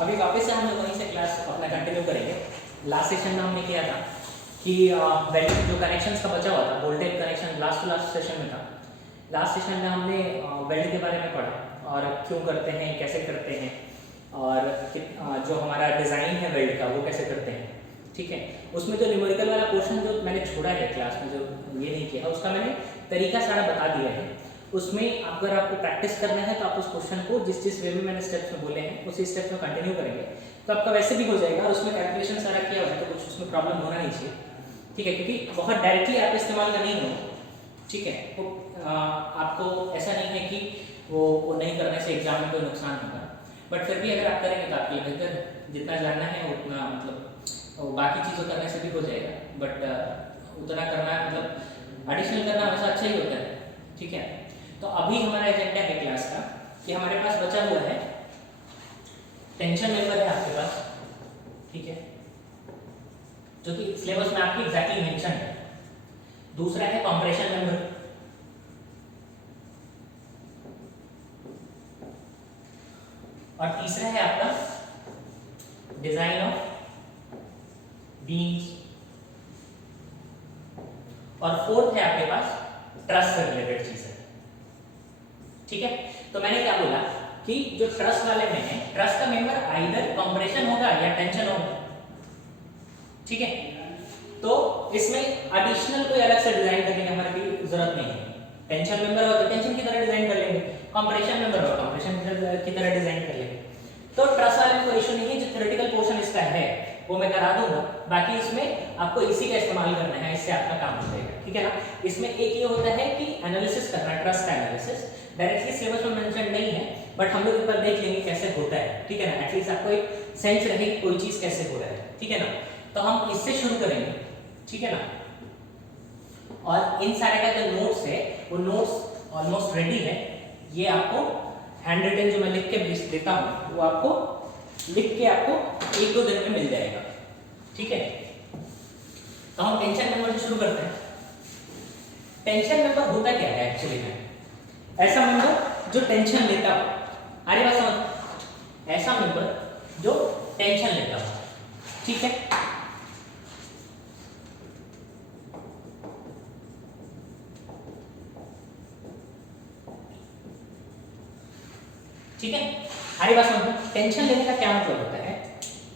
अभी वापस से हम लोग वहीं से क्लास अपना कंटिन्यू करेंगे। लास्ट सेशन में हमने किया था कि वैल्यू जो कनेक्शंस का बचा हुआ था, voltage connection last to last session में था। लास्ट सेशन में हमने वेल्ड के बारे में पढ़ा और क्यों करते हैं, कैसे करते हैं, और जो हमारा डिज़ाइन है वेल्ड का वो कैसे करते हैं। ठीक है, उसमें जो न्यूमेरिकल वाला पोर्शन जो मैंने छोड़ा है क्लास में, जो ये नहीं किया उसका मैंने तरीका सारा बता दिया है। उसमें अगर आपको प्रैक्टिस करना है तो आप उस क्वेश्चन को जिस वे में मैंने स्टेप्स में बोले हैं उसी स्टेप्स में कंटिन्यू करेंगे तो आपका वैसे भी हो जाएगा। और उसमें कैलकुलेशन सारा किया हुआ है तो कुछ उसमें प्रॉब्लम होना नहीं चाहिए। ठीक है, क्योंकि बहुत डायरेक्टली आप इस्तेमाल का नहीं हो। ठीक है, तो आपको ऐसा नहीं है कि वो नहीं करने से एग्जाम में कोई नुकसान होगा, बट फिर भी अगर आप करेंगे तो आपके लिए बेहतर। जितना जानना है उतना मतलब बाकी चीज़ों करने से भी हो जाएगा, बट उतना करना मतलब एडिशनल करना हमेशा अच्छा ही होता है। ठीक है, तो अभी हमारा एजेंडा है क्लास का कि हमारे पास बचा हुआ है टेंशन मेंबर है आपके पास। ठीक है, जो कि सिलेबस में आपकी एग्जैक्टली मेंशन है। दूसरा है कंप्रेशन मेंबर, और तीसरा है आपका डिजाइन ऑफ बीम्स, और फोर्थ है आपके पास ट्रस से रिलेटेड चीज है। ठीक है, तो मैंने क्या बोला कि जो ट्रस वाले में है, ट्रस का मेंबर आइदर कंप्रेशन होगा या टेंशन होगा। ठीक है, तो इसमें एडिशनल कोई अलग से डिजाइन करने की हमारी जरूरत नहीं है। टेंशन मेंबर हो तो टेंशन की तरह डिजाइन कर लेंगे, कंप्रेशन मेंबर हो कंप्रेशन की तरह डिजाइन कर लेंगे। तो ट्रस वाले में कोई इशू नहीं है, जो थ्योरेटिकल पोर्शन इसका है वो मैं करा दूंगा। बाकी इसमें आपको इसी का इस्तेमाल करना है, इससे आपका काम हो जाएगा। ठीक है ना, इसमें एक ये होता है कि एनालिसिस करना, ट्रस का एनालिसिस डायरेक्टली सिलेबस में मेंशन नहीं है, बट हम लोग एक बार देख लेंगे कैसे होता है। ठीक है ना, एटलीस्ट आपको एक सेंस रहेगी कोई चीज कैसे हो रहा है। ठीक है ना, तो हम इससे शुरू करेंगे। ठीक है ना, और इन सारे का जो नोट्स है वो नोट्स ऑलमोस्ट रेडी है। ये आपको हैंड रिटन जो मैं लिख के देता हूँ वो आपको लिख के आपको 1-2 दिन में मिल जाएगा। ठीक है, तो हम टेंशन मेंबर से शुरू करते हैं। टेंशन मेंबर होता क्या है एक्चुअली में? ऐसा मेंबर जो टेंशन लेता हो। अरे बात समझ, ऐसा मेंबर जो टेंशन लेता हो। ठीक है, ठीक है, हमारी बात समझो। टेंशन लेने का क्या मतलब होता है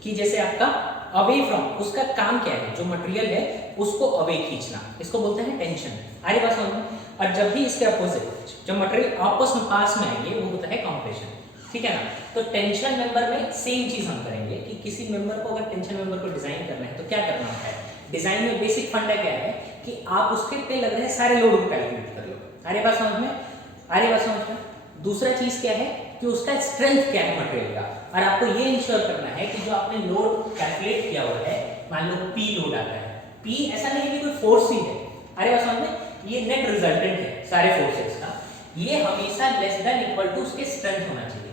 कि जैसे आपका अवे फ्रॉम, उसका काम क्या है, जो मटेरियल है उसको अवे खींचना, इसको बोलते हैं टेंशन। हमारी बात समझो। और जब भी इसके अपोजिट जब मटेरियल आपस में पास में आएंगे वो होता है कंप्रेशन। ठीक है ना, तो टेंशन मेंबर में सेम चीज हम करेंगे कि किसी मेंबर को अगर टेंशन मेंबर को डिजाइन करना है तो क्या करना होता है। डिजाइन में बेसिक फंडा क्या है कि आप उसके पे लग रहे सारे लोड को कैलकुलेट कर लो। हमारी बात समझ में, हमारी बात समझ में। दूसरा चीज क्या है कि उसका स्ट्रेंथ क्या है मटेरियल का, और आपको ये इंश्योर करना है कि जो आपने लोड कैलकुलेट किया हुआ है, मान लो पी लोड आता है, पी ऐसा नहीं है कि कोई फोर्स ही है। अरे बात समझ में, ये नेट रिजल्टेंट है सारे फोर्सेस का, ये हमेशा लेस देन इक्वल टू उसके स्ट्रेंथ होना चाहिए।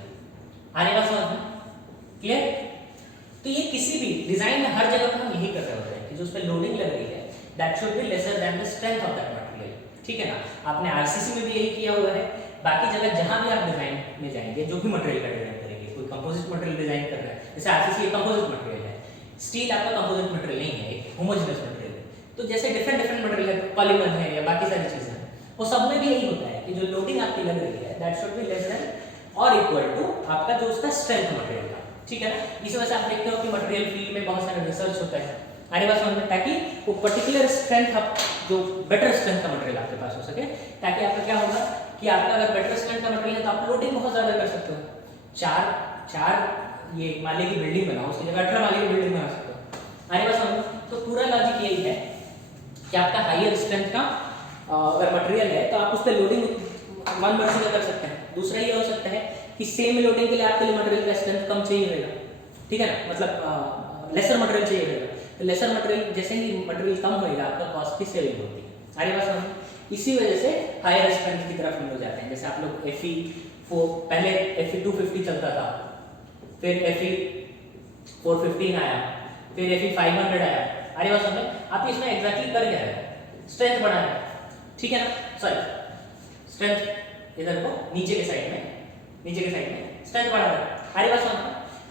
अरे बात समझ में, क्लियर? तो ये किसी भी डिजाइन में हर जगह पर हम यही कर रहे होते हैं कि जो उस पर लोडिंग लग रही है that should be lesser than the strength of that material. ठीक है ना, आपने आरसीसी में भी यही किया हुआ है। बाकी जगह जहां भी आप डिजाइन में जाएंगे, जो भी मटेरियल का डिजाइन करेंगे, कोई कंपोजिट मटेरियल डिजाइन कर रहा है, जैसे आरसीसी एक कंपोजिट मटेरियल है, स्टील आपका कंपोजिट मटेरियल नहीं है, एक होमोजेनस मटेरियल है। तो जैसे डिफरेंट डिफरेंट मटेरियल है, पॉलीमर है या बाकी सारी चीजें हैं, वो सब में भी यही होता है कि जो लोडिंग आपकी लग रही है that should be less then और इक्वल टू आपका जो उसका स्ट्रेंथ मटेरियल का। ठीक है ना, इस वजह से आप देखते हो कि मटेरियल फील्ड में बहुत सारे रिसर्च होता है, अरे बात समझ में, ताकि वो पर्टिकुलर स्ट्रेंथ आप जो बेटर स्ट्रेंथ का मटेरियल आपके पास हो सके, ताकि आपका क्या होगा कि आपका अगर बेटर स्ट्रेंथ का मटेरियल है तो आप लोडिंग बहुत ज्यादा कर सकते हो। चार ये माले की बिल्डिंग बनाओ, उसकी जगह 18 माले की बिल्डिंग बना सकते हो। अरे बात समझो, तो पूरा लॉजिक यही है कि आपका हायर स्ट्रेंथ का अगर मटेरियल है तो आप उस पर लोडिंग 1% कर सकते हैं। दूसरा ये हो सकता है कि सेम लोडिंग के लिए आपके लिए मटेरियल का स्ट्रेंथ कम चाहिए होगा। ठीक है ना, मतलब लेसर मटेरियल चाहिए होगा, तो लेसर मटेरियल जैसे ही मटेरियल कम होएगा आपका कॉस्ट की सेविंग होती है। अरे बात समझ, इसी वजह से हायर स्ट्रेंथ की तरफ हम लोग जाते हैं। जैसे आप लोग Fe पहले Fe 250 चलता था, फिर Fe 415 आया, फिर Fe 500 आया। अरे बात समझ, आप इसमें एग्जैक्टली कर क्या है, स्ट्रेंथ बढ़ा है। ठीक है ना, सॉरी स्ट्रेंथ इधर को नीचे के साइड में स्ट्रेंथ बढ़ा है। अरे बात समझ,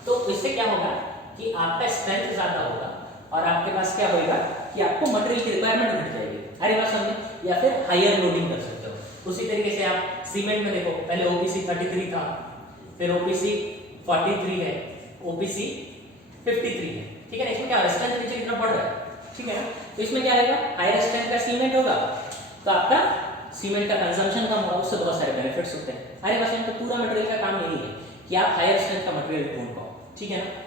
तो इससे क्या होगा कि आपका स्ट्रेंथ ज्यादा होगा और आपके पास क्या होगा कि आपको मटेरियल की रिक्वायरमेंट घट जाएगी। अरे बात समझे? या फिर हायर लोडिंग कर सकते हो। उसी तरीके से आप सीमेंट में देखो, पहले ओपीसी 33 था, फिर ओपीसी 43 है, ओपीसी 53 है, ठीक है ना। इसमें क्या हो रहा है, स्ट्रेंथ नीचे की तरफ बढ़ रहा है, ठीक है ना। तो इसमें क्या रहेगा, हायर स्ट्रेंथ का सीमेंट होगा तो आपका सीमेंट का कंजम्पशन कम होगा, उससे बहुत सारे बेनिफिट्स होते हैं। अरे बस तो पूरा मटेरियल का काम यही है कि आप हायर स्ट्रेंथ का मटेरियल ढूंढ पाओ, ठीक है ना।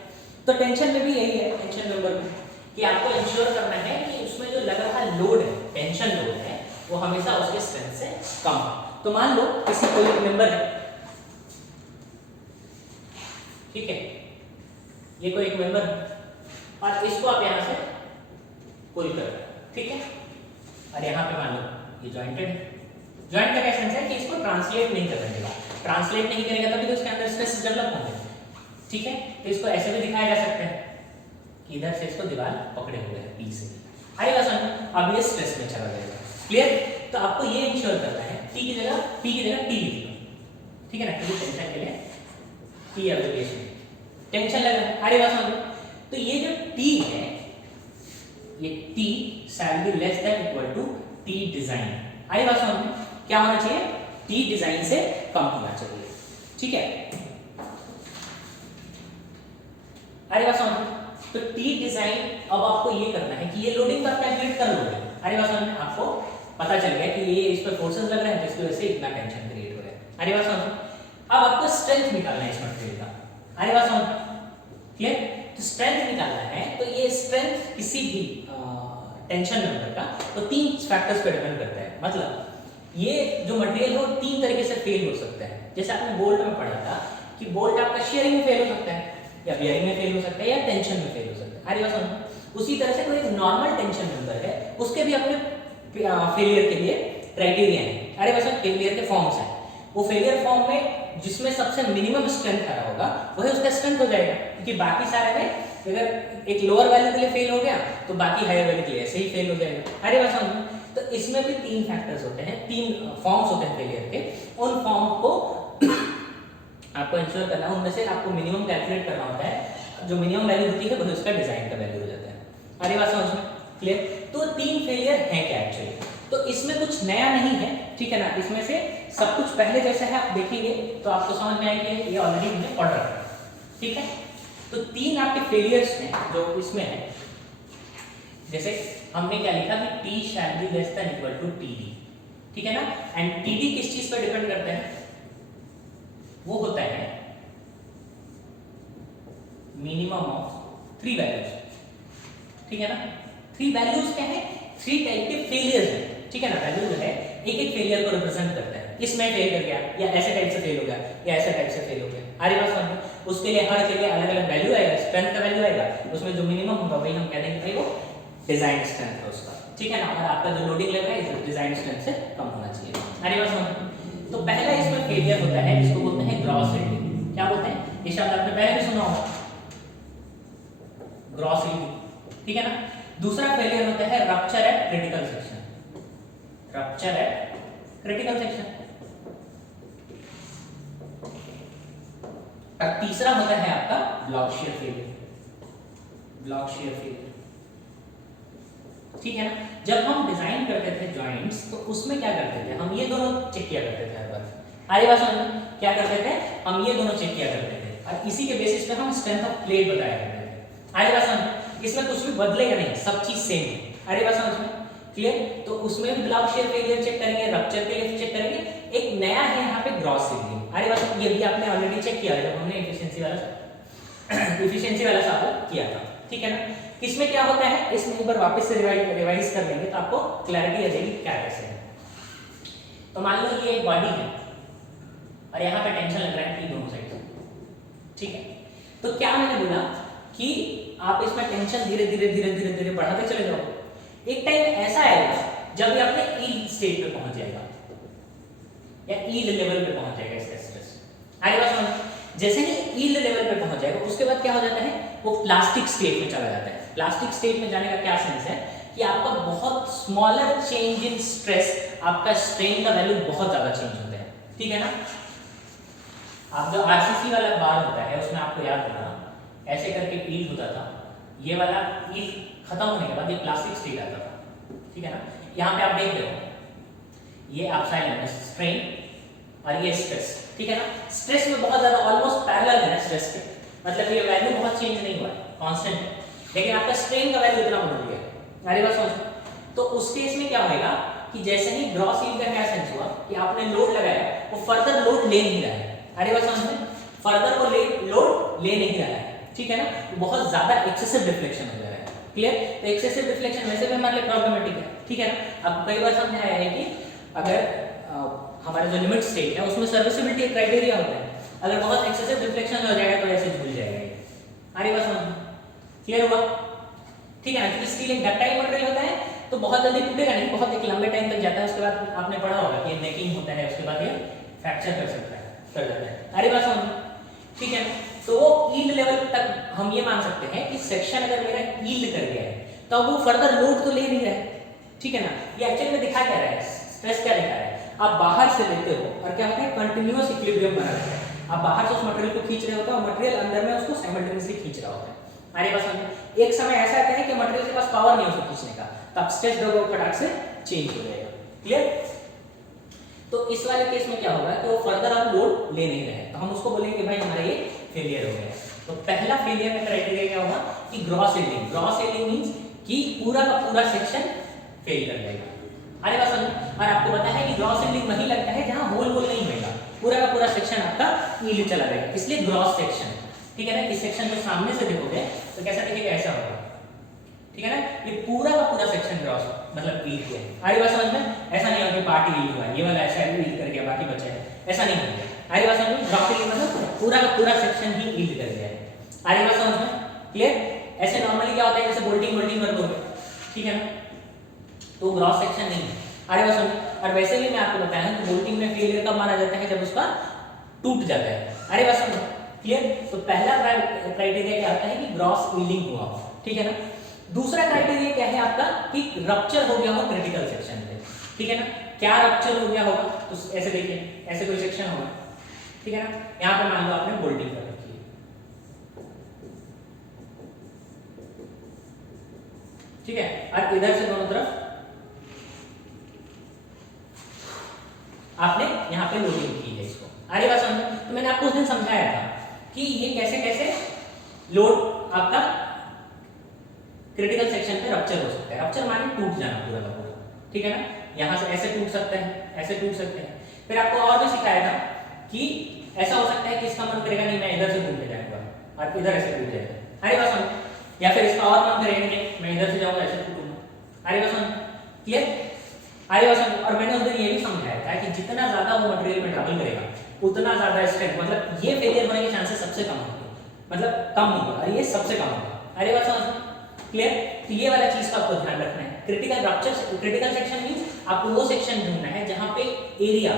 तो टेंशन में भी यही है, टेंशन मेंबर में, कि आपको इंश्योर करना है कि उसमें जो लग रहा लोड है, टेंशन लोड है, वो हमेशा उसके स्ट्रेंथ से कम हो। तो मान लो किसी कोई मेंबर है, ठीक है, ये कोई एक मेंबर है और इसको आप यहां से पुल कर रहे हो, ठीक है, और यहाँ पे मान लो ये जॉइंटेड है। जॉइंट का क्या सेंस है कि इसको ट्रांसलेट नहीं कर देगा, ट्रांसलेट नहीं करेगा तभी तो इसके अंदर स्ट्रेस डेवलप होंगे, ठीक है। तो इसको ऐसे भी दिखाया जा सकता है कि इधर से इसको दीवार पकड़े हुए है पी से, आएगा समझ। अब ये स्ट्रेस में चला जाएगा, क्लियर। तो आपको ये इंश्योर करना है टी की जगह टी लिख लो, ठीक है ना, टी टेंशन के लिए टी एब्रिविएशन, टेंशन लग रहा है, आएगा समझ। तो ये जो टी है, ये T shall be less than equal to T design. आई बात समझ में? क्या होना चाहिए, टी डिजाइन से कम होना चाहिए, ठीक है। अरे बात समझ में? तो टी डिजाइन अब आपको ये करना है कि ये लोडिंग तो आप कैलकुलेट कर लोगे। अरे बात समझ में? आपको पता चल गया कि ये इस पर फोर्सेस लग रहे हैं जिसकी वजह से इतना टेंशन क्रिएट हो रहा है। अरे बात समझ में? अब आपको स्ट्रेंथ निकालना है इस मटेरियल का। अरे बात समझ में? क्लियर। तो स्ट्रेंथ निकालना है, तो ये स्ट्रेंथ किसी भी टेंशन मेंबर का तो तीन फैक्टर्स पे डिपेंड करता है। मतलब ये जो मटेरियल है वो तीन तरीके से फेल हो सकता है। जैसे आपने बोल्ट में पढ़ा था कि बोल्ट आपका शेयरिंग में फेल हो सकता है, या बियरिंग में फेल हो सकता है, या टेंशन में फेल हो सकता है। अरे बात समझ। उसी तरह से कोई एक नॉर्मल टेंशन मेंबर है, उसके भी अपने फेलियर के लिए क्राइटेरिया है। अरे बात समझ, फेलियर के फॉर्म्स हैं। वो फेलियर फॉर्म में जिसमें सबसे मिनिमम स्ट्रेंथ आ रहा होगा वही उसका स्ट्रेंथ हो जाएगा, क्योंकि बाकी सारे में अगर एक लोअर वैल्यू के लिए फेल हो गया तो बाकी हायर वैल्यू के लिए ऐसे ही फेल हो जाएगा। अरे बात समझ। तो इसमें भी तीन फैक्टर्स होते हैं, तीन फॉर्म्स होते हैं फेलियर के। उन फॉर्म को आपको इंश्योर करना है, उनमें से आपको मिनिमम कैलकुलेट करना होता है। जो मिनिमम वैल्यू होती है वही उसका डिजाइन का वैल्यू हो जाता है। अरे बात समझ में? क्लियर। तो तीन फेलियर हैं क्या एक्चुअली, तो इसमें कुछ नया नहीं है, ठीक है ना। इसमें से सब कुछ पहले जैसा है, आप देखेंगे तो आपको समझ में आएगा ये ऑलरेडी हमने पढ़ रखा है, ठीक है। तो तीन आपके फेलियर्स हैं जो इसमें है। जैसे हमने क्या लिखा कि T shall be less than equal to TD, ठीक है ना। एंड टीडी किस चीज पर डिपेंड करता है, वो होता है मिनिमम ऑफ थ्री वैल्यूज, ठीक है ना। थ्री वैल्यूज क्या है, थ्री टाइप के फेलियर्स हैं, ठीक है ना। वैल्यू जो है एक एक फेलियर को रिप्रेजेंट करता है। इसमें फेल कर गया, या ऐसे टाइप से फेल हो गया, या ऐसे टाइप से फेल हो गया। अरे बात समझ। उसके लिए हर जगह अलग अलग वैल्यू आएगा, स्ट्रेंथ का वैल्यू आएगा, उसमें जो मिनिमम होगा वही हम कह देंगे भाई वो डिजाइन स्ट्रेंथ है उसका, ठीक है ना। और आपका जो लोडिंग लग रहा है डिजाइन स्ट्रेंथ से कम होना चाहिए। अरे बात समझ। तो पहला इसमें फेलियर होता है, इसको बोलते हैं ग्रॉस यील्डिंग। क्या बोलते हैं, ये शब्द आपने पहले भी सुना होगा, ग्रॉस यील्डिंग, ठीक है ना। दूसरा फेलियर होता है rupture at critical section, rupture at critical section. और तीसरा होता है आपका block shear failure, block shear failure, ठीक है ना। जब हम डिजाइन करते थे जॉइंट्स तो उसमें क्या करते थे, हम ये दोनों चेक किया करते थे हर बार। आगे बात समझ। क्या करते थे, हम ये दोनों चेक किया करते थे और इसी के बेसिस पे हम स्ट्रेंथ ऑफ प्लेट बताया करते थे। आगे बात समझ। इसमें कुछ भी बदलेगा नहीं, सब चीज सेम है। आगे बात समझ में? क्लियर। तो उसमें भी ब्लॉक शेयर फेलियर चेक करेंगे, रप्चर के लिए चेक करेंगे। एक नया है यहाँ पे ग्रॉस यील्डिंग। अरे बात, ये भी आपने ऑलरेडी चेक किया जब हमने एफिशिएंसी वाला सवाल किया था, ठीक है ना। इसमें क्या होता है, इसमें एक बार वापस से रिवाइज कर लेंगे तो आपको क्लैरिटी आ जाएगी क्या कैसे है। तो मान लो ये एक बॉडी है और यहाँ पे टेंशन लग रहा है कि दोनों साइड से, ठीक है। तो क्या मैंने बोला कि आप इसमें टेंशन धीरे धीरे धीरे धीरे धीरे बढ़ाते चले जाओ। एक टाइम ऐसा आएगा जब ये अपने ईल्ड स्टेट पे पहुंच जाएगा या ईल्ड लेवल पे पहुंच जाएगा इसका स्ट्रेस। आगे बात समझ। जैसे ही ईल्ड लेवल पे पहुंच जाएगा उसके बाद क्या हो जाता है, वो प्लास्टिक स्टेट में चला जाता है। प्लास्टिक स्टेट में जाने का क्या सेंस है कि आपका बहुत स्मॉलर चेंज इन स्ट्रेस, आपका स्ट्रेन का वैल्यू बहुत ज्यादा चेंज होता है, ठीक है ना। आप जो आरसीसी वाला बार होता है उसमें आपको याद होगा ऐसे करके ईल्ड होता था, ये वाला ईल्ड खत्म होने के बाद ये प्लास्टिक स्टील आता था, ठीक है ना। यहाँ पे आप देख रहे हो ये एप्सिलॉन स्ट्रेन और ये स्ट्रेस, ठीक है ना। स्ट्रेस में बहुत ज्यादा ऑलमोस्ट पैरेलल है ना स्ट्रेस के, मतलब ये वैल्यू बहुत चेंज नहीं हुआ है, कांस्टेंट है, लेकिन आपका स्ट्रेन का वैल्यू इतना बदल गया। अरे बात समझो, तो उस केस में क्या होगा कि जैसे ही ग्रॉस ईल्ड का क्या सेंस हुआ कि आपने लोड लगाया, वो फर्दर लोड ले नहीं रहा है। अरे बात समझ में, फर्दर वो लोड ले नहीं रहा है, ठीक है ना। बहुत ज्यादा एक्सेसिव डिफ्लेक्शन हो जा रहा है, क्लियर। तो एक्सेसिव डिफ्लेक्शन वैसे भी हमारे लिए प्रॉब्लमेटिक है, ठीक है ना। अब कई बार समझाया है कि अगर हमारा जो लिमिट स्टेट है उसमें सर्विसिबिलिटी एक क्राइटेरिया होता है, अगर बहुत एक्सेसिव डिफ्लेक्शन हो जाएगा तो ऐसे झूल जाएगा ये। अरे बात समझ में, क्लियर हुआ, ठीक है ना। क्योंकि स्टील एक डक्टाइल मटेरियल होता है तो बहुत जल्दी टूटेगा नहीं, बहुत एक लंबे टाइम तक जाता है। उसके बाद आपने पढ़ा होगा कि नेकिंग होता है, उसके बाद ये फ्रैक्चर कर सकता है, कर जाता है। अरे बात समझ, ठीक है। तो वो ईल्ड लेवल तक हम ये मान सकते हैं कि सेक्शन अगर मेरा ईल्ड कर गया है तो अब वो फर्दर लोड तो ले नहीं रहा है, ठीक है ना। ये एक्चुअली में दिखा क्या रहा है, स्ट्रेस क्या दिखा रहा है, आप बाहर से लेते हो और क्या होता है कंटिन्यूअस इक्विलिब्रियम बना रहता है। आप बाहर से उस मटेरियल को खींच रहे होते हो और मटेरियल अंदर में उसको साइमल्टेनियसली खींच रहा होता है। अरे बात समझ, एक समय ऐसा आता है कि मटेरियल के पास पावर नहीं है उसको खींचने का, तब स्ट्रेस दबाव फटाक से चेंज हो जाएगा, क्लियर। तो इस वाले केस में क्या होगा कि वो फर्दर अब लोड ले नहीं रहे, तो हम उसको बोलेंगे भाई हमारा ये फेलियर हो गया। तो पहला फेलियर का क्राइटेरिया क्या होगा कि gross yielding. Gross yielding means कि पूरा का पूरा सेक्शन फेल कर जाएगा। अरे बात समझ, और आपको पता है कि ग्रॉस यील्डिंग वहीं लगता है जहां होल होल नहीं होगा, पूरा का पूरा सेक्शन आपका यील्ड चला जाएगा, इसलिए ग्रॉस सेक्शन, ठीक है ना। इस सेक्शन को सामने से देखोगे तो कैसा दिखेगा, ऐसा होगा, ठीक है ना। ये पूरा का पूरा सेक्शन ग्रॉस मतलब यील्ड है। अरे बात समझ में, ऐसा नहीं होगा कि पार्ट यील्ड हुआ है, ये वाला ऐसा यील्ड कर गया बाकी बचा है, ऐसा नहीं होगा। अरे बात समझ में, ग्रॉस यील्ड मतलब पूरा का पूरा सेक्शन ही यील्ड कर गया है। अरे बात समझ में, क्लियर। ऐसे नॉर्मली क्या होता है जैसे बोल्टिंग वर्क हो गया, ठीक है ना, तो ग्रॉस सेक्शन नहीं है। अरे बात समझ, और वैसे भी मैं आपको बताया कि बोल्टिंग में फेलियर कब माना जाता है, जब उसका टूट जाता है। अरे बात समझ, क्लियर। तो पहला क्राइटेरिया क्या आता है कि ग्रॉस यील्डिंग हुआ, ठीक है ना। दूसरा क्राइटेरिया क्या है आपका कि रप्चर हो गया हो क्रिटिकल सेक्शन में, ठीक है ना। क्या रप्चर हो गया होगा, तो ऐसे देखिए, ऐसे कोई सेक्शन होगा, ठीक है ना। यहाँ पे मान लो आपने बोल्टिंग कर रखी है, ठीक है, और इधर से दोनों तरफ आपने यहाँ पे लोडिंग की है इसको। अरे बात समझ, तो मैंने आपको उस दिन समझाया था कि ये कैसे कैसे लोड आपका क्रिटिकल सेक्शन पे रप्चर हो सकता है। रप्चर माने टूट जाना पूरा का पूरा, ठीक है ना। यहाँ से ऐसे टूट सकता है, ऐसे टूट सकते हैं। फिर आपको और भी सिखाया था कि ऐसा हो सकता है कि इसका मन करेगा नहीं मैं इधर से घूम के जाऊंगा और इधर ऐसे टूट जाएगा, अरे बात समझ। या फिर इसका और मन करेगा नहीं मैं इधर से जाऊंगा ऐसे टूटूंगा, अरे बात समझ, क्लियर। अरे बात समझ। और मैंने उस दिन ये भी समझाया था कि जितना ज्यादा वो मटेरियल में ट्रैवल करेगा उतना ज्यादा स्ट्रेंथ, मतलब ये फेलियर होने के चांसेस सबसे कम होंगे, मतलब कम होगा, और ये सबसे कम होगा। अरे बात समझ, क्लियर। तो ये वाला चीज का आपको ध्यान रखना है। Critical rupture, critical section means आपको वो सेक्शन ढूंढना है जहां पे एरिया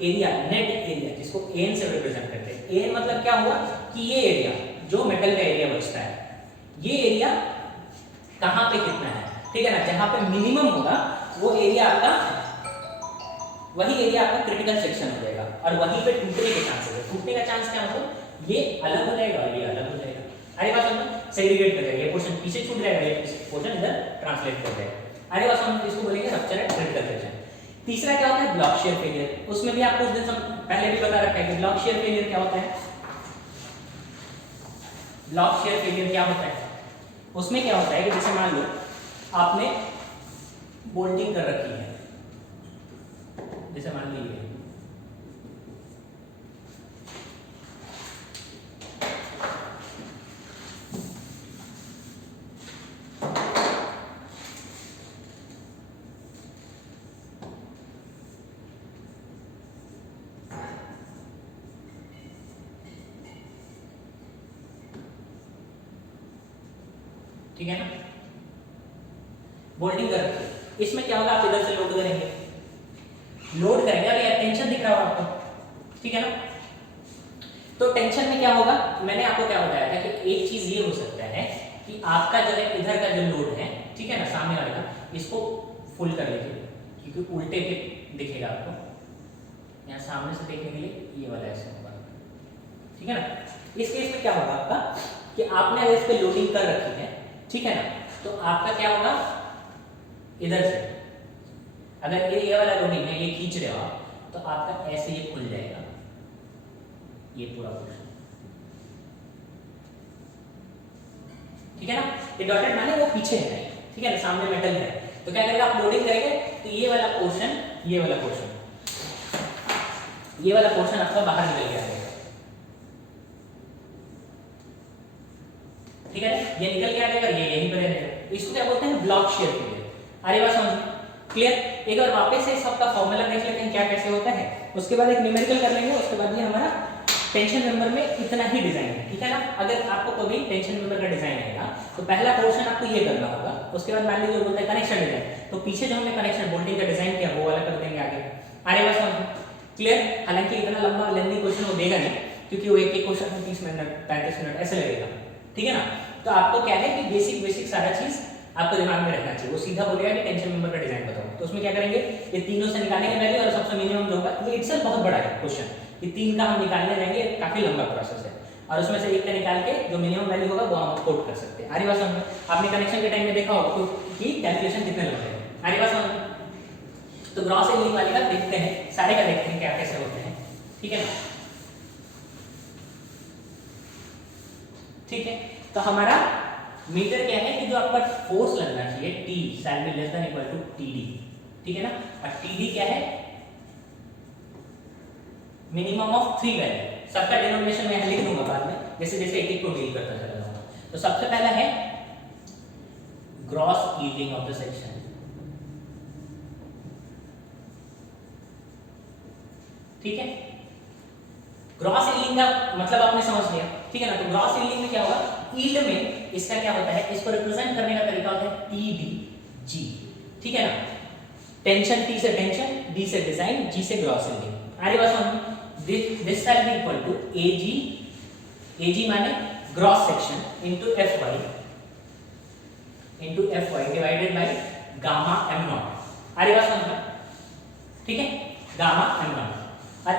नेट एरिया जिसको एन से रिप्रेजेंट करते हैं। एन मतलब क्या हुआ कि ये एरिया जो मेटल का एरिया बचता है, ये एरिया कहां पे कितना है, ठीक है ना। जहां पे मिनिमम होगा वो एरिया आपका, वही एरिया आपका क्रिटिकल सेक्शन हो जाएगा, और वहीं पे टूटने के चांसेस है। टूटने का चांस क्या मतलब ये अलग हो जाएगा और ये अलग हो जाएगा। अरे बात समझ, सेग्रीगेट कर जाएगा, ये पोर्शन पीछे छूट जाएगा, ये पोर्शन इधर ट्रांसलेट कर जाएगा। अरे बात समझ, इसको बोलेंगे रप्चर एंड क्रिटिकल सेक्शन। तीसरा क्या होता है ब्लॉक शेयर फेलियर। उसमें भी आपको उस दिन पहले भी बता रखा है कि ब्लॉक शेयर फेलियर क्या होता है। ब्लॉक शेयर फेलियर क्या होता है, उसमें क्या होता है कि जैसे मान लो आपने बोल्टिंग कर रखी है, जैसे मान लीजिए ठीक है ना, बोल्टिंग कर रखी है। इसमें क्या होगा, आप इधर से लोड करेंगे, और ये टेंशन दिख रहा होगा आपको, ठीक है ना। तो टेंशन में क्या होगा, मैंने आपको क्या बताया था कि एक चीज ये हो सकता है कि आपका जो है इधर का जो लोड है, ठीक है ना, सामने वाले का, इसको फुल कर लीजिए क्योंकि उल्टे पे दिखेगा आपको। यहाँ सामने से देखने के लिए ये वाला ऐसे होगा, ठीक है ना। इस केस में क्या होगा आपका कि आपने अगर इस पे लोडिंग कर रखी है, ठीक है ना, तो आपका क्या होगा, इधर से अगर ये वाला लोडिंग है, ये खींच रहे हो आप, तो आपका ऐसे ये खुल जाएगा ये पूरा पोर्शन, ठीक है ना। ये डॉटेड माने वो पीछे है, ठीक है ना, सामने मेटल है, तो क्या करेगा, आप लोडिंग करेंगे तो ये वाला पोर्शन आपका बाहर निकल गया है, ठीक है, ये निकल के आ जाएगा, ये यहीं पर रहेगा। इसको क्या बोलते हैं, ब्लॉक शेयर फेलियर। अरे बात समझ क्लियर। एक बार वापस से सबका फॉर्मूला देख लेते हैं क्या कैसे होता है, उसके बाद एक न्यूमेरिकल कर लेंगे, उसके बाद ये हमारा टेंशन मेंबर में इतना ही डिजाइन है, ठीक है ना। अगर आपको कभी टेंशन मेंबर का डिजाइन आएगा तो पहला पोर्शन आपको ये करना होगा, उसके बाद मान लीजिए बोलते हैं कनेक्शन डिजाइन, तो पीछे जो हमने कनेक्शन बोल्टिंग का डिजाइन किया वो वाला कर देंगे आगे। अरे बात समझ क्लियर। हालांकि इतना लंबा लेंथी क्वेश्चन वो देगा नहीं, क्योंकि वो एक क्वेश्चन में 30 मिनट 35 मिनट ऐसे लगेगा, ठीक है ना। तो आपको क्या है कि बेसिक सारा चीज आपको दिमाग में रखना चाहिए। वो सीधा बोलेगा कि टेंशन मेंबर का डिजाइन बताओ, तो उसमें क्या करेंगे, ये तीनों से निकालेंगे वैल्यू और सबसे मिनिमम जो होगा, ये इटसेल्फ बहुत बड़ा है क्वेश्चन, ये तीन का हम निकालने जाएंगे, काफी लंबा प्रोसेस है, और उसमें से एक का निकाल के जो मिनिमम वैल्यू होगा वो हम कोट कर सकते हैं। आरी बात समझ। आपने कनेक्शन के टाइम में देखा होगा कि कैलकुलेशन कितने लंबे हैं। आरी बात समझ। तो ग्रॉस एंगल वाले का देखते हैं, सारे का देखते हैं क्या कैसे होते हैं, ठीक है ना। ठीक है, तो हमारा मीटर क्या है कि जो आपका फोर्स लगना चाहिए T shall be less than equal to TD, ठीक है ना। और TD क्या है, मिनिमम ऑफ 3 वैल्यू। सबका डिनोमिनेशन मैं लिख दूंगा बाद में, जैसे जैसे एक एक को डील करता चला जाऊंगा। तो सबसे पहला है gross yielding of the section, ठीक है। ग्रॉस यील्डिंग का मतलब आपने समझ लिया, ठीक है ना। तो ग्रॉस यील्डिंग में क्या होगा, यील्ड में इसका क्या होता है, इसको रिप्रेजेंट करने का तरीका होता है TDG, ठीक है ना। टेंशन T से टेंशन, D से डिजाइन, G से ग्रॉस यील्डिंग। आगे बात समझ। This shall be equal to AG माने gross section into FY divided by gamma m0। आगे बात समझ, ठीक है, गामा m0। और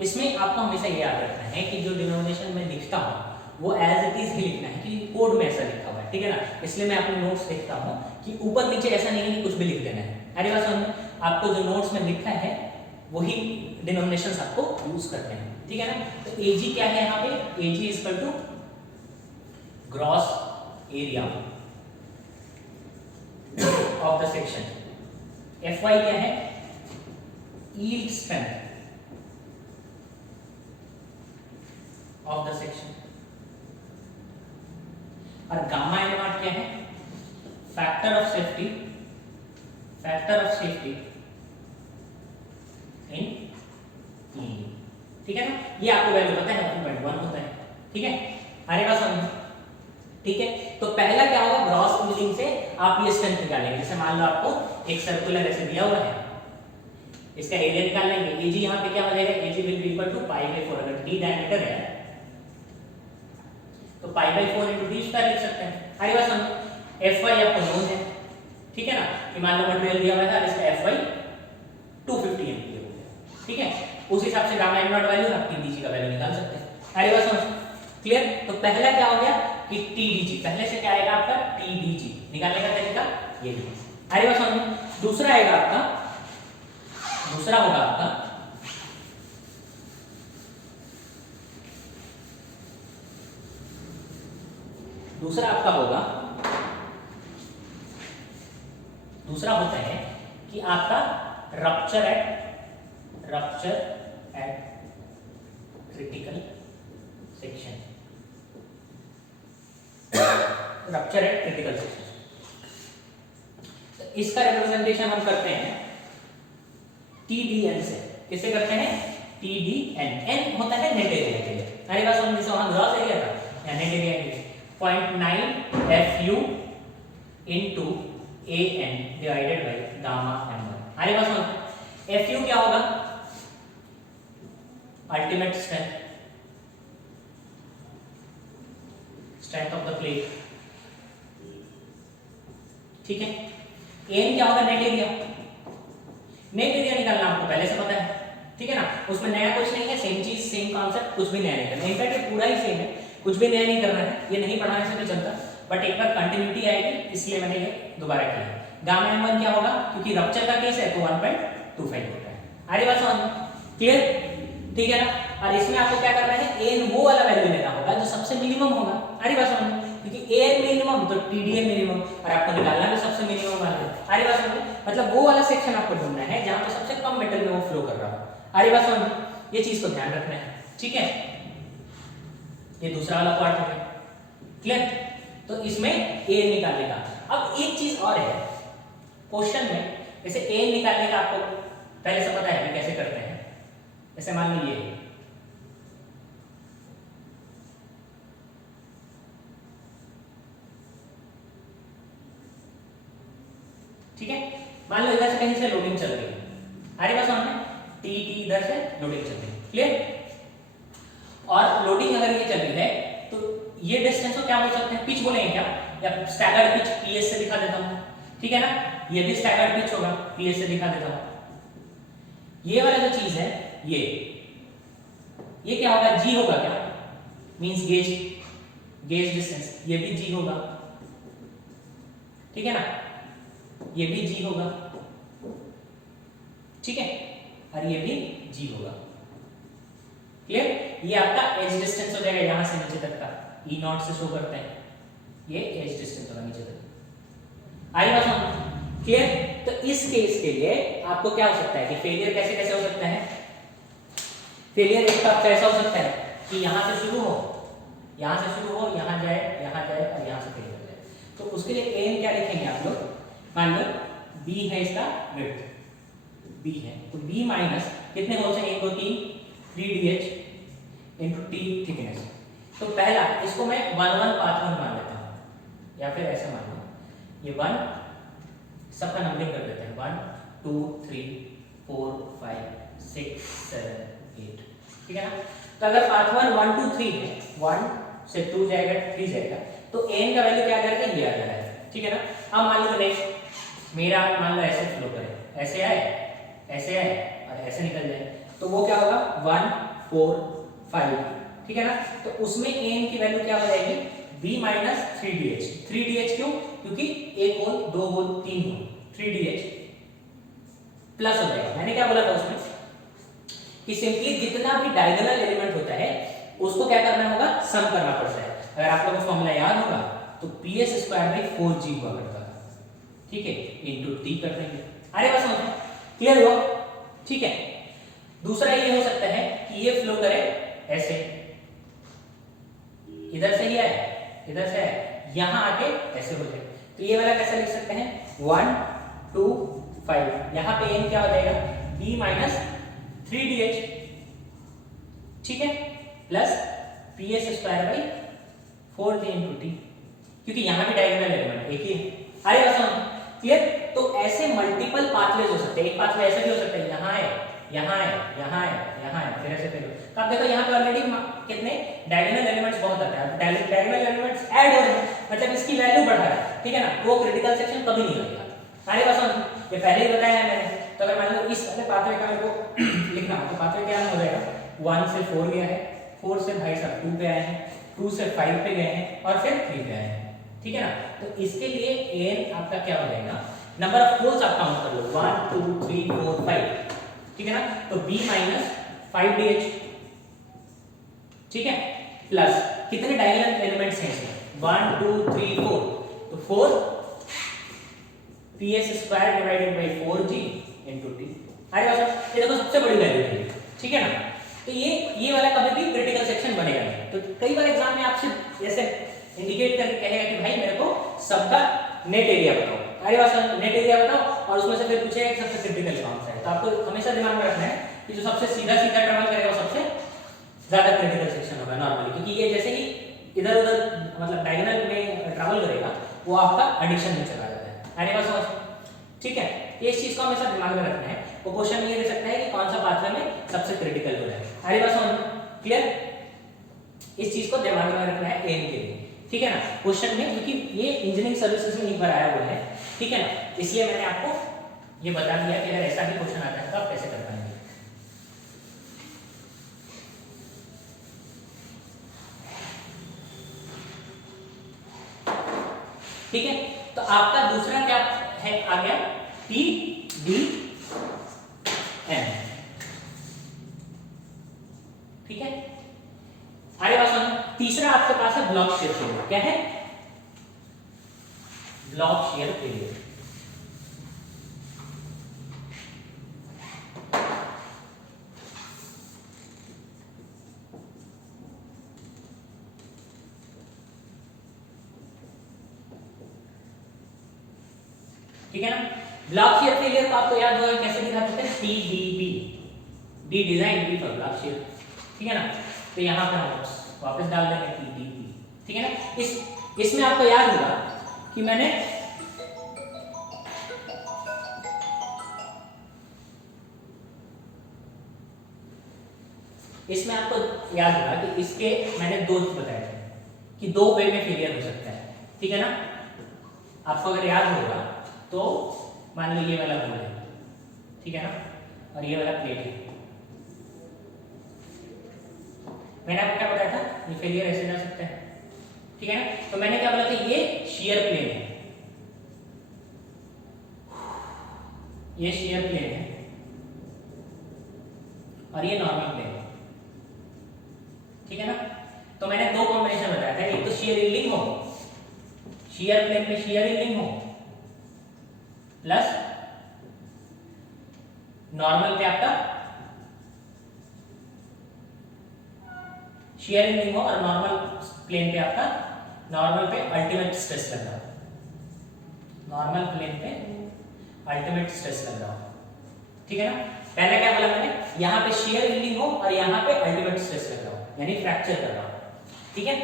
इसमें आपको हमेशा ये याद रखना है कि जो डिनोमिनेशन में लिखता हूं वो एज इट इज ही लिखना है, कि कोड में ऐसा लिखा हुआ है, ठीक है ना। इसलिए मैं अपने नोट्स लिखता हूं कि ऊपर नीचे ऐसा नहीं है कि कुछ भी लिख देना है। अरे बात समझ, आपको जो नोट्स में लिखा है वही डिनोमिनेशंस आपको यूज करते हैं, ठीक है ना। तो AG क्या है, यहाँ पे AG is equal to gross area of the section, FY क्या है, yield strength of the section, और गामा m0 क्या है, factor of safety in yield, ठीक है ना। ये आपको वैल्यू पता है 1.1 होता है, ठीक है। आगे बात समझ, ठीक है। तो पहला क्या होगा, ग्रॉस यील्डिंग से आप ये स्ट्रेंथ निकालेंगे। जैसे मान लो आपको एक सर्कुलर ऐसे दिया हुआ है, इसका एरिया निकाल लेंगे। AG यहाँ पे क्या हो जाएगा, AG will be equal to π/4। अगर D डायमीटर है तो π/4 into D स्क्वायर लिख सकते हैं। आगे बात समझो। FY आपको नोन है, ठीक है ना, कि मान लो मटेरियल दिया हुआ था, इसका FY 250 MPa हो गया, ठीक है। उस हिसाब से गामा m0 वैल्यू आप TDG का वैल्यू निकाल सकते हैं। आगे बात समझ क्लियर। तो पहला क्या हो गया कि TDG, पहले से क्या आएगा आपका TDG, निकालने का तरीका ये भी। आगे बात समझ। दूसरा आएगा आपका, दूसरा होगा आपका दूसरा होता है कि आपका रप्चर एट क्रिटिकल सेक्शन, तो इसका रिप्रेजेंटेशन हम करते हैं TDN से। किससे करते हैं, TDN। N होता है नेट एरिया के लिए। अरे बात समझ, जैसे वहां ग्रॉस एरिया था, या नेट एरिया के लिए 0.9 FU into AN divided by gamma m1। अरे बात समझ। FU क्या होगा, ultimate strength of the plate, ठीक है। AN क्या होगा, नेट एरिया निकालना आपको पहले से पता है, ठीक है ना। उसमें नया कुछ नहीं है, सेम चीज सेम कॉन्सेप्ट, कुछ भी नया नहीं है। इनफैक्ट ये पूरा ही सेम है, कुछ भी नया नहीं करना है, ये नहीं पढ़ाने से भी चलता, बट एक बार कंटिन्यूटी आएगी इसलिए मैंने ये दोबारा किया। गामा m1 क्या होगा, क्योंकि रप्चर का केस है तो 1.25 होता है। आ रही बात समझ में? क्लियर? ठीक है ना? और इसमें आपको क्या करना है, एन वो वाला वैल्यू लेना होगा जो सबसे मिनिमम होगा। आ रही बात समझ में? क्योंकि एन मिनिमम तो टीडीएन मिनिमम, और आपको निकालना भी सबसे मिनिमम वाला है। आ रही बात समझ में? मतलब वो वाला सेक्शन आपको ढूंढना है जहां पे सबसे कम मेटल में वो फ्लो कर रहा हो। आ रही बात समझ में? ये चीज को ध्यान रखना है, ठीक है? ये दूसरा वाला पार्ट हो गया। क्लियर? तो इसमें ए निकालने का। अब एक चीज और है क्वेश्चन में, जैसे ए निकालने का आपको पहले से पता है कि कैसे करते हैं। जैसे मान लीजिए ठीक है, मान लो इधर से कहीं से लोडिंग चल रही है। आ रही बात समझ में? टी इधर से लोडिंग चल रही है। क्लियर? और लोडिंग अगर ये चल रही है तो ये डिस्टेंस को क्या बोल सकते हैं, पिच बोलेंगे क्या, या स्टैगर्ड पिच पीएस से दिखा देता हूं। ठीक है ना? ये भी स्टैगर्ड पिच होगा, पीएस से दिखा देता हूं। ये वाला जो चीज है ये क्या होगा, जी होगा क्या, मींस गेज डिस्टेंस, ये भी जी होगा। ठीक है ना? ये भी जी होगा, ठीक है, और ये भी जी होगा। क्लियर? ये आपका एज डिस्टेंस हो जाएगा यहां से नीचे तक का, ई नॉट से शो करते हैं, ये एज डिस्टेंस होगा नीचे तक। आई बात समझ? क्लियर? तो इस केस के लिए आपको क्या हो सकता है कि फेलियर कैसे कैसे हो सकता है। फेलियर एक तो ऐसा हो सकता है कि यहां से शुरू हो, यहां जाए और यहां से फेल हो जाए। तो उसके लिए एम क्या लिखेंगे आप लोग, मान लो बी है इसका विड्थ, बी है तो बी माइनस कितने होल्स हैं, 1 2 3 3dh इनटू टी थिकनेस। तो पहला इसको मैं 1 1 पाथ 1 मान लेता हूं, या फिर ऐसे मान लो ये 1 सबका नंबरिंग कर देते हैं, 1 2 3 4 5 6 7 8। ठीक है ना? तो अगर पाथ 1 1 2 3 है, 1 से 2 जाएगा 3 जाएगा, तो n का वैल्यू क्या आ जाएगा, ये आ जाएगा। ठीक है ना? अब मान लो नेक्स्ट मेरा मान लो ऐसे फ्लो करे, ऐसे आए और ऐसे निकल जाए, तो वो क्या होगा 1 4 5। ठीक है ना? तो उसमें n की वैल्यू क्या हो जाएगी, b माइनस 3dh। 3dh क्यों, क्योंकि एक होल, दो होल, तीन होल, 3dh प्लस हो जाएगा। मैंने क्या बोला था उसमें कि सिंपली जितना भी डायगोनल एलिमेंट होता है उसको क्या करना होगा, सम करना पड़ता है। अगर आप लोगों को फॉर्मूला याद होगा तो ps स्क्वायर बाई 4g हुआ करता था। ठीक है, इनटू t कर देंगे। अरे बस समझ में? क्लियर हुआ? ठीक है। दूसरा ये हो सकता है कि ये फ्लो करे ऐसे, इधर से ही आए, इधर से आए, यहां आके ऐसे हो जाए। तो ये वाला कैसे लिख सकते हैं, 1 2 5, यहां पे n क्या हो जाएगा, b माइनस 3dh। ठीक है, plus ps square by 4g into t, क्योंकि यहां भी डायगोनल एलिमेंट एक ही है। अरे बस समझ? क्लियर? तो ऐसे मल्टीपल पाथवेज हो सकते हैं। एक पाथवे ऐसे भी हो सकता है, यहां है, यहां है, यहां है, यहां है, फिर ऐसे फिर। तो आप देखो यहां पे ऑलरेडी कितने डायगोनल एलिमेंट्स बहुत आते हैं, डायगोनल एलिमेंट्स ऐड हो रहे हैं, मतलब इसकी वैल्यू बढ़ रहा है। ठीक है ना? वो क्रिटिकल सेक्शन कभी नहीं लगेगा। अरे बस समझ? ये पहले ही बताया है मैंने। तो अगर मान लो इस वाले पाथवे का मेरे को लिखना हो तो पाथवे क्या हो जाएगा, 1 से 4 गया है, 4 से भाई साहब 2 पे आए हैं, 2 से 5 पे गए हैं और फिर 3 पे आए हैं। ठीक है ना? तो इसके लिए n आपका क्या हो जाएगा, नंबर ऑफ होल्स आप काउंट कर लो, 1 2 3 4 5। ठीक है ना? तो b माइनस 5dh। ठीक है, प्लस कितने डायगोनल एलिमेंट्स हैं इसमें, 1 2 3 4, तो 4 ps square divided by 4g into t। अरे बस ये देखो सबसे बड़ी वैल्यू है। ठीक है ना? तो ये वाला कभी भी क्रिटिकल सेक्शन बनेगा नहीं। तो कई बार एग्जाम में आपसे जैसे इंडिकेट करके कहेगा कि भाई मेरे को सबका नेट एरिया बताओ। अरे बस नेट एरिया बताओ, और उसमें से फिर पूछेगा कि सबसे क्रिटिकल कौन सा है। तो आपको हमेशा दिमाग में रखना है कि जो सबसे सीधा ट्रैवल करेगा वो सबसे ज्यादा क्रिटिकल सेक्शन होगा नॉर्मली, क्योंकि ये जैसे ही इधर उधर मतलब डायगोनल में ट्रैवल करेगा वो आपका एडिशन में चला जाता है। अरे बस समझ? ठीक है, इस चीज को हमेशा दिमाग में रखना है। वो क्वेश्चन ये दे सकता है कि कौन सा पाथवे में सबसे क्रिटिकल हो रहा है। अरे बस समझ? क्लियर? इस चीज को दिमाग में रखना है एम के लिए। ठीक है ना? क्वेश्चन में, क्योंकि ये इंजीनियरिंग सर्विसेज में एक बार आया हुआ है। ठीक है ना? इसलिए मैंने आपको ये बता दिया कि अगर ऐसा भी क्वेश्चन आता है तो आप कैसे कर पाएंगे। ठीक है, तो आपका दूसरा क्या है आ गया, टी डी एम। ठीक है, आगे बात सुनो। तीसरा आपके पास है ब्लॉक शेयर फेलियर। क्या है? Block share failure. ठीक है ना, ब्लॉक शेयर फेलियर को आपको याद होगा कैसे दिखाते थे, T D B, D design, B for block shear. ठीक है ना, तो यहां पर हम वापस डाल देंगे टी डी बी। ठीक है ना, इसमें आपको याद होगा कि मैंने इसमें आपको याद होगा कि इसके मैंने दो बताए थे कि दो वे में फेलियर हो सकता है। ठीक है ना, आपको अगर याद होगा तो मान लो ये वाला बोल है, ठीक है ना, और ये वाला प्लेट है। मैंने आपको क्या बताया था, ये फेलियर ऐसे जा सकता है। ठीक है ना, तो मैंने क्या बोला था, ये शियर प्लेन है, ये शियर प्लेन है और ये नॉर्मल प्लेन है। ठीक है ना, तो मैंने दो कॉम्बिनेशन बताया था, एक तो शियर यील्डिंग हो, शियर प्लेन में शियर यील्डिंग हो, प्लस नॉर्मल पे आपका शियर यील्डिंग हो और नॉर्मल प्लेन पे आपका, नॉर्मल पे अल्टीमेट स्ट्रेस लग रहा हो, नॉर्मल प्लेन पे अल्टीमेट स्ट्रेस लग रहा हो। ठीक है ना, पहले क्या बोला मैंने, यहां पे शियर यील्डिंग हो और यहां पे अल्टीमेट स्ट्रेस लग रहा हो, यानी फ्रैक्चर कर रहा हो। ठीक है,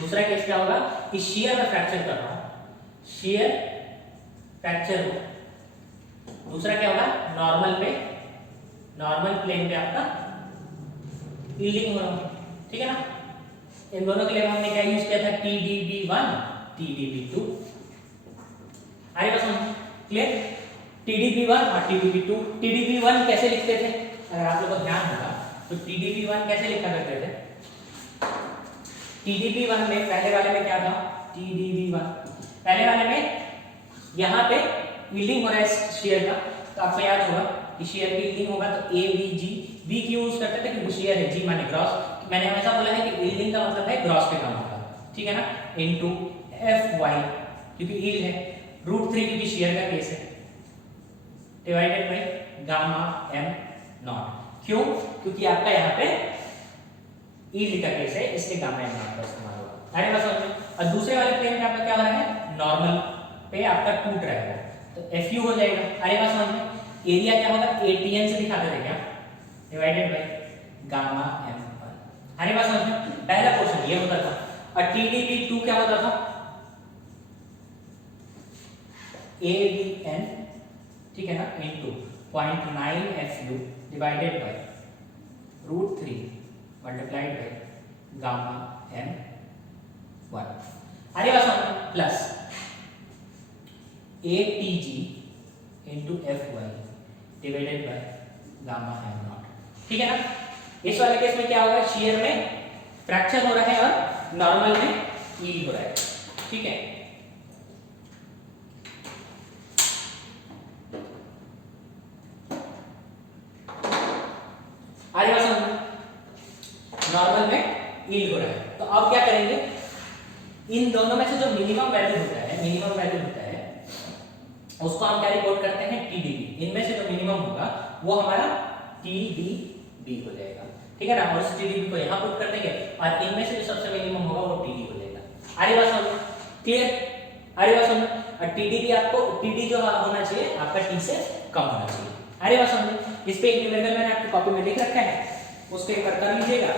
दूसरा केस क्या होगा कि शियर में फ्रैक्चर कर रहा हूं, शियर फ्रैक्चर हो। दूसरा क्या होगा, नॉर्मल पे, नॉर्मल प्लेन पे आपका यील्डिंग हो रहा है। ठीक है ना, इन दोनों के लिए हमने क्या यूज किया था, TDB1 TDB2। आगे बस हम क्लियर, TDB1 और TDB2। TDB1 कैसे लिखते थे, अगर आप लोगों को ध्यान होगा तो TDB1 कैसे लिखा करते थे, TDB1 में पहले वाले में क्या था, TDB1 पहले वाले में यहां पे यील्डिंग हो रहा है शियर का, तो आपको याद होगा कि शियर की यील्डिंग होगा तो ABG, B क्यों यूज करते थे क्योंकि शियर है, G माने ग्रॉस। मैंने हमेशा बोला है कि यील्डिंग का मतलब है ग्रॉस पे काम होगा। ठीक है ना, इनटू FY क्योंकि यील्ड है, √3 क्योंकि शियर का केस है, divided by gamma m not. क्यों, क्योंकि आपका यहाँ पे यील्ड का केस है, इसलिए गामा m नॉट का इस्तेमाल होगा। अरे बस समझो, और दूसरे वाले प्लेन में आपका क्या हो रहा है, नॉर्मल पे आपका टूट रहेगा तो FU हो जाएगा। अरे बस समझ में, एरिया क्या होगा, ATN से दिखाते थे क्या, डिवाइडेड बाय गामा m। अरे बस समझ में, पहला क्वेश्चन ये होता था, और TDB2 क्या होता था, ABN, ठीक है ना, into 0.9 FU divided by √3 multiplied by gamma m1। अरे बस समझ में, plus ATG into FY divided by gamma m not. ठीक है ना, इस वाले केस में क्या होगा, शियर में फ्रैक्चर हो रहा है और नॉर्मल में यील्ड हो रहा है। ठीक है, आगे बात समझो, नॉर्मल में यील्ड हो रहा है, तो अब क्या करेंगे, इन दोनों में से जो मिनिमम वैल्यू होता है, मिनिमम वैल्यू होता है उसको हम क्या रिपोर्ट करते हैं, TDB। इनमें से जो मिनिमम होगा वो हमारा TDB हो जाएगा। ठीक है ना, और इस TDB को यहाँ पुट कर देंगे और इनमें से जो सबसे मिनिमम होगा वो TD हो जाएगा। आगे बात समझो, क्लियर, आगे बात समझो, और TDB आपको, TD जो होना चाहिए आपका T से कम होना चाहिए। आगे बात समझो, इस पे एक न्यूमेरिकल मैंने आपकी कॉपी में लिख रखा है, उसको एक बार कर लीजिएगा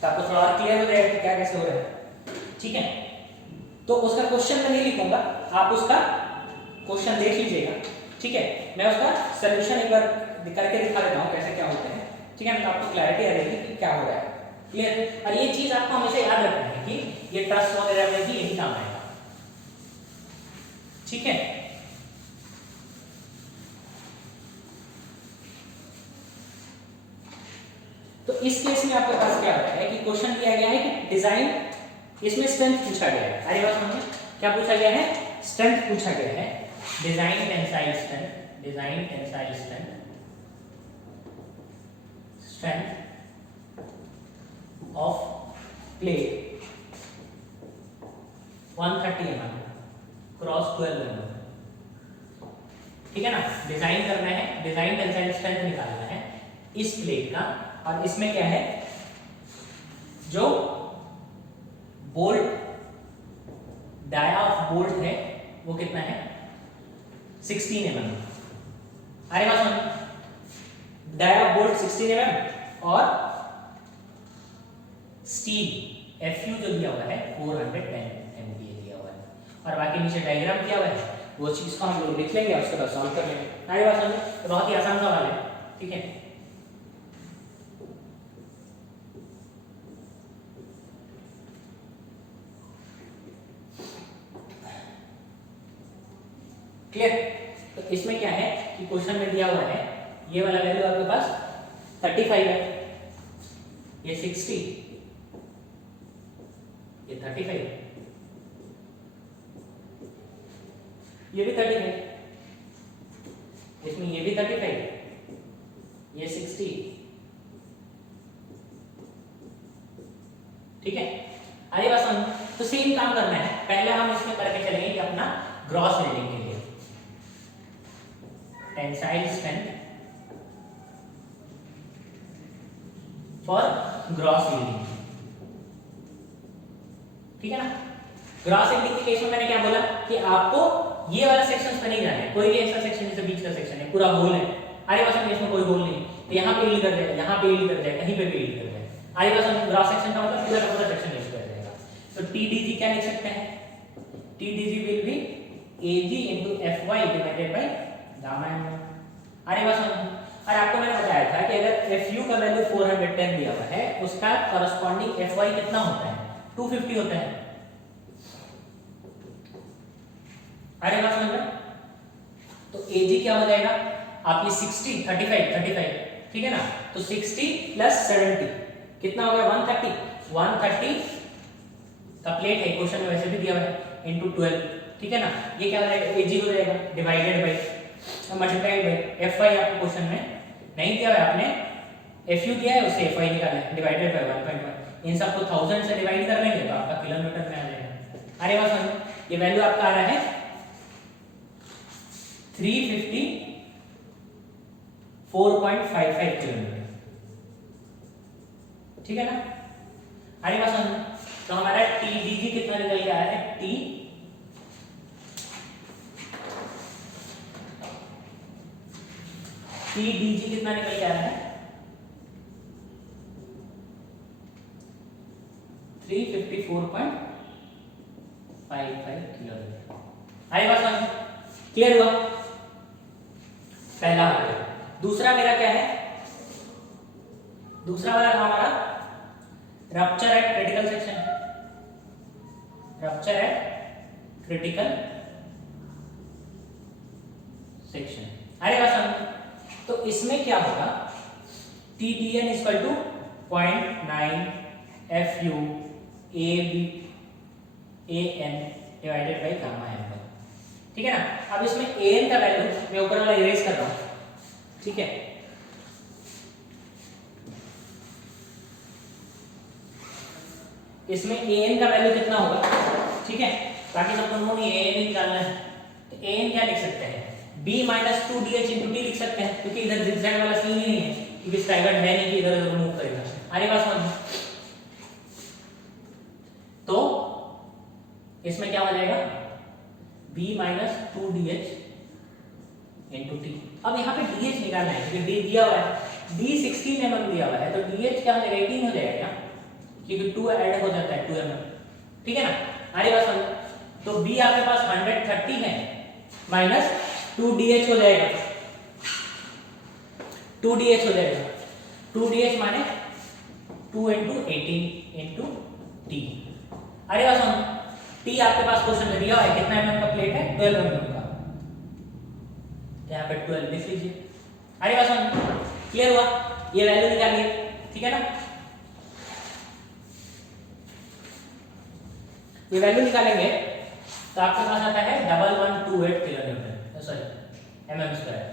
तो आपको थोड़ा और क्लियर हो जाएगा कि क्या कैसे हो रहा है। ठीक है, तो उसका क्वेश्चन मैं नहीं लिखूंगा, आप उसका क्वेश्चन देख लीजिएगा। ठीक है, मैं उसका सॉल्यूशन एक बार करके दिखा देता हूं कैसे क्या होते हैं। ठीक है, तो आपको क्लैरिटी आ जाएगी कि क्या हो रहा है। क्लियर, और ये चीज आपको हमेशा याद रखना है कि ये ट्रस्ट वगैरह में भी यही काम आएगा। ठीक है, तो इस केस में आपके पास क्या होता है कि क्वेश्चन दिया गया है कि डिजाइन, इसमें स्ट्रेंथ पूछा गया है। अरे बात समझिए, क्या पूछा गया है? स्ट्रेंथ पूछा गया है। Design tensile strength, design tensile strength, strength of plate 130 mm cross 12 mm। ठीक है ना, डिजाइन करना है, डिजाइन टेंसाइल स्ट्रेंथ निकालना है इस प्लेट का। और इसमें क्या है, जो बोल्ट डाया ऑफ बोल्ट है वो कितना है? 16 mm। अरे बात सुन, डाया ऑफ बोल्ट 16 mm और स्टील FU जो दिया हुआ है 410 MPa दिया हुआ है, और बाकी नीचे डायग्राम दिया हुआ है, वो चीज को हम लोग लिख लेंगे और उसके बाद सॉल्व कर लेंगे। अरे बात समझे, बहुत ही आसान सवाल है। ठीक है, क्लियर? तो इसमें क्या है कि क्वेश्चन में दिया हुआ है ये वाला वैल्यू आपके पास 35 है, ये 60, ये 35, ये भी 35, इसमें ये भी 35, ये 60। ठीक है, आगे बात समझ। तो सेम काम करना है, पहले हम इसमें करके चलेंगे कि अपना ग्रॉस रीडिंग के लिए tensile strength for gross reading. ठीक है ना, ग्रॉस रीडिंग के केस में मैंने क्या बोला कि आपको ये वाला सेक्शन पे नहीं जाना है, कोई भी ऐसा सेक्शन जैसे बीच का सेक्शन है पूरा होल है, आगे पास इसमें कोई होल नहीं, तो यहाँ पे हील कर जाएगा, यहाँ पे हील कर जाएगा, कहीं पे भी हील कर जाएगा। आगे पास ग्रॉस सेक्शन का मतलब पूरा का पूरा सेक्शन हील कर जाएगा। तो TDG क्या लिख सकते हैं? TDG will be AG into FY divided by gamma m। आगे पास और आपको मैंने बताया था कि अगर FU का वैल्यू 410 दिया हुआ है, उसका कॉरस्पॉन्डिंग FY कितना होता है? 250 होता है। अरे बात समझ में? तो AG क्या हो जाएगा? आपकी 60 35 ठीक है ना, तो 60 प्लस 70 कितना हो गया? 130। 130 का प्लेट है, क्वेश्चन में वैसे भी दिया हुआ है, इनटू 12। ठीक है ना, ये क्या हो जाएगा? AG हो जाएगा divided by multiplied by FY। आपको क्वेश्चन में नहीं दिया है, आपने FU दिया है, उससे FY निकाला है डिवाइडेड बाय 1.1। इन सबको 1000 से डिवाइड कर लेंगे तो आपका किलोमीटर में आ जाएगा। अरे बात समझो, ये वैल्यू आपका आ रहा है 354.55 किलोमीटर। ठीक है ना, अरे बात समझो, तो हमारा TDG कितना निकल के आया है? TDG कितना निकल के आया है? 354.55 किलोमीटर। अरे बात समझो, क्लियर हुआ? पहला हो गया। दूसरा मेरा क्या है? दूसरा वाला था हमारा rupture at critical section, rupture at critical section. अरे बात समझो, तो इसमें क्या होगा? TDN equal to 0.9 FU AN divided by gamma m। ठीक है ना, अब इसमें AN का वैल्यू मैं ऊपर वाला इरेज कर रहा हूं। ठीक है, इसमें AN का वैल्यू कितना होगा? ठीक है, बाकी सब तुम लोगों ने AN निकालना है, तो AN क्या लिख सकते हैं? B minus 2DH into T लिख सकते हैं, क्योंकि इधर जिगजैग वाला सीन ही नहीं है, क्योंकि स्टाइगर्ड है नहीं कि इधर उधर मूव करेगा। आगे बात समझ। तो इसमें क्या हो जाएगा? B minus 2DH into T। अब यहाँ पे DH निकालना है, क्योंकि D दिया हुआ है, D 16 mm दिया हुआ है, तो DH क्या हो जाएगा? 18 हो जाएगा क्या? क्योंकि 2 ऐड हो जाता है 2 mm। ठीक है ना, आगे बात समझ। तो B आपके पास 130 है माइनस 2DH हो जाएगा, 2DH हो जाएगा, 2DH माने 2 इंटू 18 इंटू T। अरे बात समझ, T आपके पास क्वेश्चन में दिया हुआ है, कितना mm का प्लेट है? 12 mm का, यहाँ पे 12 लिख लीजिए। अरे बात समझ, क्लियर हुआ? ये वैल्यू निकालिए। ठीक है ना, ये वैल्यू निकालेंगे तो आपके पास आता है 1128 kilo Newton, sorry MM square.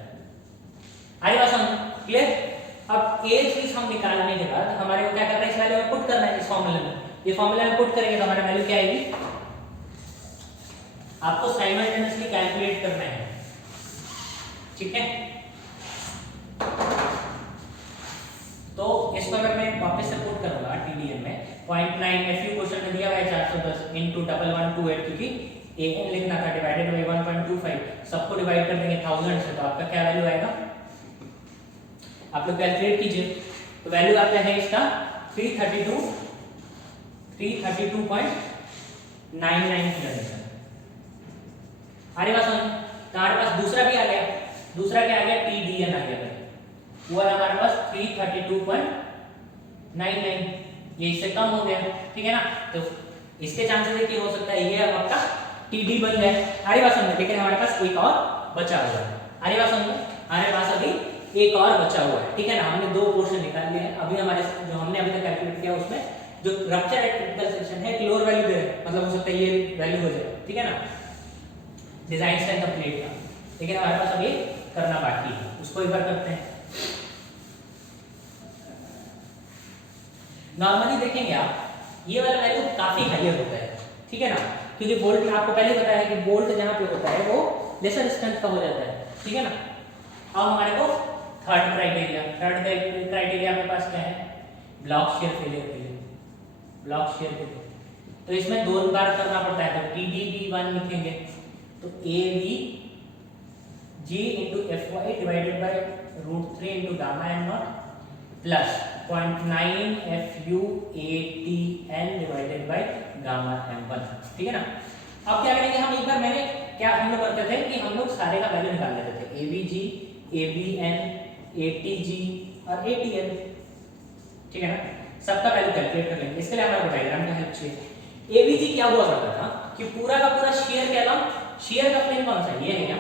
आगे बात समझ क्लियर। अब ए चीज हम निकालने के बाद हमारे को क्या करना है, इस वैल्यू में पुट करना है इस फॉर्मूले में। ये फॉर्मूले में पुट करेंगे तो हमारा वैल्यू क्या आएगी, आपको साइमल्टेनियसली कैलकुलेट करना है, ठीक है। तो इसको अगर मैं वापस से पुट करूंगा टीडीएन में 0.9 एफयू क्वेश्चन में दिया हुआ है 410 इनटू 1128, क्योंकि एन लिखना था डिवाइडेड बाय 1.25, सबको डिवाइड कर देंगे 1000 से, तो आपका क्या वैल्यू आएगा, आप लोग कैलकुलेट कीजिए। तो वैल्यू आता है इसका 332.99 किलोमीटर। हमारे पास हमारे पास दूसरा भी आ गया, दूसरा क्या आ गया, टीडीएन आ गया, वो है हमारे पास 332.99, ये इससे कम हो गया, ठीक है ना। तो इसके चांसेस है कि हो सकता है ये अब आपका टीडी बन जाए। हमारी बात समझे, लेकिन हमारे पास एक और बचा हुआ है। हमारी बात समझे, हमारे पास अभी एक और बचा हुआ है, ठीक है ना। हमने दो पोर्शन निकाल लिए हैं अभी, हमारे जो हमने अभी तक कैलकुलेट किया उसमें जो रप्चर एट क्रिटिकल सेक्शन है एक लोअर वैल्यू दे रहे हैं, मतलब हो सकता है ये वैल्यू हो जाए, ठीक है ना, डिजाइन स्ट्रेंथ ऑफ प्लेट का। लेकिन हमारे पास अभी करना बाकी है, उसको एक बार करते हैं। नॉर्मली देखेंगे आप ये वाला वैल्यू काफी हाईयर होता है, ठीक है ना, क्योंकि बोल्ट में आपको पहले बताया है कि बोल्ट जहां पे होता है वो लेसर स्ट्रेंथ का हो जाता है, ठीक है ना। अब हमारे को थर्ड क्राइटेरिया मेरे पास क्या है, ब्लॉक शेयर फेलियर के लिए, ब्लॉक शेयर फेलियर। तो इसमें दो बार करना पड़ता है, तो TDB1 लिखेंगे तो AVG into FY divided bye √3 into gamma m0 plus 0.9 FUATN divided by gamma m1, ठीक है ना। अब क्या करेंगे हम, एक बार मैंने क्या हम लोग करते थे कि हम लोग सारे का वैल्यू निकाल लेते थे, AVG ABN ATG और ATN, ठीक है ना, सबका वैल्यू कैलकुलेट कर लेंगे। इसके लिए हमारा डायग्राम का हेल्प चाहिए। AVG क्या हुआ करता था कि पूरा का पूरा शेयर क्या था, शेयर का प्लेन कौन सा, ये है क्या,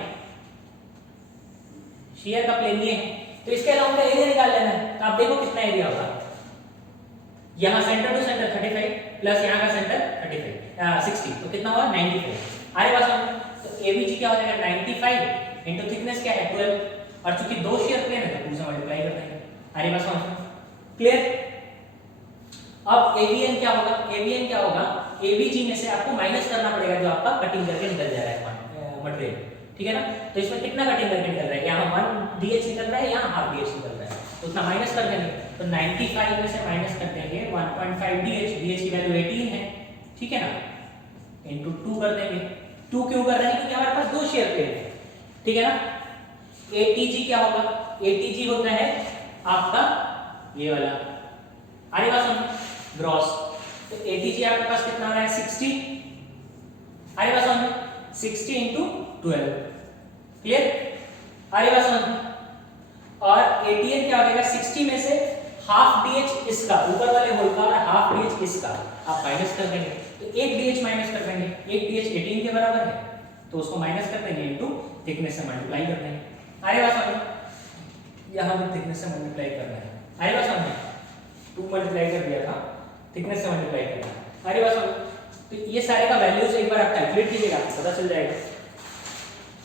शेयर का प्लेन ये है, तो इसके अलावा का एरिया निकाल लेना है। तो आप देखो कितना एरिया होगा, यहां सेंटर टू सेंटर 35 प्लस यहां का सेंटर 60, तो कितना हुआ 95। आरे पास तो AVG क्या हो जाएगा 95 इनटू थिकनेस क्या है 12, और चूंकि दो शेयर प्लेन है तो 2 से मल्टीप्लाई कर देंगे। आरे पास क्लियर। अब AVN क्या होगा, AVN क्या होगा, AVG में से आपको माइनस करना पड़ेगा जो आपका कटिंग करके निकल जा रहा है मटेरियल, ठीक है ना। तो इसमें कितना कटिंग करके निकल रहा है, यहाँ 1 DH निकल रहा है, यहाँ हाफ DH निकल रहा है, तो उतना माइनस कर देंगे। तो 95 में से माइनस कर देंगे 1.5 DH, DH की वैल्यू 18 है, ठीक है ना, इनटू 2 कर देंगे। 2 क्यों कर रहे हैं, क्योंकि हमारे पास दो शेयर प्लेन है, ठीक है ना। ATG क्या होगा, ATG होता है आपका ये वाला, अरे बात सुन ग्रॉस, तो ATG आपके पास कितना आ रहा है 60, अरे बात सुन 60 into 12, क्लियर। अरे बात सुन, और ATN क्या हो जाएगा 60 में से हाफ DH इसका, ऊपर वाले होल का और हाफ DH इसका आप माइनस कर देंगे, तो 1 DH माइनस कर देंगे, 1 DH 18 के बराबर है, तो उसको माइनस कर देंगे इनटू थिकनेस से मल्टीप्लाई कर देंगे। अरे बात समझ, यहां भी थिकनेस से मल्टीप्लाई करना है। अरे बात समझ, 2 मल्टीप्लाई कर दिया था, थिकनेस से मल्टीप्लाई करना है। अरे बात समझ, तो ये सारे का वैल्यूज एक बार आप कैलकुलेट कीजिएगा, पता चल जाएगा,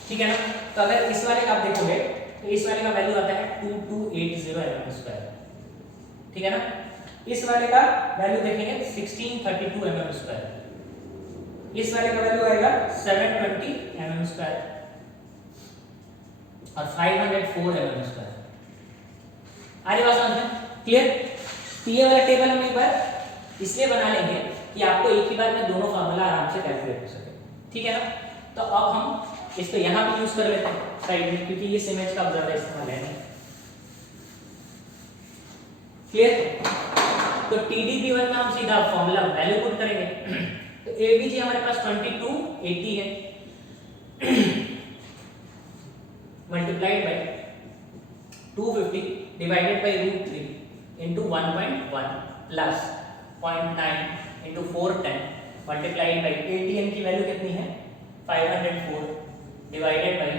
ठीक है ना। तो अगर इस वाले का आप देखोगे तो इस वाले का वैल्यू आता है 2280 mm², ठीक है ना। इस वाले का वैल्यू देखेंगे 1632 mm², इस वाले का वैल्यू आएगा 720 mm² और 504 mm²। आगे बात समझ क्लियर। तो ये वाला टेबल हम एक बार इसलिए बना लेंगे कि आपको एक ही बार में दोनों फार्मूला आराम से कैलकुलेट हो सके, ठीक है ना। तो अब हम इसको यहां भी यूज कर लेते हैं साइड में, क्योंकि ये इमेज का ज्यादा इस्तेमाल है नहीं, क्लियर। तो TDB1 में हम सीधा फार्मूला वैल्यू पुट करेंगे। तो AVG हमारे पास 2280 है multiplied by 250 divided by √3 into 1.1 plus 0.9 into 410 multiplied by ATN की वैल्यू कितनी है 504 डिवाइडेड बाय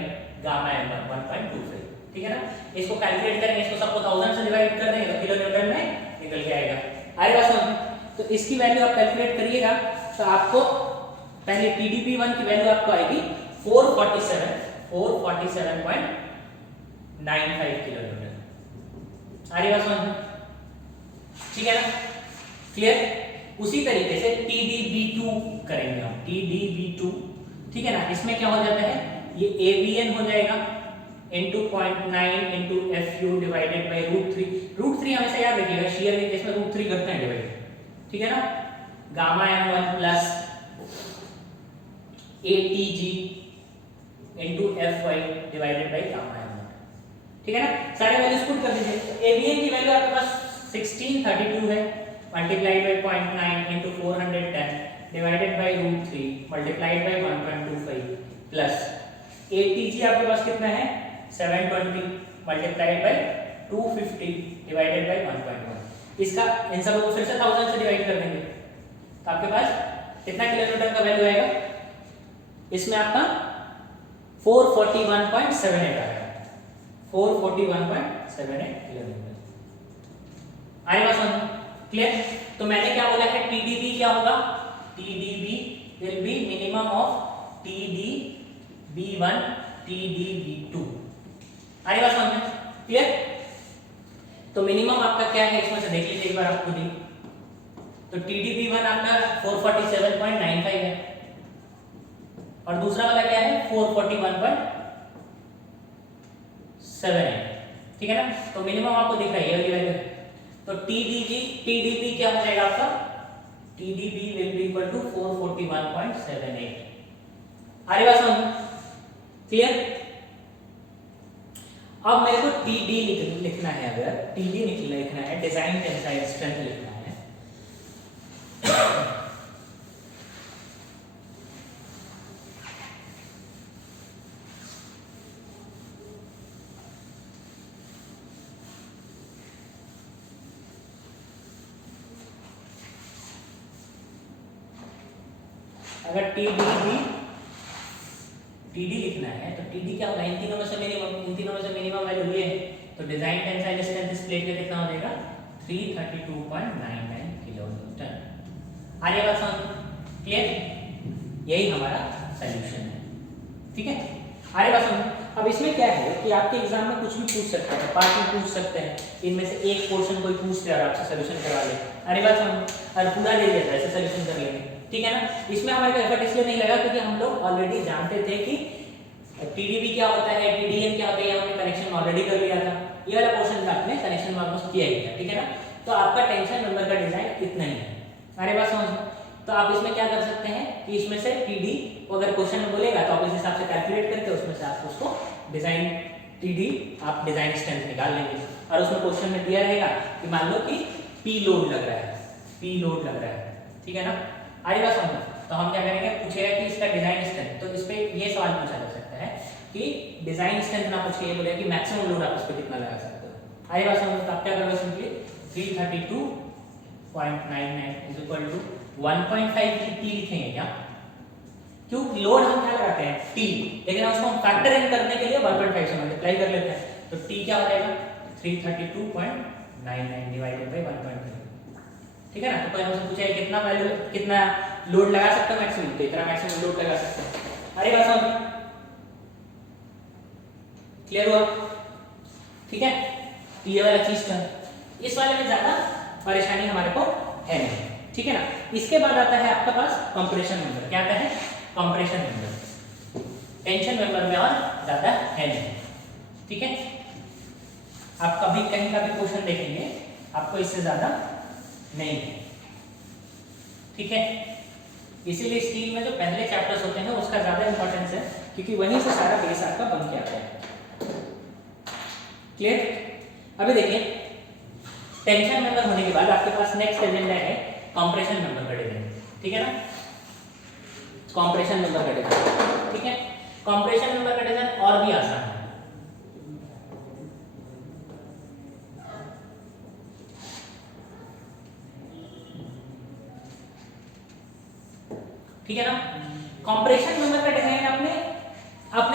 गामा m1 1.25, ठीक है ना। इसको कैलकुलेट करेंगे, इसको सबको 1000 से डिवाइड कर देंगे तो किलो न्यूटन में निकल के आएगा। आएगा समझ। तो इसकी वैल्यू आप कैलकुलेट करिएगा तो आपको पहले TDP1 की वैल्यू आपको आएगी 447.95 किलोमीटर। आ रही बात समझ में? ठीक है ना, क्लियर। उसी तरीके से TDB2 करेंगे हम, TDB2, ठीक है ना। इसमें क्या हो जाता है, ये AVN हो जाएगा into 0.9 into FU divided by √3। √3 हमेशा याद रखिएगा, शेयर के केस में √3 करते हैं डिवाइड, ठीक है ना। Gamma M1 plus ATG into FY divided by gamma M1, ठीक है ना। सारे वैल्यूज पुट कर दीजिए। AVN की वैल्यू आपके पास 1632 है, multiplied by 0.9 into 410 divided by √3 multiplied by 1.25 plus ATG आपके पास कितना है 720 मल्टीप्लाइड बाई 250 डिवाइडेड बाई 1.1। इसका इन सब को फिर से 1000 से डिवाइड कर देंगे तो आपके पास कितना किलोमीटर का वैल्यू आएगा, इसमें आपका 441.78 आएगा, 441.78 किलोमीटर। आए बात समझ, क्लियर। तो मैंने क्या बोला है, TDB क्या होगा, TDB will be minimum of TDB1 TDB2। आए बात समझ में, क्लियर। तो मिनिमम आपका क्या है इसमें से देख लीजिए एक बार आप खुद ही। तो TDB1 आपका 447.95 है और दूसरा वाला क्या है 441.78, ठीक है ना। तो मिनिमम आपको दिख रहा है ये वाली वैल्यू। तो TDB क्या हो जाएगा आपका, TDB will be equal to 441.78। आ रही बात समझ, क्लियर। अब मेरे को TD लिखना है, अगर TD लिखना है डिजाइन टेंसाइल स्ट्रेंथ लिखना है, अगर TD लिखना है तो TD क्या होगा, इन तीनों में से मिनिमम वैल्यू ये है तो डिजाइन टेंसाइल स्ट्रेंथ इस प्लेट का कितना हो जाएगा 332.99 किलोन्यूटन। आ रही बात समझ, क्लियर। यही हमारा सॉल्यूशन है, ठीक है। आ रही बात समझ। अब इसमें क्या है कि आपके एग्जाम में कुछ भी पूछ सकते हैं, पार्ट में पूछ सकते हैं, इनमें से एक पोर्शन कोई पूछ ले और आपसे सॉल्यूशन करवा ले। अरे बात समझ, और पूरा ले लिया ऐसे सॉल्यूशन कर लेंगे, ठीक है ना। इसमें हमारे को एफर्ट इसलिए नहीं लगा क्योंकि हम लोग ऑलरेडी जानते थे कि TDB क्या होता है, TDN क्या होता है, ये हमने कनेक्शन ऑलरेडी कर लिया था। ये वाला पोर्शन का आपने कनेक्शन ऑलमोस्ट किया ही था, ठीक है ना। तो आपका टेंशन मेंबर का डिजाइन इतना ही है। अरे बात समझ। तो आप इसमें क्या कर सकते हैं कि इसमें से TD को अगर क्वेश्चन में बोलेगा तो आप इस हिसाब से कैलकुलेट करके उसमें से आप उसको डिजाइन TD आप डिजाइन स्ट्रेंथ निकाल लेंगे। और उसमें क्वेश्चन में दिया रहेगा कि मान लो कि P लोड लग रहा है, ठीक है ना। आई बात समझ। तो हम क्या करेंगे, पूछेगा कि इसका डिजाइन स्ट्रेंथ, तो इस पे ये सवाल पूछा जा सकता है कि डिजाइन स्ट्रेंथ ना पूछ के ये बोलेगा कि मैक्सिमम लोड आप इस पे कितना लगा सकते हो। आई बात समझ। तो आप क्या करोगे, सिंपली 332.99 इज इक्वल टू 1.5 की T लिखेंगे क्या, क्यों लोड हम क्या लगाते हैं T, लेकिन उसको हम फैक्टर इन करने के लिए 1.5 से मल्टीप्लाई कर लेते हैं। तो T क्या हो जाएगा 332.99 डिवाइडेड बाय 1.5, ठीक है ना। तो कोई हमसे पूछे कितना वैल्यू, कितना लोड लगा सकता है मैक्सिमम, तो इतना मैक्सिमम लोड लगा सकते हैं। अरे बात समझ, क्लियर हुआ, ठीक है। तो ये वाला चीज था, इस वाले में ज्यादा परेशानी हमारे को है नहीं, ठीक है ना। इसके बाद आता है आपके पास कंप्रेशन मेंबर। क्या आता है, कंप्रेशन मेंबर। टेंशन मेंबर में और ज्यादा है नहीं, ठीक है। आप कभी कहीं का भी क्वेश्चन देखेंगे आपको इससे ज्यादा नहीं है, ठीक है। इसीलिए स्टील में जो पहले चैप्टर्स होते हैं उसका ज्यादा इंपॉर्टेंस है क्योंकि वहीं से सारा बेस आपका बन के आता है, क्लियर। अभी देखिए टेंशन मेंबर होने के बाद आपके पास नेक्स्ट एजेंडा है कंप्रेशन मेंबर का डिजाइन, ठीक है ना। कंप्रेशन मेंबर का डिजाइन, ठीक है। कंप्रेशन मेंबर का डिजाइन और भी आसान है, ठीक है ना। कंप्रेशन मेंबर का डिजाइन आपने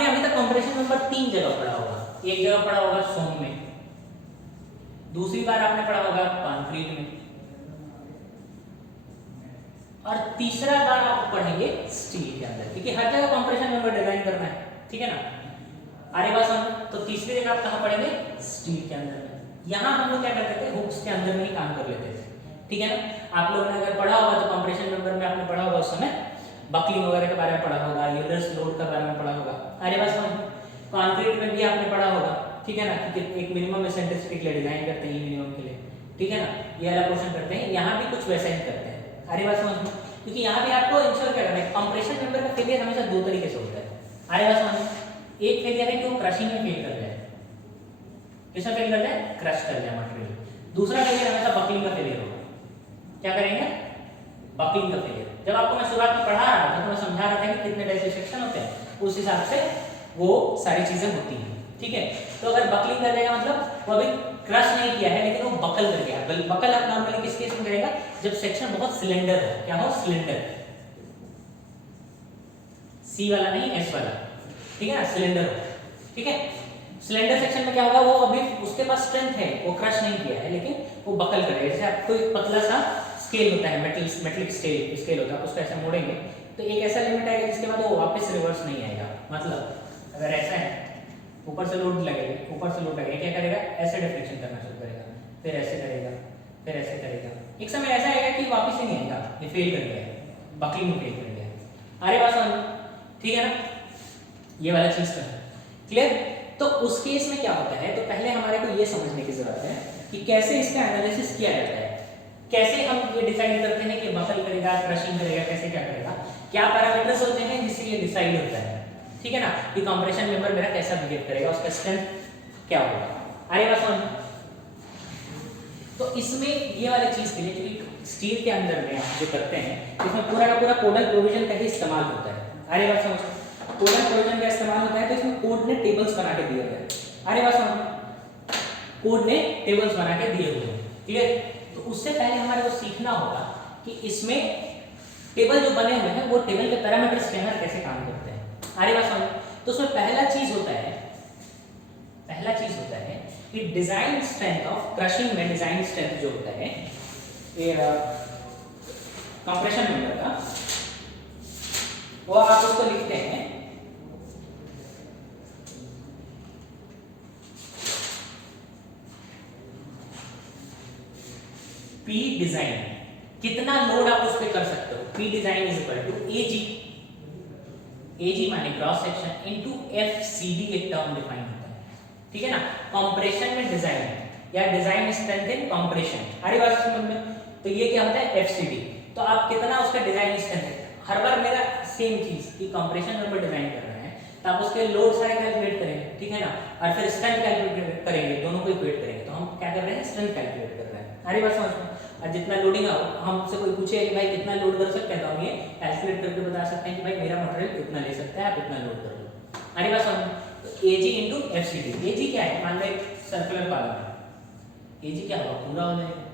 अभी तक कंप्रेशन मेंबर 3 जगह पढ़ा होगा। एक जगह पढ़ा होगा सोम में, दूसरी बार आपने पढ़ा होगा कंक्रीट में, और तीसरा बार आप पढ़ेंगे स्टील के अंदर, क्योंकि हर जगह कंप्रेशन मेंबर डिजाइन करना है, ठीक है ना। अरे बात समझ, तो तीसरी जगह आप कहाँ पढ़ेंगे, स्टील के अंदर में। यहाँ हम लोग क्या करते थे, हुक्स के अंदर में ही काम कर लेते थे, ठीक है ना। आप लोगों ने अगर पढ़ा होगा तो कंप्रेशन मेंबर में आपने पढ़ा होगा उस समय बकलिंग वगैरह के बारे में पढ़ा होगा, यूलर्स लोड के बारे में पढ़ा होगा। अरे बात समझ, कंक्रीट में भी आपने पढ़ा होगा, ठीक है ना, क्योंकि एक मिनिमम एसेंट्रिसिटी के लिए डिजाइन करते हैं, मिनिमम के लिए, ठीक है ना, ये वाला पोर्शन करते हैं। यहाँ भी कुछ वैसा ही करते हैं। अरे बात समझ में, क्योंकि यहाँ भी आपको इंश्योर क्या करना है, कंप्रेशन मेंबर का फेलियर हमेशा दो तरीके से होता है। अरे बात समझ, एक फेलियर है कि वो क्रशिंग में फेल कर जाए, किसमें फेल कर जाए, क्रश कर जाए मटेरियल। दूसरा फेलियर हमेशा बकलिंग का फेलियर होगा। क्या करेंगे, बकलिंग का फेलियर। जब आपको मैं शुरुआत में पढ़ा रहा था तो मैं समझा रहा था कि कितने टाइप के सेक्शन होते हैं, उस हिसाब से वो सारी चीजें होती हैं, ठीक है। तो अगर बकलिंग कर देगा मतलब वो अभी क्रश नहीं किया है लेकिन वो बकल कर गया है। बकल आप नॉर्मली किस केस में करेगा, जब सेक्शन बहुत सिलेंडर हो, क्या हो, सिलेंडर, सी वाला नहीं एस वाला, ठीक है ना, सिलेंडर हो, ठीक है। सिलेंडर सेक्शन में क्या होगा, वो अभी उसके पास स्ट्रेंथ है, वो क्रश नहीं किया है लेकिन वो बकल करेगा। जैसे आपको एक पतला सा स्केल होता है, मेटलिक स्केल होता है, उसको ऐसे मोड़ेंगे तो एक ऐसा लिमिट आएगा जिसके बाद वो वापस रिवर्स नहीं आएगा। मतलब अगर ऐसा है, ऊपर से लोड लगेगा, ऊपर से लोड लगेगा, क्या करेगा, ऐसे डिफ्लेक्शन करना शुरू करेगा, फिर ऐसे करेगा, फिर ऐसे करेगा, एक समय ऐसा आएगा कि वापस ही नहीं आएगा, ये फेल कर गया है, बकलिंग में फेल कर गया है। अरे बात समझ, ठीक है ना, ये वाला चीज का क्लियर। तो उस केस में क्या होता है, तो पहले हमारे को ये समझने की जरूरत है कि कैसे इसका एनालिसिस किया जाता है, कैसे हम ये डिसाइड करते हैं कि बकल करेगा, क्रशिंग करेगा, कैसे क्या करेगा, क्या पैरामीटर्स होते हैं जिससे ये डिसाइड होता है, ठीक है ना, कि कंप्रेशन मेंबर मेरा कैसा बिहेव करेगा, उसका स्ट्रेंथ क्या होगा। अरे बात समझ, तो इसमें ये वाली चीज के लिए क्योंकि स्टील के अंदर में आप जो करते हैं इसमें पूरा का पूरा कोडल प्रोविजन का ही इस्तेमाल होता है। अरे बात समझ, कोडल प्रोविजन का इस्तेमाल होता है, तो इसमें कोड ने टेबल्स बना के दिए हुए हैं। अरे बात समझ, कोड ने टेबल्स बना के दिए हुए हैं, क्लियर। तो उससे पहले हमारे को सीखना होगा कि इसमें टेबल जो बने हुए हैं वो टेबल के पैरामीटर्स के अंदर कैसे काम करते हैं। अरे बात समझ, तो उसमें पहला चीज होता है कि डिजाइन स्ट्रेंथ ऑफ क्रशिंग में, डिजाइन स्ट्रेंथ जो होता है कंप्रेशन मेंबर का, वो आप उसको लिखते हैं पी डिजाइन, कितना लोड आप उस पर कर सकते हो, P design is equal to AG माने क्रॉस सेक्शन इनटू एफसीडी, एक टर्म डिफाइन होता है, ठीक है ना, कंप्रेशन में डिजाइन या डिजाइन स्ट्रेंथ इन कंप्रेशन। अरे बात समझ में, तो ये क्या होता है, एफसीडी। तो आप कितना उसका डिजाइन स्ट्रेंथ है, हर बार मेरा सेम चीज कि कंप्रेशन मेंबर डिजाइन कर रहे हैं तो आप उसके लोड सारे कैलकुलेट करेंगे, ठीक है ना, और फिर स्ट्रेंथ कैलकुलेट करेंगे, दोनों को इक्वेट करेंगे। तो हम क्या कर रहे हैं, स्ट्रेंथ कैलकुलेट कर रहे हैं। अरे बात समझ में, और जितना लोडिंग हो, हमसे कोई पूछे कि भाई कितना लोड कर सकते हैं, तो हम ये कैलकुलेट करके बता सकते हैं कि भाई मेरा मटेरियल इतना ले सकता है, आप इतना लोड कर लो। अरे बात समझ, तो एजी इंटू एफसीडी, एजी क्या है, मान लो एक सर्कुलर कॉलम है, एजी क्या होगा, पूरा हो जाएगा,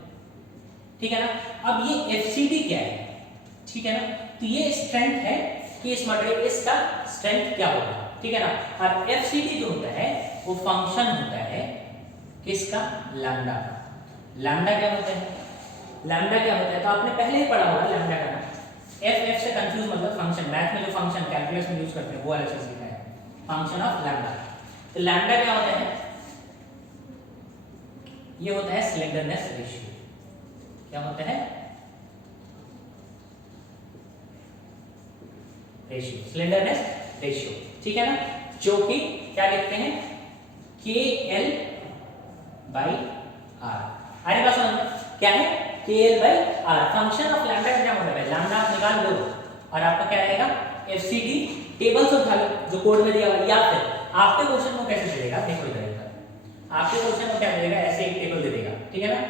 ठीक है ना। अब ये एफसीडी क्या है, ठीक है ना, तो ये स्ट्रेंथ है कि इस मटेरियल, इसका स्ट्रेंथ क्या होगा, ठीक है ना। और एफसीडी जो होता है वो फंक्शन होता है किसका, लैम्डा का। लैम्डा क्या होता है, लैम्डा क्या होता है, तो आपने पहले ही पढ़ा होगा लैम्डा का नाम। एफ से कंफ्यूज मतलब फंक्शन, मैथ में जो फंक्शन कैलकुलस में यूज करते हैं वो वाला चीज लिखा है, फंक्शन ऑफ लैम्डा। तो लैम्डा क्या होता है, ये होता है स्लेंडरनेस रेशियो। क्या होता है, रेशियो, स्लेंडरनेस रेशियो, ठीक है ना, जो कि क्या लिखते हैं, KL बाई R। अरे बात समझ, क्या है, KL by R। Function of lambda का क्या मतलब है, लैम्डा आप निकाल दो और आपका क्या रहेगा, FCD टेबल से उठा लो जो कोड में दिया हुआ, या फिर आपके क्वेश्चन को कैसे दे देगा, देखो इधर आपके क्वेश्चन को क्या दे देगा, ऐसे एक टेबल दे देगा, ठीक है ना,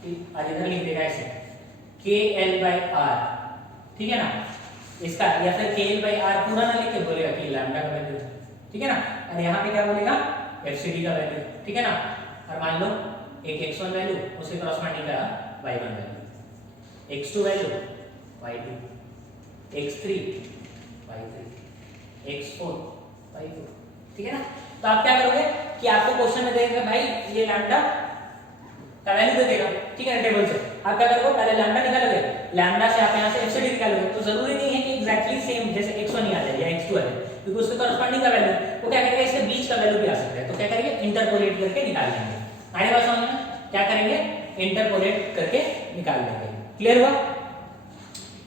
कि आज इधर लिख देगा ऐसे KL बाई R, ठीक है ना, इसका, या फिर KL बाई R पूरा ना लिख के बोलेगा कि लैम्डा का वैल्यू, ठीक है ना, और यहाँ पे क्या बोलेगा, FCD का वैल्यू, ठीक है ना। और मान लो एक x1 वैल्यू, उसके क्रॉसमेंडिंग का y1 value, x2 value y2, x3 y3, x4 y4, ठीक है ना। तो आप क्या करोगे कि आपको क्वेश्चन में देगा भाई ये लैम्डा का वैल्यू दे देगा, ठीक है ना, टेबल से, आप क्या करोगे, पहले लैम्डा निकालोगे, लैम्डा से आप यहाँ से एफसीडी निकालोगे। तो जरूरी नहीं है कि एग्जैक्टली सेम जैसे x1 ही आ जाए या x2 आ जाए, क्योंकि उसके कॉरस्पॉन्डिंग का वैल्यू वो क्या करेंगे, इसके बीच का वैल्यू भी आ सकता है। तो क्या करेंगे, इंटरपोलेट करके निकाल लेंगे। आगे बात समझ में, क्या करेंगे, इंटरपोलेट करके निकाल लेंगे। क्लियर हुआ?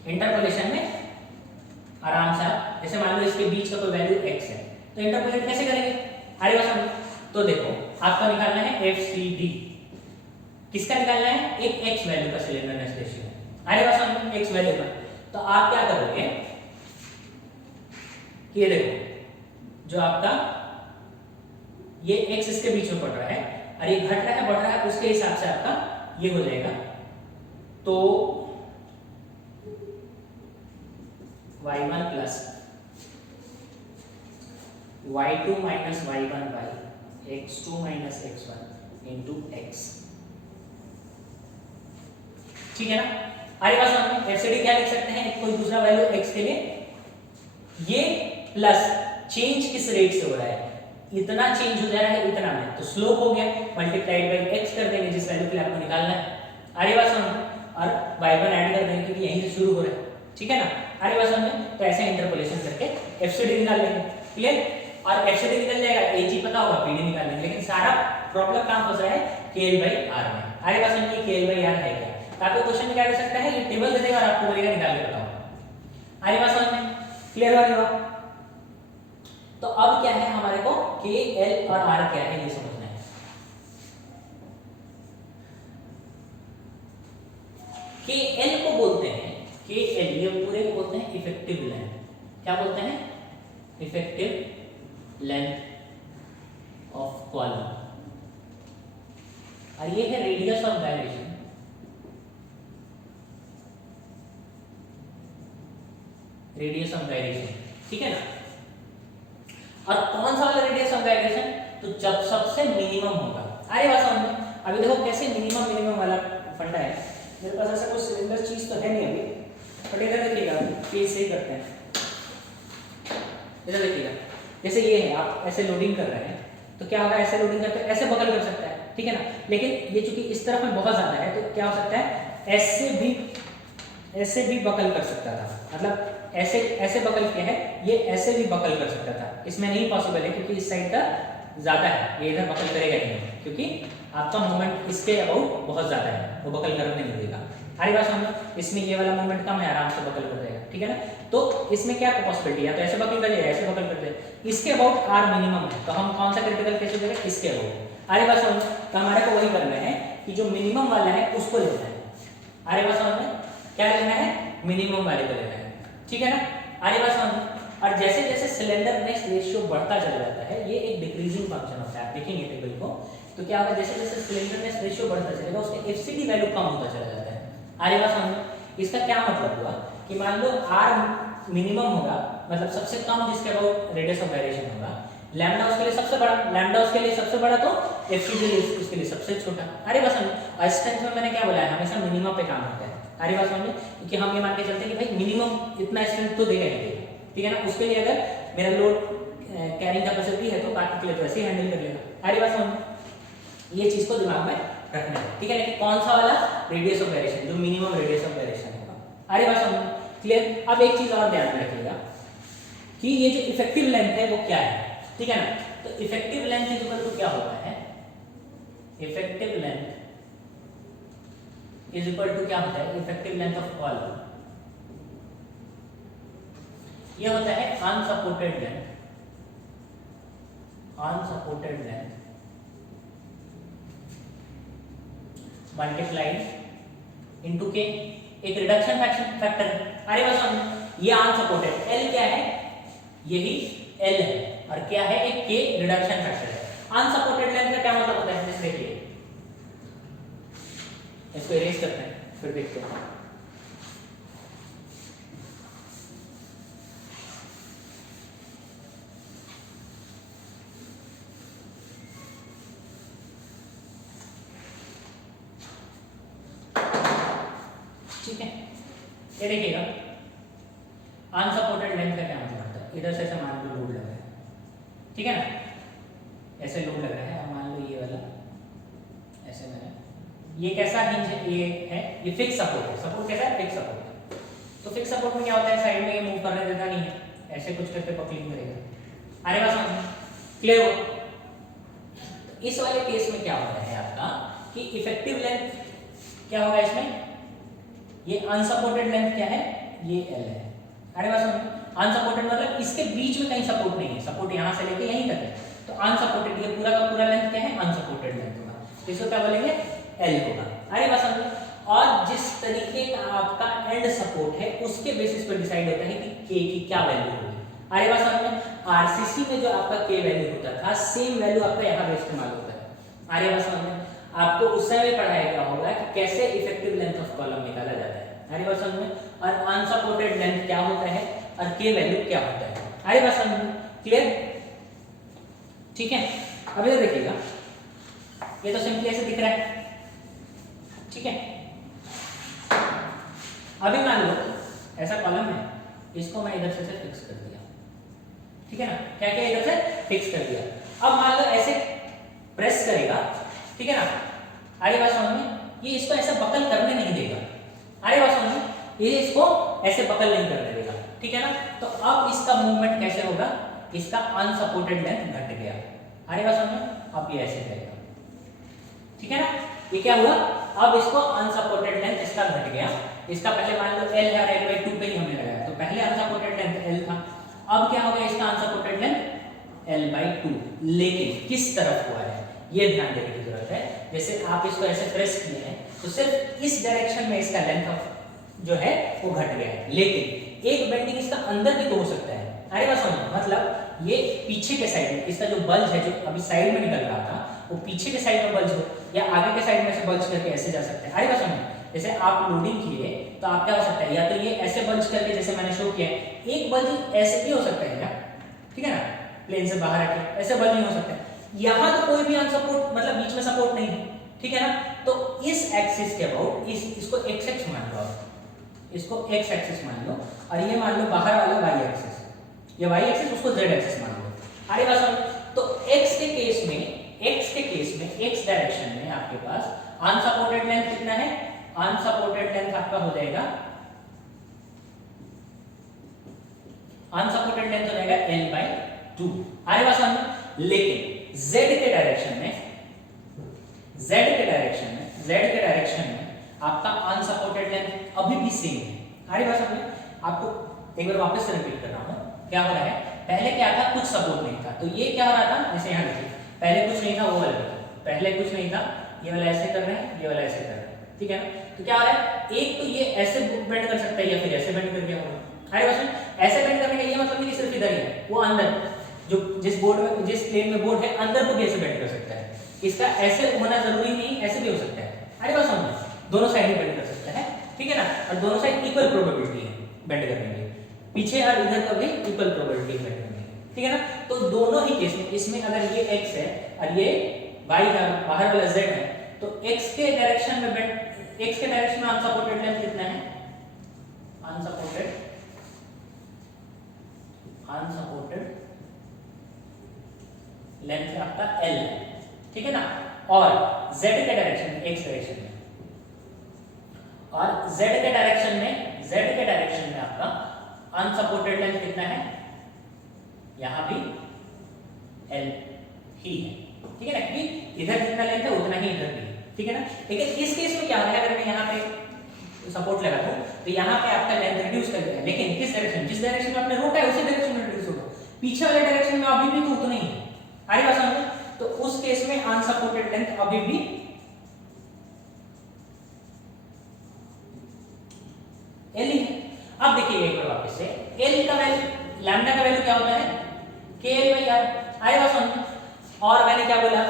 इंटरपोलेशन में आराम से आप, जैसे मान लो इसके बीच का कोई वैल्यू x है, तो इंटरपोलेट कैसे करेंगे, आगे बात समझ। तो देखो आपको निकालना है FCD, किसका निकालना है, एक x वैल्यू का स्लेंडरनेस रेशियो है। आगे बात समझ, x वैल्यू का। तो आप क्या करोगे, ये देखो जो आपका ये x इसके बीच में पड़ रहा है और ये घट रहा है बढ़ रहा है, उसके हिसाब से आपका ये हो जाएगा। तो y1 plus y2 minus y1 by x2 minus x1 into x, ठीक है ना। आगे बात समझ, एफसीडी क्या लिख सकते हैं, कोई दूसरा वैल्यू x के लिए, ये प्लस चेंज किस रेट से हो रहा है, इतना चेंज हो जा रहा है इतना में, तो स्लोप हो गया, मल्टीप्लाइड बाई x कर देंगे जिस वैल्यू के लिए आपको निकालना है। आगे बात समझ, और y1 ऐड कर देंगे क्योंकि यहीं से शुरू हो रहा है, ठीक है ना। आगे बात समझ, तो ऐसे इंटरपोलेशन करके एफसीडी निकाल लेंगे। क्लियर? और एफसीडी निकल जाएगा, एजी पता होगा, पीडी निकाल लेंगे। लेकिन सारा प्रॉब्लम काम फंस रहा है KL/R में। आगे बात समझिए, KL/R है क्या, तो आपको क्वेश्चन में क्या कर सकता है, ये टेबल दे देगा और आपको बोलेगा निकाल के बताओ। आगे बात समझ में, क्लियर हुआ नहीं हुआ? तो अब क्या है हमारे को, KL और R क्या है ये समझना है। KL को बोलते हैं, KL ये पूरे को बोलते हैं इफेक्टिव लेंथ। क्या बोलते हैं, इफेक्टिव लेंथ ऑफ कॉलम, और ये है radius of gyration. Radius of gyration, ठीक है ना। और कौन सा वाला रेडियस ऑफ गायरेशन, तो जब सबसे मिनिमम होगा। आगे बात समझ में, अभी देखो कैसे मिनिमम वाला फंडा है। मेरे पास ऐसा कोई सिलेंडर चीज तो है नहीं अभी, बट इधर देखिएगा, पेज से ही करते हैं। इधर देखिएगा, जैसे ये है, आप ऐसे लोडिंग कर रहे हैं, तो क्या होगा, ऐसे लोडिंग करते हैं, ऐसे बकल कर सकता है, ठीक है ना। लेकिन ये चूंकि इस तरफ में बहुत ज्यादा है, तो क्या हो सकता है, ऐसे भी बकल कर सकता था, मतलब ऐसे बकल किया है, ये ऐसे भी बकल कर सकता था। इसमें नहीं पॉसिबल है क्योंकि इस साइड का ज्यादा है, ये इधर बकल करेगा नहीं, क्योंकि आपका मोमेंट इसके अबाउट बहुत ज्यादा है, वो बकल करने नहीं देगा। आगे बात समझो, इसमें ये वाला मोमेंट कम है, आराम से बकल कर देगा, ठीक है ना। तो इसमें क्या पॉसिबिलिटी है, तो ऐसे बकल कर देगा, ऐसे बकल कर देगा। इसके अबाउट R मिनिमम है, तो हम कौन सा क्रिटिकल केस हो जाएगा, इसके अबाउट। आगे बात समझो, तो हमारे को वही करना है कि जो मिनिमम वाला है उसको लेना है। आगे बात समझ में, क्या लेना है, मिनिमम वाले को लेना है, ठीक है ना। आगे बात समझ, और जैसे जैसे सिलेंडरनेस रेशियो बढ़ता चला जाता है, ये एक डिक्रीजिंग फंक्शन होता है, आप देखेंगे टेबल को, तो क्या होगा, जैसे जैसे सिलेंडरनेस रेशियो बढ़ता चलेगा, उसका एफसीडी वैल्यू कम होता चला जाता है। आगे बात समझ, इसका क्या मतलब हुआ कि मान लो R मिनिमम होगा, मतलब सबसे कम जिसके अबाउट रेडियस ऑफ गायरेशन होगा, लैम्डा उसके लिए सबसे बड़ा, लैम्डा उसके लिए सबसे बड़ा, तो एफसीडी उसके लिए सबसे छोटा। अरे बात समझ, और स्ट्रेंथ में मैंने क्या बोला है, हमेशा मिनिमम पे काम होता है। अरे बात समझ, क्योंकि हम ये मान के चलते हैं कि भाई मिनिमम इतना स्ट्रेंथ तो देगा ही, ठीक है ना। उसके लिए अगर मेरा लोड कैरिंग कैपेसिटी है, तो बाकी के लिए तो ऐसे ही हैंडल कर लेगा। अरे बात समझ, ये चीज को दिमाग में रखना है, ठीक है ना, कि कौन सा वाला रेडियस ऑफ गायरेशन, जो मिनिमम रेडियस ऑफ गायरेशन होगा। अरे बात समझ, क्लियर। अब एक चीज और ध्यान में रखिएगा कि ये जो इफेक्टिव लेंथ है वो क्या है, ठीक है ना। तो इफेक्टिव लेंथ इक्वल टू क्या होता है, effective length is equal to क्या होता है, इफेक्टिव लेंथ ऑफ कॉलम, ये होता है unsupported length, unsupported length multiplied into के, एक रिडक्शन फैक्टर है। अरे बस हम ये अनसपोर्टेड, L क्या है, यही L है, और क्या है, एक के रिडक्शन फैक्टर है। अनसपोर्टेड लेंथ का क्या मतलब होता है, जैसे देखिए, इसको इरेज करते हैं फिर देखते हैं। ठीक है, ये देखिएगा, अनसपोर्टेड लेंथ का क्या मतलब होता है, इधर से ऐसे मान लो लोड लग रहा है, ठीक है ना, ऐसे लोड लग रहा है, अब मान लो ये वाला ऐसे में है, ये कैसा हिंज ये है, ये फिक्स सपोर्ट है। सपोर्ट कैसा है? फिक्स सपोर्ट है। तो फिक्स सपोर्ट में क्या होता है, साइड में ये मूव करने देता नहीं है, ऐसे कुछ करके पकलिंग करेगा। अरे बात समझ क्लियर हो? तो इस वाले केस में क्या होता है आपका कि इफेक्टिव लेंथ क्या होगा इसमें, ये अनसपोर्टेड लेंथ क्या है, ये L है। अरे बात समझ, अनसपोर्टेड मतलब इसके बीच में कहीं सपोर्ट नहीं है, सपोर्ट यहां से लेके यहीं तक है, तो अनसपोर्टेड ये पूरा का पूरा लेंथ क्या है, अनसपोर्टेड लेंथ होगा, इसको क्या बोलेंगे, L होगा। अरे बात समझ, और जिस तरीके का आपका एंड सपोर्ट है उसके बेसिस पर डिसाइड होता है कि K की क्या वैल्यू होगी। अरे बात समझ में, आरसीसी में जो आपका K वैल्यू होता था सेम वैल्यू आपका यहाँ पे इस्तेमाल होता है। अरे बात समझ में, आपको उस समय पढ़ाया गया होगा कि कैसे इफेक्टिव लेंथ ऑफ कॉलम निकाला जाता है। अरे बात समझ में, और अनसपोर्टेड लेंथ क्या होता है और K वैल्यू क्या होता है। अरे बात समझ में, क्लियर? ठीक है, अब इधर देखिएगा, ये तो सिंपली ऐसे दिख रहा है, ठीक है। अभी मान लो ऐसा कॉलम है, इसको मैं इधर से फिक्स कर दिया, ठीक है ना, क्या क्या इधर से फिक्स कर दिया। अब मान लो ऐसे प्रेस करेगा, ठीक है ना, अरे बात समझ में, ये इसको ऐसे बकल करने नहीं देगा। अरे बात समझ में, ये इसको ऐसे बकल नहीं करने देगा, ठीक है ना। तो अब इसका मूवमेंट कैसे होगा, इसका अनसपोर्टेड लेंथ घट गया। अरे बात समझ में, अब ये ऐसे जाएगा, ठीक है ना, ये क्या हुआ, अब इसको अनसपोर्टेड लेंथ इसका घट गया। इसका पहले मान लो L है और L/2 पे ही हमने लगाया, तो पहले अनसपोर्टेड लेंथ L था, अब क्या हो गया इसका अनसपोर्टेड लेंथ L/2, लेकिन किस तरफ हुआ है ये ध्यान देने की जरूरत है। जैसे आप इसको ऐसे प्रेस किए हैं तो सिर्फ इस डायरेक्शन में इसका लेंथ ऑफ जो है वो घट गया है, लेकिन एक बेंडिंग इसका अंदर भी तो हो सकता है। अरे बात समझो, मतलब ये पीछे के साइड में इसका जो बल्ज है, जो अभी साइड में निकल रहा था, वो पीछे के साइड में बल्ज हो या आगे के साइड में से बल्ज करके ऐसे जा सकते हैं। अरे बात समझो, जैसे आप लोडिंग किए तो आप क्या हो सकता है, या तो ये ऐसे बल्ज करके जैसे मैंने शो किया है, एक बल्ज ऐसे भी हो सकता है क्या, ठीक है ना, प्लेन से बाहर आके ऐसे बल्ज नहीं हो सकता है। यहाँ तो कोई भी अनसपोर्ट मतलब बीच में सपोर्ट नहीं है, ठीक है ना, तो इस एक्सिस के अबाउट इसको एक्स एक्स मान लो, इसको एक्स एक्सिस मान लो, और ये मान लो बाहर वाला वाई एक्सिस, ये वाई एक्सिस उसको जेड एक्सिस मान लो। अरे बात समझ, तो एक्स के केस में एक्स डायरेक्शन में आपके पास अनसपोर्टेड लेंथ कितना है, अनसपोर्टेड लेंथ आपका हो जाएगा, अनसपोर्टेड लेंथ हो जाएगा L/2। अरे बात समझ, लेकिन z के डायरेक्शन में आपका अनसपोर्टेड लेंथ अभी भी सेम है। अरे बात समझ, आपको एक बार वापस से रिपीट कर रहा हूं, क्या हो रहा है, पहले क्या था, कुछ सपोर्ट नहीं था, तो ये क्या हो रहा था, जैसे यहां देखिए, पहले कुछ नहीं था, वो वाला पहले कुछ नहीं था, ये वाला ऐसे कर रहे हैं, ये वाला ऐसे कर रहे हैं, ठीक है ना। तो क्या हो रहा है, एक तो ये ऐसे बेंड कर सकता है या फिर ऐसे बेंड कर दिया होगा। अरे बात समझ, ऐसे बेंड करने का ये मतलब नहीं कि सिर्फ इधर ही है, वो अंदर जो जिस बोर्ड में जिस प्लेन में बोर्ड है अंदर को भी ऐसे बेंड कर सकता है, इसका ऐसे होना जरूरी नहीं, ऐसे भी हो सकता है। अरे बात समझ, दोनों साइड में बेंड कर सकता है, ठीक है ना, और दोनों साइड इक्वल प्रोबेबिलिटी है बेंड करने की, पीछे और इधर का भी इक्वल प्रोबेबिलिटी है बेंड करने की, ठीक है ना। तो दोनों ही केस में, इसमें अगर ये x है और ये y है, बाहर वाला z है, तो x के डायरेक्शन में अनसपोर्टेड लेंथ कितना है, अनसपोर्टेड लेंथ आपका L है, ठीक है ना, और z के डायरेक्शन में, x डायरेक्शन में, और z के डायरेक्शन में आपका अनसपोर्टेड लेंथ कितना है, यहां भी L ही है, ठीक है ना, क्योंकि इधर जितना लेंथ है उतना ही इधर भी, ठीक है ना। लेकिन इस केस में क्या होगा, अगर मैं यहाँ पे सपोर्ट लगा दूं तो यहाँ पे आपका लेंथ रिड्यूस कर देगा, लेकिन किस डायरेक्शन, जिस डायरेक्शन में आपने रोका है उसी डायरेक्शन में रिड्यूस होगा, पीछे वाले डायरेक्शन में अभी भी तो उतना ही है। अरे बात समझ, तो उस केस में अनसपोर्टेड लेंथ अभी भी L ही है। अब देखिए एक बार वापस से, L का वैल्यू, लैम्डा का वैल्यू क्या होता है, KL/R। अरे बात समझ, और मैंने क्या बोला,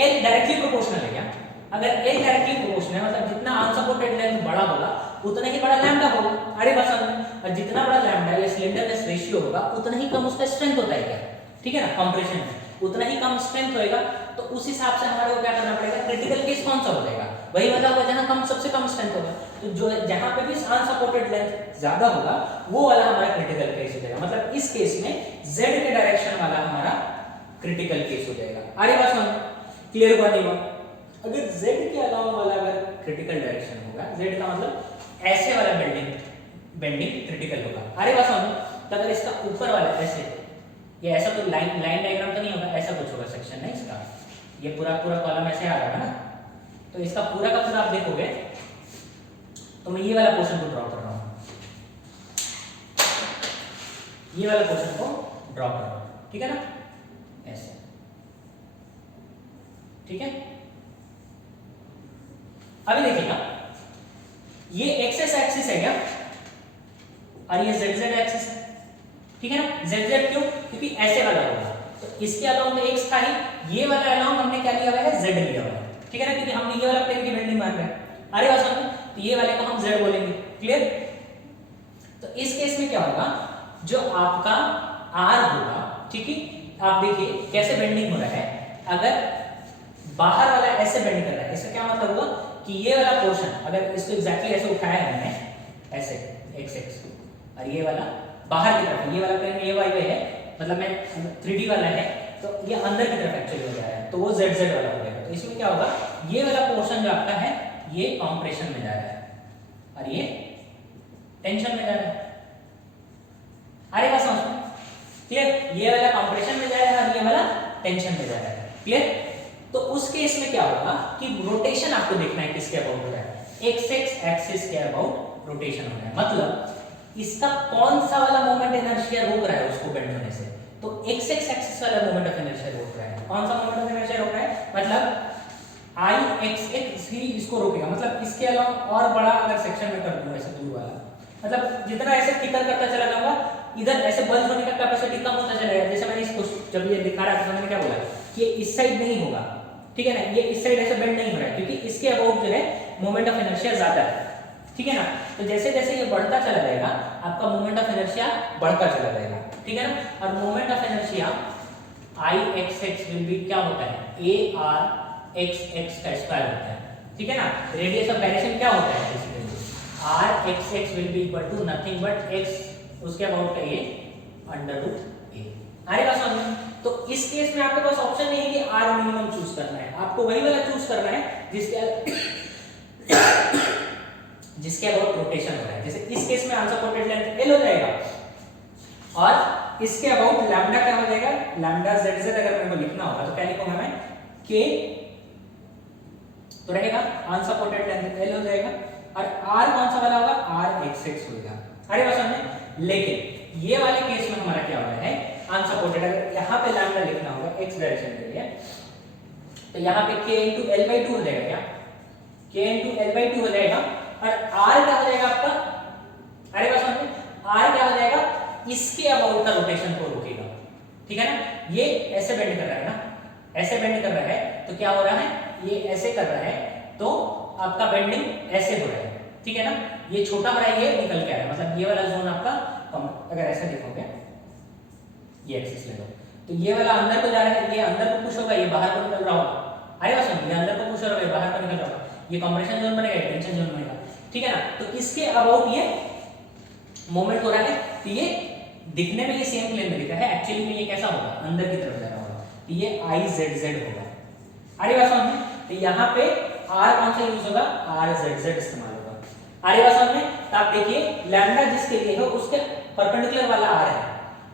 L डायरेक्टली प्रोपोर्शनल है क्या, अगर L डायरेक्टली प्रोपोर्शनल है मतलब जितना अनसपोर्टेड लेंथ बड़ा होगा उतना ही बड़ा लैम्डा होगा। अरे बात समझ, और जितना बड़ा लैम्डा या स्लेंडरनेस रेशियो होगा उतना ही कम उसका स्ट्रेंथ होता है क्या, ठीक है ना, कंप्रेशन में उतना ही कम स्ट्रेंथ होएगा, तो उस हिसाब से हमारे को क्या करना पड़ेगा, क्रिटिकल केस कौन सा हो जाएगा, वही वाला होगा जहां कम सबसे कम स्ट्रेंथ होगा, तो जो जहां पे भी अनसपोर्टेड लेंथ ज्यादा होगा वो वाला हमारा क्रिटिकल केस हो जाएगा, मतलब इस केस में z के डायरेक्शन वाला हमारा क्रिटिकल केस हो जाएगा। अरे बात समझ, क्लियर हुआ नहीं हुआ, अगर z के अलावा वाला अगर क्रिटिकल डायरेक्शन होगा, z का मतलब ऐसे वाला बेंडिंग क्रिटिकल होगा। अरे बात समझ, तो अगर इसका ऊपर वाला ऐसे, ये ऐसा तो लाइन डायग्राम तो नहीं होगा, ऐसा कुछ होगा सेक्शन नहीं इसका, ये पूरा कॉलम ऐसे आ रहा है ना, तो इसका पूरा का पूरा आप देखोगे तो मैं ये वाला पोर्शन को ड्रॉ कर रहा हूं, ये वाला पोर्शन को ड्रॉ कर रहा हूं, ठीक है ना, ऐसे, ठीक है। अभी देखिएगा, ये एक्सेस एक्सिस है क्या, और ये जेड जेड एक्सिस है, ठीक है ना। जेड जेड क्यों, क्योंकि ऐसे वाला होगा, तो इसके अलाउंग में एक्स था ही, ये वाला अलाउंग हमने क्या लिया हुआ है, जेड लिया हुआ है, ठीक है ना, क्योंकि हमने ये वाला प्लेन की बेंडिंग मान रहे हैं। अरे बात समझ, तो ये वाले को हम जेड बोलेंगे, क्लियर। तो इस केस में क्या होगा, जो आपका आर होगा, ठीक है, आप देखिए कैसे बेंडिंग हो रहा है, अगर बाहर वाला ऐसे बेंड कर रहा है, इसका क्या मतलब होगा कि ये वाला पोर्शन अगर इसको एग्जैक्टली ऐसे उठाया है मैंने ऐसे एक्स एक्स, और ये वाला बाहर की तरफ, ये वाला प्लेन में ये वाई है, मतलब मैं 3D वाला है, तो ये अंदर की तरफ एक्चुअली हो जा रहा है, तो वो जेड जेड वाला हो जाएगा। तो इसमें क्या होगा, ये वाला पोर्शन जो आपका है ये कॉम्प्रेशन में जा रहा है और ये टेंशन में जा रहा है। अरे बात समझ में, क्लियर, ये वाला कॉम्प्रेशन में जा रहा है और ये वाला टेंशन में जा रहा है, क्लियर। तो उस केस में क्या होगा कि रोटेशन आपको देखना है किसके अबाउट हो रहा है, एक्स एक्स एक्सिस के अबाउट रोटेशन हो रहा है, मतलब इसका कौन सा वाला मोमेंट इनर्शिया रोक रहा है उसको बेंड होने से, तो एक्स एक्स एक्सिस वाला मोमेंट ऑफ इनर्शिया रोक रहा है। कौन सा मोमेंट ऑफ इनर्शिया रोक रहा है, मतलब आई एक्स एक्स ही इसको रोकेगा, मतलब इसके अलावा और बड़ा अगर सेक्शन में कर दूं ऐसे दूर वाला, मतलब जितना ऐसे थिकर करता चला जाऊंगा, इधर ऐसे बंद होने का कैपेसिटी कम होता चलेगा। जैसे मैंने इसको जब ये दिखा रहा था तो मैंने क्या बोला कि इस साइड नहीं होगा, ठीक है ना, ये इस साइड ऐसे बेंड नहीं हो रहा है क्योंकि इसके अबाउट जो है मोमेंट ऑफ इनर्शिया ज्यादा है, ठीक है ना। तो जैसे जैसे ये बढ़ता चला जाएगा आपका मोमेंट ऑफ इनर्शिया बढ़ता चला जाएगा, ठीक है ना। और moment of inertia I x X will B क्या होता है, ए आर एक्स एक्स का स्क्वायर होता है, ठीक है ना। रेडियस ऑफ वेरिएशन क्या होता है, basically R X X will be equal to nothing but X उसके अबाउट का ये अंडर रूट ए। अरे बात समझ में, तो इस केस में आपके पास ऑप्शन नहीं है कि आर मिनिमम चूज करना है, आपको वही वाला चूज करना है जिसके अबाउट रोटेशन हो रहा है। जैसे इस केस में अनसपोर्टेड लेंथ एल हो जाएगा और इसके अबाउट लैम्डा क्या हो जाएगा, लैम्डा जेड जेड अगर मेरे को लिखना होगा तो क्या लिखूंगा मैं, के तो रहेगा अनसपोर्टेड लेंथ एल हो जाएगा और आर कौन सा वाला होगा, आर एक्स एक्स होगा। अरे बात समझे, लेकिन ये वाले केस में हमारा क्या हो रहा है, अनसपोर्टेड, अगर यहाँ पे लैम्डा लिखना होगा एक्स डायरेक्शन के लिए तो यहाँ पे k into L by two हो जाएगा, क्या k into L by two हो जाएगा और r क्या हो जाएगा आपका, अरे बात समझे, r क्या हो जाएगा, इसके अबाउट का रोटेशन को रोकेगा, ठीक है ना। ये ऐसे बेंड कर रहा है ना, ऐसे बेंड कर रहा है तो क्या हो रहा है, ये ऐसे कर रहा है तो आपका बेंडिंग ऐसे हो रहा है, ठीक है ना। ये छोटा हो रहा है, ये निकल के आ रहा है, मतलब ये वाला जोन आपका अगर ऐसा देखोगे, ये एक्सिस ले लो तो ये वाला अंदर को जा रहा है, ये अंदर को पुश होगा, ये बाहर को निकल रहा होगा। अरे बात समझ, ये अंदर को पुश हो रहा है, बाहर को निकल रहा होगा, ये कंप्रेशन जोन बनेगा, टेंशन जोन बनेगा, ठीक है ना। तो इसके अबाउट ये मोमेंट हो रहा है, तो ये दिखने में ये सेम प्लेन में दिखा है, एक्चुअली में ये कैसा होगा, अंदर की तरफ जा रहा होगा, तो ये आई जेड जेड होगा। अरे बात समझ में, तो यहाँ पे आर कौन सा यूज होगा, आर जेड जेड इस्तेमाल होगा। अरे बात समझ में, तो आप देखिए लैम्डा जिसके लिए है उसके परपेंडिकुलर वाला आर है,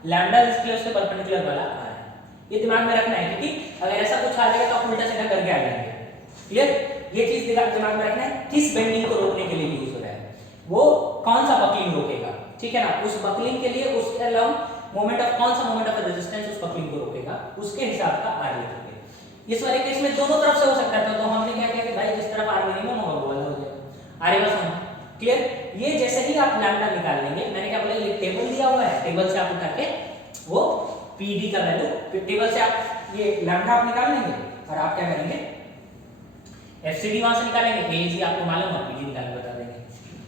लैम्डा जिसके लिए उसके परपेंडिकुलर वाला आर है, ये दिमाग में रखना है क्योंकि अगर ऐसा कुछ आ जाएगा तो आप उल्टा सीधा करके आ जाएंगे, क्लियर। ये चीज दिमाग में रखना है, किस बेंडिंग को रोकने के लिए यूज हो रहा है, वो कौन सा बकलिंग रोकेगा, ठीक है ना। उस बकलिंग के लिए उसके अलावा मोमेंट ऑफ कौन सा मोमेंट ऑफ रेजिस्टेंस उस बकलिंग को रोकेगा, उसके हिसाब का आर लिखेंगे। इस वाले केस में दोनों तरफ से हो सकता है, तो हमने क्या किया कि भाई जिस तरफ आर मिनिमम होगा वो वाला हो जाएगा। आर बस समझ क्लियर। ये जैसे ही आप लैम्डा निकाल लेंगे, मैंने क्या बोला, ये टेबल दिया हुआ है, टेबल से आप उठा के वो पीडी का वैल्यू, टेबल से आप ये लैम्डा आप निकाल लेंगे और आप क्या करेंगे, एफसीडी वहां से निकालेंगे, एजी आपको मालूम है, पीडी निकाल के बता देंगे,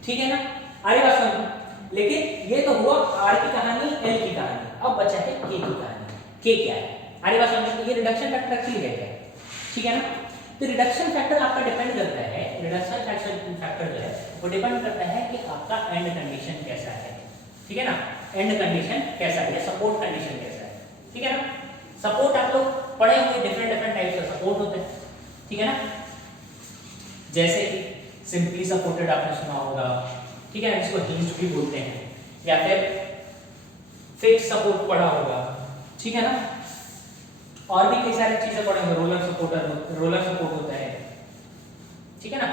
ठीक है ना। आगे बात समझो, लेकिन ये तो हुआ आर की कहानी, एल की कहानी, अब बचा है के की कहानी। के क्या है, आगे बात समझो, ये रिडक्शन फैक्टर एक्चुअली है क्या, ठीक है ना। तो रिडक्शन फैक्टर आपका डिपेंड करता है, रिडक्शन फैक्टर जो है वो डिपेंड करता है कि आपका एंड कंडीशन कैसा है, ठीक है ना, एंड कंडीशन कैसा है, सपोर्ट कंडीशन कैसा है, ठीक है ना। सपोर्ट आप लोग पढ़े हुए, डिफरेंट टाइप्स का सपोर्ट होते हैं, ठीक है ना। जैसे कि सिंपली सपोर्टेड आपने सुना होगा, ठीक है, इसको हिंज भी बोलते हैं, या फिर फिक्स सपोर्ट पढ़ा होगा, ठीक है ना, और भी कई सारी चीजें पढ़ेंगे, रोलर सपोर्ट होता है, ठीक है ना।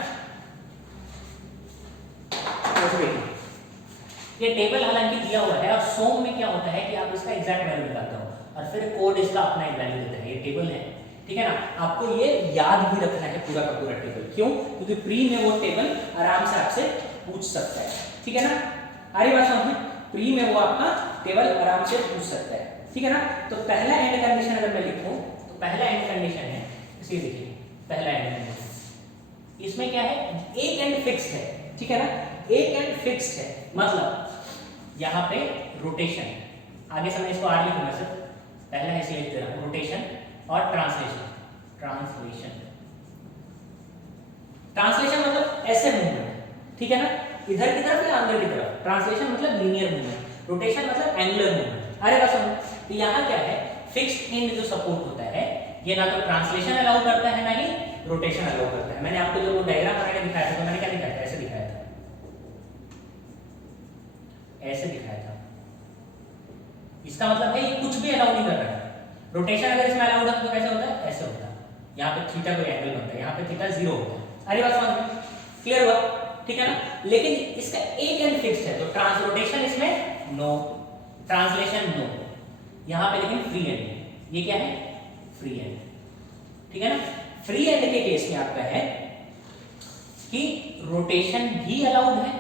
ये टेबल हालांकि दिया हुआ है और सोम में क्या होता है कि आप इसका एग्जैक्ट वैल्यू निकालते हो और फिर कोड इसका अपना एक वैल्यू देता है। ये टेबल है, ठीक है ना, आपको ये याद भी रखना है पूरा का पूरा टेबल। क्यों? क्योंकि प्री में वो टेबल आराम से आपसे पूछ सकता है, ठीक है ना। आ रही बात समझ में? प्री में वो आपका टेबल आराम से पूछ सकता है, ठीक है ना। तो पहला एंड कंडीशन अगर मैं लिखूं तो पहला एंड कंडीशन है, इसे देखिए, पहला एंड कंडीशन, इसमें क्या है, एक एंड फिक्स्ड है, ठीक है ना, एक एंड फिक्स्ड है, मतलब यहाँ पे रोटेशन, आगे से मैं इसको आर लिखूंगा सर, पहला ऐसे लिख दे रहा हूं, रोटेशन और ट्रांसलेशन। ट्रांसलेशन मतलब ऐसे मूवमेंट, ठीक है ना, इधर की तरफ या अंदर की तरफ। ट्रांसलेशन मतलब लीनियर मूवमेंट, रोटेशन मतलब एंगुलर मूवमेंट। अरे बात समझ। तो यहाँ क्या है, फिक्स्ड एंड जो सपोर्ट होता है ये ना तो ट्रांसलेशन अलाउ करता है ना ही रोटेशन अलाउ करता है। मैंने आपको जो वो डायग्राम बना के दिखाया था, तो मैंने क्या दिखाया था, ऐसे दिखाया था, ऐसे दिखाया था। इसका मतलब है ये कुछ भी अलाउ नहीं कर रहा है। रोटेशन अगर इसमें अलाउड है तो कैसे होता है, ऐसे होता है, यहाँ पे थीटा कोई एंगल बनता है, यहाँ पे थीटा 0 होता है। अरे बात समझ में, क्लियर हुआ, ठीक है ना। लेकिन इसका एक एंड फिक्स्ड है, तो ट्रांस रोटेशन इसमें नो, ट्रांसलेशन नो, यहाँ पे लेकिन फ्री एंड है। ये क्या है, फ्री एंड, ठीक है ना। फ्री एंड के केस में आपका है कि रोटेशन भी अलाउड है।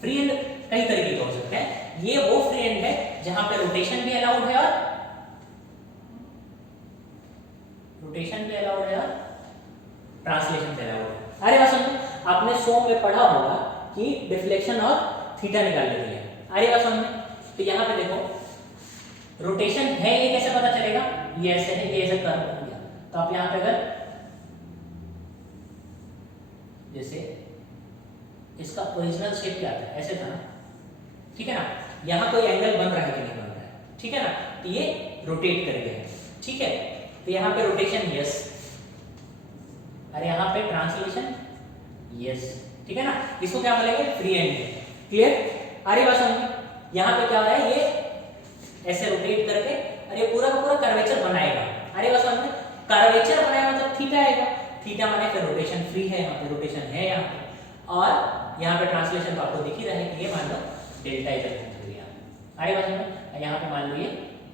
फ्री एंड कई तरीके के हो सकते हैं, ये वो फ्री एंड है जहां पे रोटेशन भी अलाउड है और ट्रांसलेशन भी अलाउड है। अरे बात समझो, आपने सोम में पढ़ा होगा कि डिफ्लेक्शन और थीटा निकालने के लिए। अरे बात समझ में, तो यहां पे देखो रोटेशन है, ये कैसे पता चलेगा, ये ऐसे है, ये ऐसे कर्व हो गया, तो आप यहां पे अगर जैसे इसका ओरिजिनल शेप क्या था, ऐसे था ना, ठीक है ना, यहाँ कोई एंगल बन रहा है कि नहीं बन रहा है, ठीक है ना, तो ये रोटेट कर गया है, ठीक है, तो यहाँ पे रोटेशन यस, अरे यहाँ पे ट्रांसलेशन यस, ठीक है ना, इसको क्या बोलेंगे, फ्री एंड। क्लियर? अरे बात समझ, यहाँ पे क्या हो रहा है, ये ऐसे रोटेट करके और ये पूरा का पूरा कर्वेचर बनाएगा। अरे बात समझ, कर्वेचर बनाएगा मतलब थीटा आएगा, थीटा माने फिर रोटेशन फ्री है, यहाँ पे रोटेशन है यहाँ पे, और यहाँ पे ट्रांसलेशन तो आपको दिख ही रहा है कि ये मान लो डेल्टा इधर हो गया। आगे बात समझ, यहाँ पे मान लो ये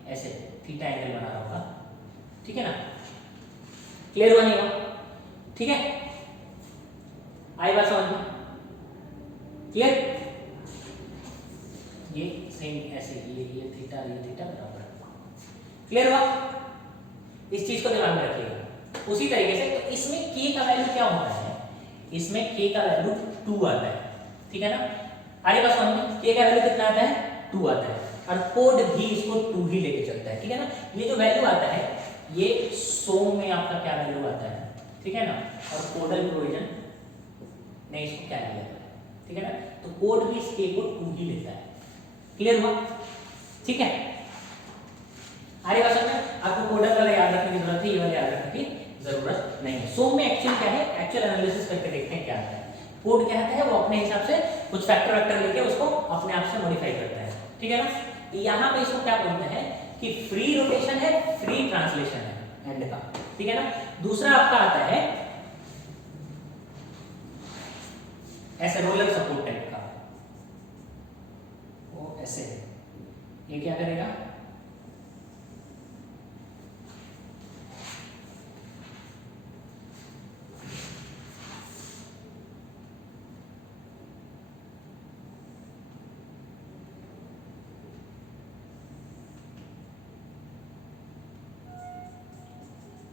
ऐसे थीटा एंगल बना रहा होगा, ठीक है ना, क्लियर हुआ नहीं हुआ, ठीक है, आई बात समझ में, क्लियर, ये सेम ऐसे ये थीटा बराबर, क्लियर हुआ, इस चीज को दिमाग में रखिएगा। उसी तरीके से तो इसमें k का वैल्यू क्या होता है, इसमें k का वैल्यू 2 आता है, ठीक है ना, आगे बात समझ में, k का वैल्यू कितना आता है, 2 आता है, और कोड भी इसको 2 ही लेके चलता है, ठीक है ना। ये जो वैल्यू आता है ये सोम में आपका क्या वैल्यू आता है, ठीक है ना, और कोडल प्रोविजन ने इसको क्या लिया है, ठीक है ना, तो कोड भी इस k को 2 ही लेता है। क्लियर हुआ, ठीक है, आगे बात समझ में, आपको कोडल वाला याद रखने की जरूरत है, ये वाला याद रखने की जरूरत नहीं है। सोम में एक्चुअल क्या है, एक्चुअल एनालिसिस करके देखते हैं क्या आता है। कोड क्या आता है, वो अपने हिसाब से कुछ फैक्टर वेक्टर लेके उसको अपने आप से मॉडिफाई करता है, ठीक है ना। यहाँ पे इसको क्या बोलते हैं कि फ्री रोटेशन है, फ्री ट्रांसलेशन है एंड का, ठीक है ना। दूसरा आपका आता है ऐसे रोलर सपोर्ट टाइप का, वो ऐसे है, ये क्या करेगा,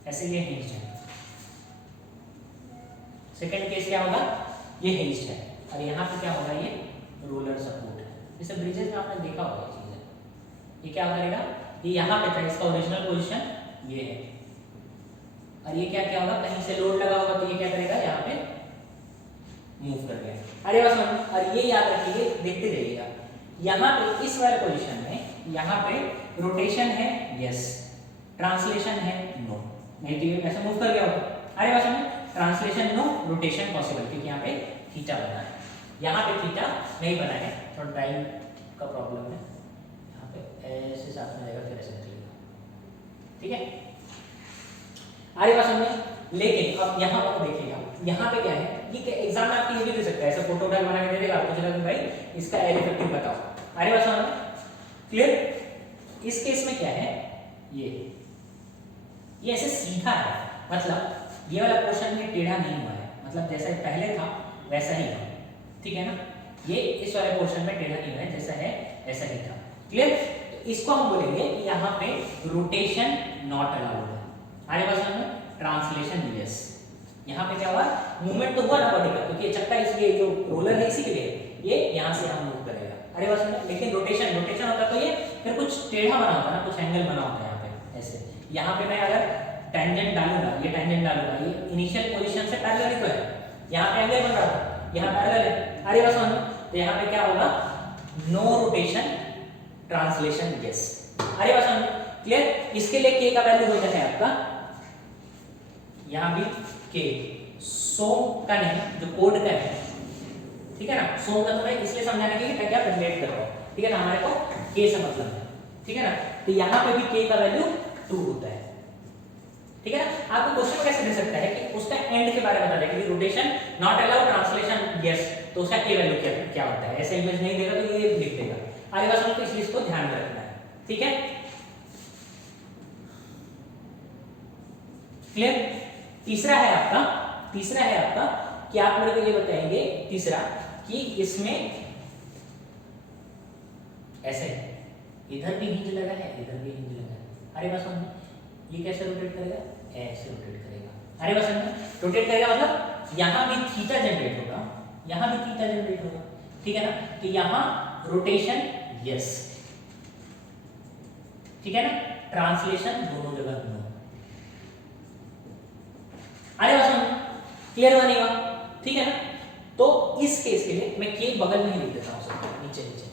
ऐसे ये हिंज है। सेकंड केस क्या होगा, ये हिंज है, और यहाँ पे क्या होगा, ये रोलर सपोर्ट है। जैसे ब्रिजेस में आपने देखा होगा चीज है, ये क्या करेगा, ये यहाँ पे था, इसका ओरिजिनल पोजीशन ये है, और ये क्या क्या होगा, कहीं से लोड लगा होगा तो ये क्या करेगा, यहाँ पे मूव कर गया। अरे बस, और ये याद रखिए, देखते जाइएगा, यहाँ पे इस वाले पोजीशन में यहाँ पे रोटेशन है यस, ट्रांसलेशन है नो, नहीं तो ये ऐसे मूव कर गया होगा। अरे बस, ट्रांसलेशन नो, रोटेशन पॉसिबल, क्योंकि यहाँ पे थीटा बना है, यहाँ पे थीटा नहीं बना है, थोड़ा ड्राइंग का प्रॉब्लम है, यहाँ पे ऐसे साथ में आएगा फिर ऐसे निकलेगा, ठीक है। आगे बात समझे। लेकिन अब यहाँ पर देखिएगा, यहाँ पे क्या है, ये एग्जाम में आपको ये भी दे सकता है, ऐसे फोटो डाल बना के दे देगा आपको, चलो भाई इसका एयर इफेक्टिव बताओ। आगे बात समझ क्लियर। इस केस में क्या है, ये ऐसे सीधा है, मतलब ये वाला पोर्शन में टेढ़ा नहीं हुआ है, मतलब जैसा पहले था वैसा ही है, ठीक है ना। ये इस वाले पोर्शन में टेढ़ा नहीं हुआ है, जैसा है ऐसा ही था, क्लियर। तो इसको हम बोलेंगे कि यहाँ पे रोटेशन नॉट अलाउड है। आगे बात समझ में। ट्रांसलेशन यस, यहाँ पे क्या हुआ, मूवमेंट तो हुआ ना बॉडी का, क्योंकि चक्का इसलिए जो रोलर है इसी के लिए, ये यहाँ से यहाँ मूव करेगा। अरे बात समझ। लेकिन रोटेशन होता तो ये फिर कुछ टेढ़ा बना होता ना, कुछ एंगल बना होता है यहाँ पे ऐसे। यहाँ पे मैं अगर टेंजेंट डालूंगा, ये टेंजेंट डालूंगा, ये इनिशियल पोजीशन से पैरेलल ही तो है, यहाँ पे एंगल बन रहा था, यहाँ पैरेलल है। अरे बात समझ। तो यहाँ पे क्या होगा, नो रोटेशन, ट्रांसलेशन यस। अरे बात समझ क्लियर। इसके लिए k का वैल्यू होता है आपका, यहाँ भी k, सोम का नहीं, जो कोड का है, ठीक है ना। सोम का तो मैं इसलिए समझाने के लिए ताकि आप रिलेट कर पाओ, ठीक है ना, हमारे को k से मतलब है, ठीक है ना। तो यहाँ पे भी k का वैल्यू 2 होता है, ठीक है ना। आपको क्वेश्चन कैसे दे सकता है कि उसका एंड के बारे में बता दे कि rotation not allowed, translation yes, तो उसका k वैल्यू क्या होता है, ऐसा इमेज नहीं देगा तो ये लिख देगा। आगे बात समझो, तो इसलिए इसको ध्यान में रखना है, ठीक है, क्लियर। तीसरा है आपका कि आप मेरे को ये बताएंगे, तीसरा कि इसमें ऐसे इधर भी हिंज लगा है, इधर भी हिंज लगा है। अरे बात समझ, ये कैसे रोटेट करेगा, ऐसे रोटेट करेगा। अरे बात समझ, रोटेट करेगा मतलब यहाँ भी थीटा जनरेट होगा, यहाँ भी थीटा जनरेट होगा, ठीक है ना। तो यहाँ रोटेशन यस, ठीक है ना, ट्रांसलेशन दोनों जगह नो। अरे बात समझ, क्लियर हुआ नहीं हुआ, ठीक है ना। तो इस केस के लिए मैं के बगल में ही लिख देता हूं, सब नीचे नीचे।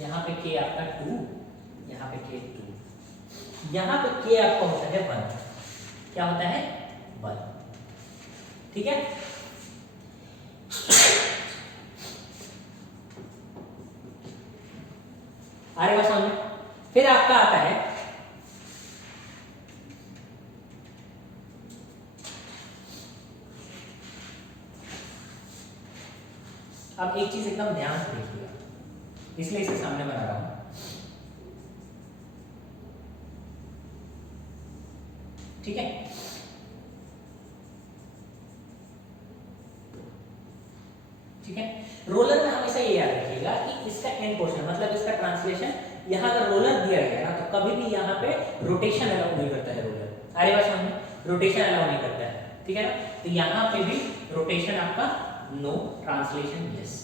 यहाँ पे के आपका 2, यहाँ पे के 2, यहाँ पे के आपका होता है 1, क्या होता है 1, ठीक है। आगे बात समझ। फिर आपका आता है अब एक चीज एकदम ध्यान से देखिएगा, इसलिए इसे सामने बना रहा हूं, ठीक है। ठीक है, रोलर में हमेशा ये याद रखिएगा कि इसका एंड पोर्शन मतलब इसका ट्रांसलेशन, यहाँ अगर रोलर दिया गया ना तो कभी भी यहाँ पे रोटेशन अलाउ नहीं करता है रोलर। अरे बात समझ, रोटेशन अलाउ नहीं करता है, ठीक है ना। तो यहाँ पे भी रोटेशन आपका नो, ट्रांसलेशन यस,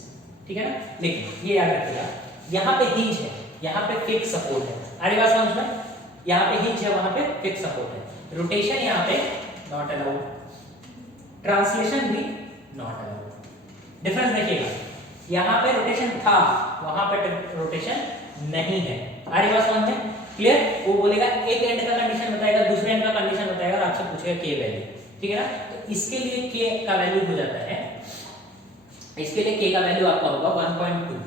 ठीक है ना। लेकिन ये याद रखिएगा, यहाँ पे हिंज है, यहाँ पे फिक्स सपोर्ट है। अरे बात समझ में, यहाँ पे हिंज है, वहां पे फिक्स सपोर्ट है। रोटेशन यहाँ पे नॉट अलाउड, ट्रांसलेशन भी नॉट अलाउड। डिफरेंस देखिएगा, यहाँ पे रोटेशन था, वहां पे रोटेशन नहीं है। आगे बात समझ में क्लियर। वो बोलेगा एक एंड का कंडीशन बताएगा, दूसरे एंड का कंडीशन बताएगा और आपसे पूछेगा के वैल्यू, ठीक है ना। तो इसके लिए के का वैल्यू हो जाता है, इसके लिए के का वैल्यू आपका होगा 1.2,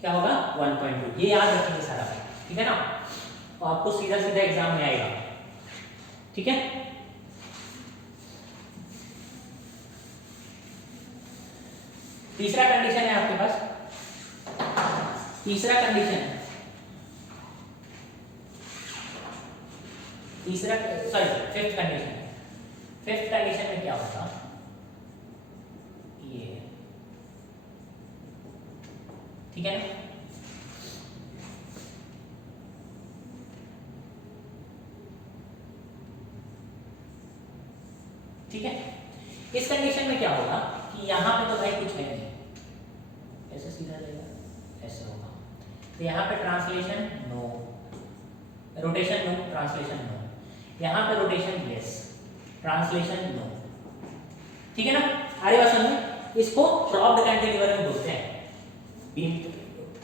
क्या होगा 1.2, ये याद रखेंगे सारा, ठीक है ना। तो आपको सीधा सीधा एग्जाम में आएगा, ठीक है। तीसरा कंडीशन है आपके पास, तीसरा कंडीशन, तीसरा sorry fifth condition, fifth condition में क्या होगा, ये ठीक है ना। ठीक है, इस कंडीशन में क्या होगा कि यहां पे तो भाई कुछ है नहीं, ऐसे सीधा रहेगा, ऐसे होगा। तो यहाँ पे translation no, rotation no, translation no, यहाँ पे रोटेशन यस, ट्रांसलेशन नो, ठीक है ना। आगे बात समझिए, इसको प्रॉप्ड कैंटिलीवर में बोलते हैं, बीम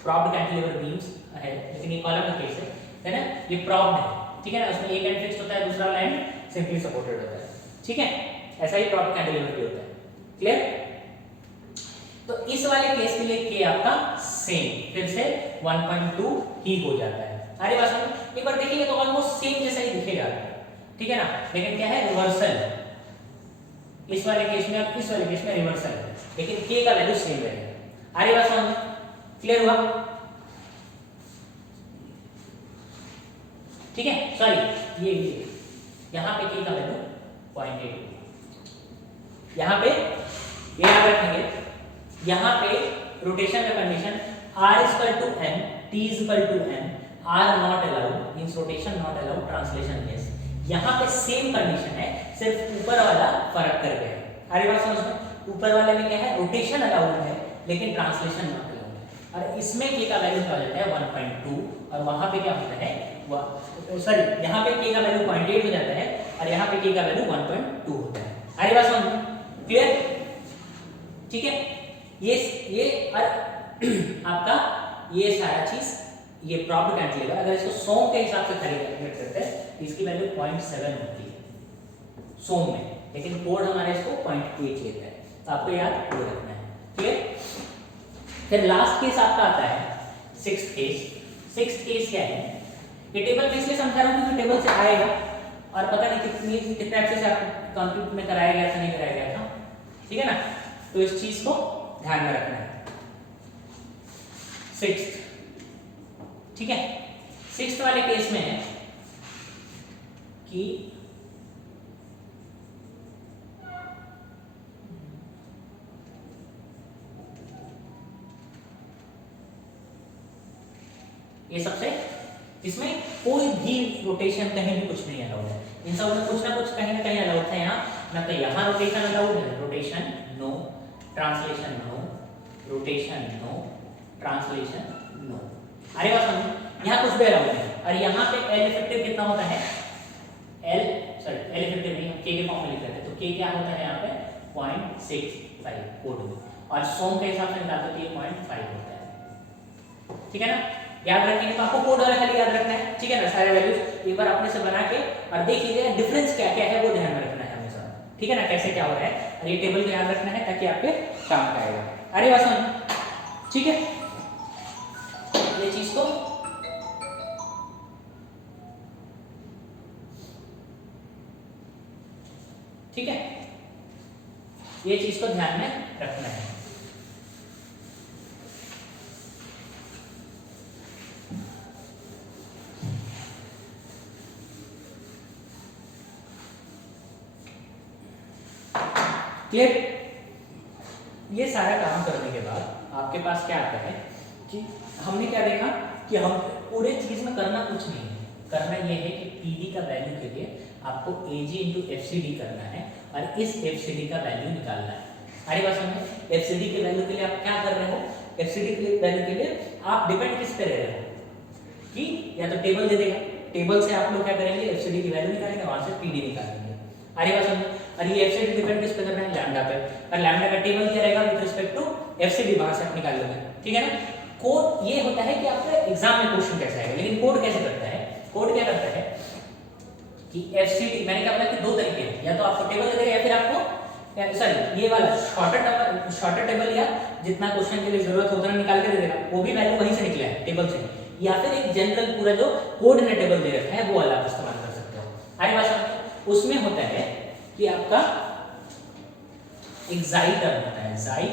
प्रॉप्ड कैंटिलीवर बीम्स है, लेकिन ये कॉलम का केस है ना, ये प्रॉप्ड है, ठीक है ना, उसमें एक एंड फिक्स होता है, दूसरा वाला एंड सिंपली सपोर्टेड होता है, ठीक है, ऐसा ही प्रॉप्ड कैंटिलीवर भी होता है, क्लियर। तो इस वाले केस के लिए के आपका सेम फिर से 1.2 ही हो जाता है। अरे बात समझ, एक बार देखेंगे तो ऑलमोस्ट सेम जैसा ही दिखेगा, ठीक है ना, लेकिन क्या है, रिवर्सल, इस वाले केस में और इस वाले केस में रिवर्सल है, लेकिन के का वैल्यू सेम रहेगा। अरे बात समझ, क्लियर हुआ, ठीक है। सॉरी, ये यहाँ पे के का वैल्यू 0.8, यहाँ पे ये याद रखेंगे, यहाँ पे रोटेशन का condition r equal to m, t equal to m, r not allowed means rotation not allowed, translation yes. यहाँ पे सेम कंडीशन है, सिर्फ ऊपर वाला फर्क कर गया है। अरे बात समझ में, ऊपर वाले में क्या है, रोटेशन अलाउड है लेकिन ट्रांसलेशन नॉट अलाउड है, और इसमें के का वैल्यू क्या हो जाता है 1.2, और वहां पे क्या होता है, सॉरी यहाँ पे के का वैल्यू 0.8 हो जाता है और यहाँ पे के का वैल्यू 1.2 होता है। अरे बात समझ में, क्लियर, ठीक है। ये आपका ये सारा चीज, ये प्रॉप्ड कैंटिलीवर अगर इसको सोम के हिसाब से कैलकुलेट करते हैं तो इसकी वैल्यू 0.7 होती है सोम में, लेकिन कोड हमारे इसको 0.8 लेता है, तो आपको याद वो रखना है, क्लियर। फिर लास्ट केस आपका आता है सिक्स्थ केस। सिक्स्थ केस क्या है, ये टेबल में इसलिए समझा रहा हूँ क्योंकि टेबल से आएगा और पता नहीं कितने अच्छे से आपको कंप्यूटर में कराया गया था, नहीं कराया गया था, ठीक है ना, तो इस चीज को ध्यान में रखना है। सिक्स्थ, ठीक है, सिक्स्थ वाले केस में है कि ये सबसे, इसमें कोई भी रोटेशन कहीं भी कुछ नहीं अलाउड है, इन सब में कुछ ना कुछ कहीं ना कहीं अलाउड है। यहाँ ना तो यहाँ रोटेशन अलाउड है, rotation no, translation no, rotation no, translation no. अरे बात समझो, यहाँ कुछ भी अलाउड है, और यहाँ पे एल इफेक्टिव कितना होता है, एल इफेक्टिव नहीं, के फॉर्म में लिख रहे थे, तो के क्या होता है यहाँ पे 0.65 कोड में, और सोम के हिसाब से निकालते तो ये 0.5 होता है, ठीक है ना। याद रखेंगे तो आपको कोड वाला खाली याद रखना है, ठीक है ना, सारे वैल्यूज एक बार अपने से बना के और देख लीजिए डिफरेंस क्या क्या है वो ध्यान में रखना है हमेशा, ठीक है ना, कैसे क्या हो रहा है, और ये टेबल को याद रखना है ताकि आपके काम का आएगा। अरे बात समझ, ठीक है, ये चीज को ठीक है, ये चीज को ध्यान में रखना है। क्लियर, ये सारा काम करने के बाद आपके पास क्या आता है कि हमने क्या देखा कि हम पूरे चीज में करना कुछ नहीं है, करना ये है कि पीडी का वैल्यू के लिए आपको एजी इंटू एफसीडी करना है और इस एफसीडी का वैल्यू निकालना है। अरे बात समझे, एफसीडी के वैल्यू के लिए आप क्या कर रहे हो, एफसीडी के वैल्यू के लिए आप डिपेंड किस पे रह रहे हो कि या तो टेबल दे देगा, टेबल से आप लोग क्या करेंगे, एफसीडी की वैल्यू निकालेंगे, वहां से पीडी निकालेंगे। अरे बात समझे, और ये एफसीडी डिपेंड किस पे कर रहे हैं, लैम्डा पे, और लैम्डा का टेबल क्या रहेगा विद रिस्पेक्ट टू एफसीडी, वहां से आप निकाल लोगे, ठीक है ना। कोड ये होता है कि आपका एग्जाम में क्वेश्चन कैसे आएगा, लेकिन कोड कैसे करता है, कोड क्या करता है कि एफसीडी, मैंने क्या बोला कि दो तरीके हैं, या तो आपको टेबल दे देगा या फिर आपको सॉरी ये वाला शॉर्टर टेबल या जितना क्वेश्चन के लिए जरूरत हो उतना निकाल के दे देगा, वो भी वैल्यू वहीं से निकला है टेबल से, या फिर एक जनरल पूरा जो कोड ने टेबल दे रखा है वो वाला आप इस्तेमाल कर सकते हो। अरे बात उसमें होता है कि आपका एक जाई टर्म होता है, जाई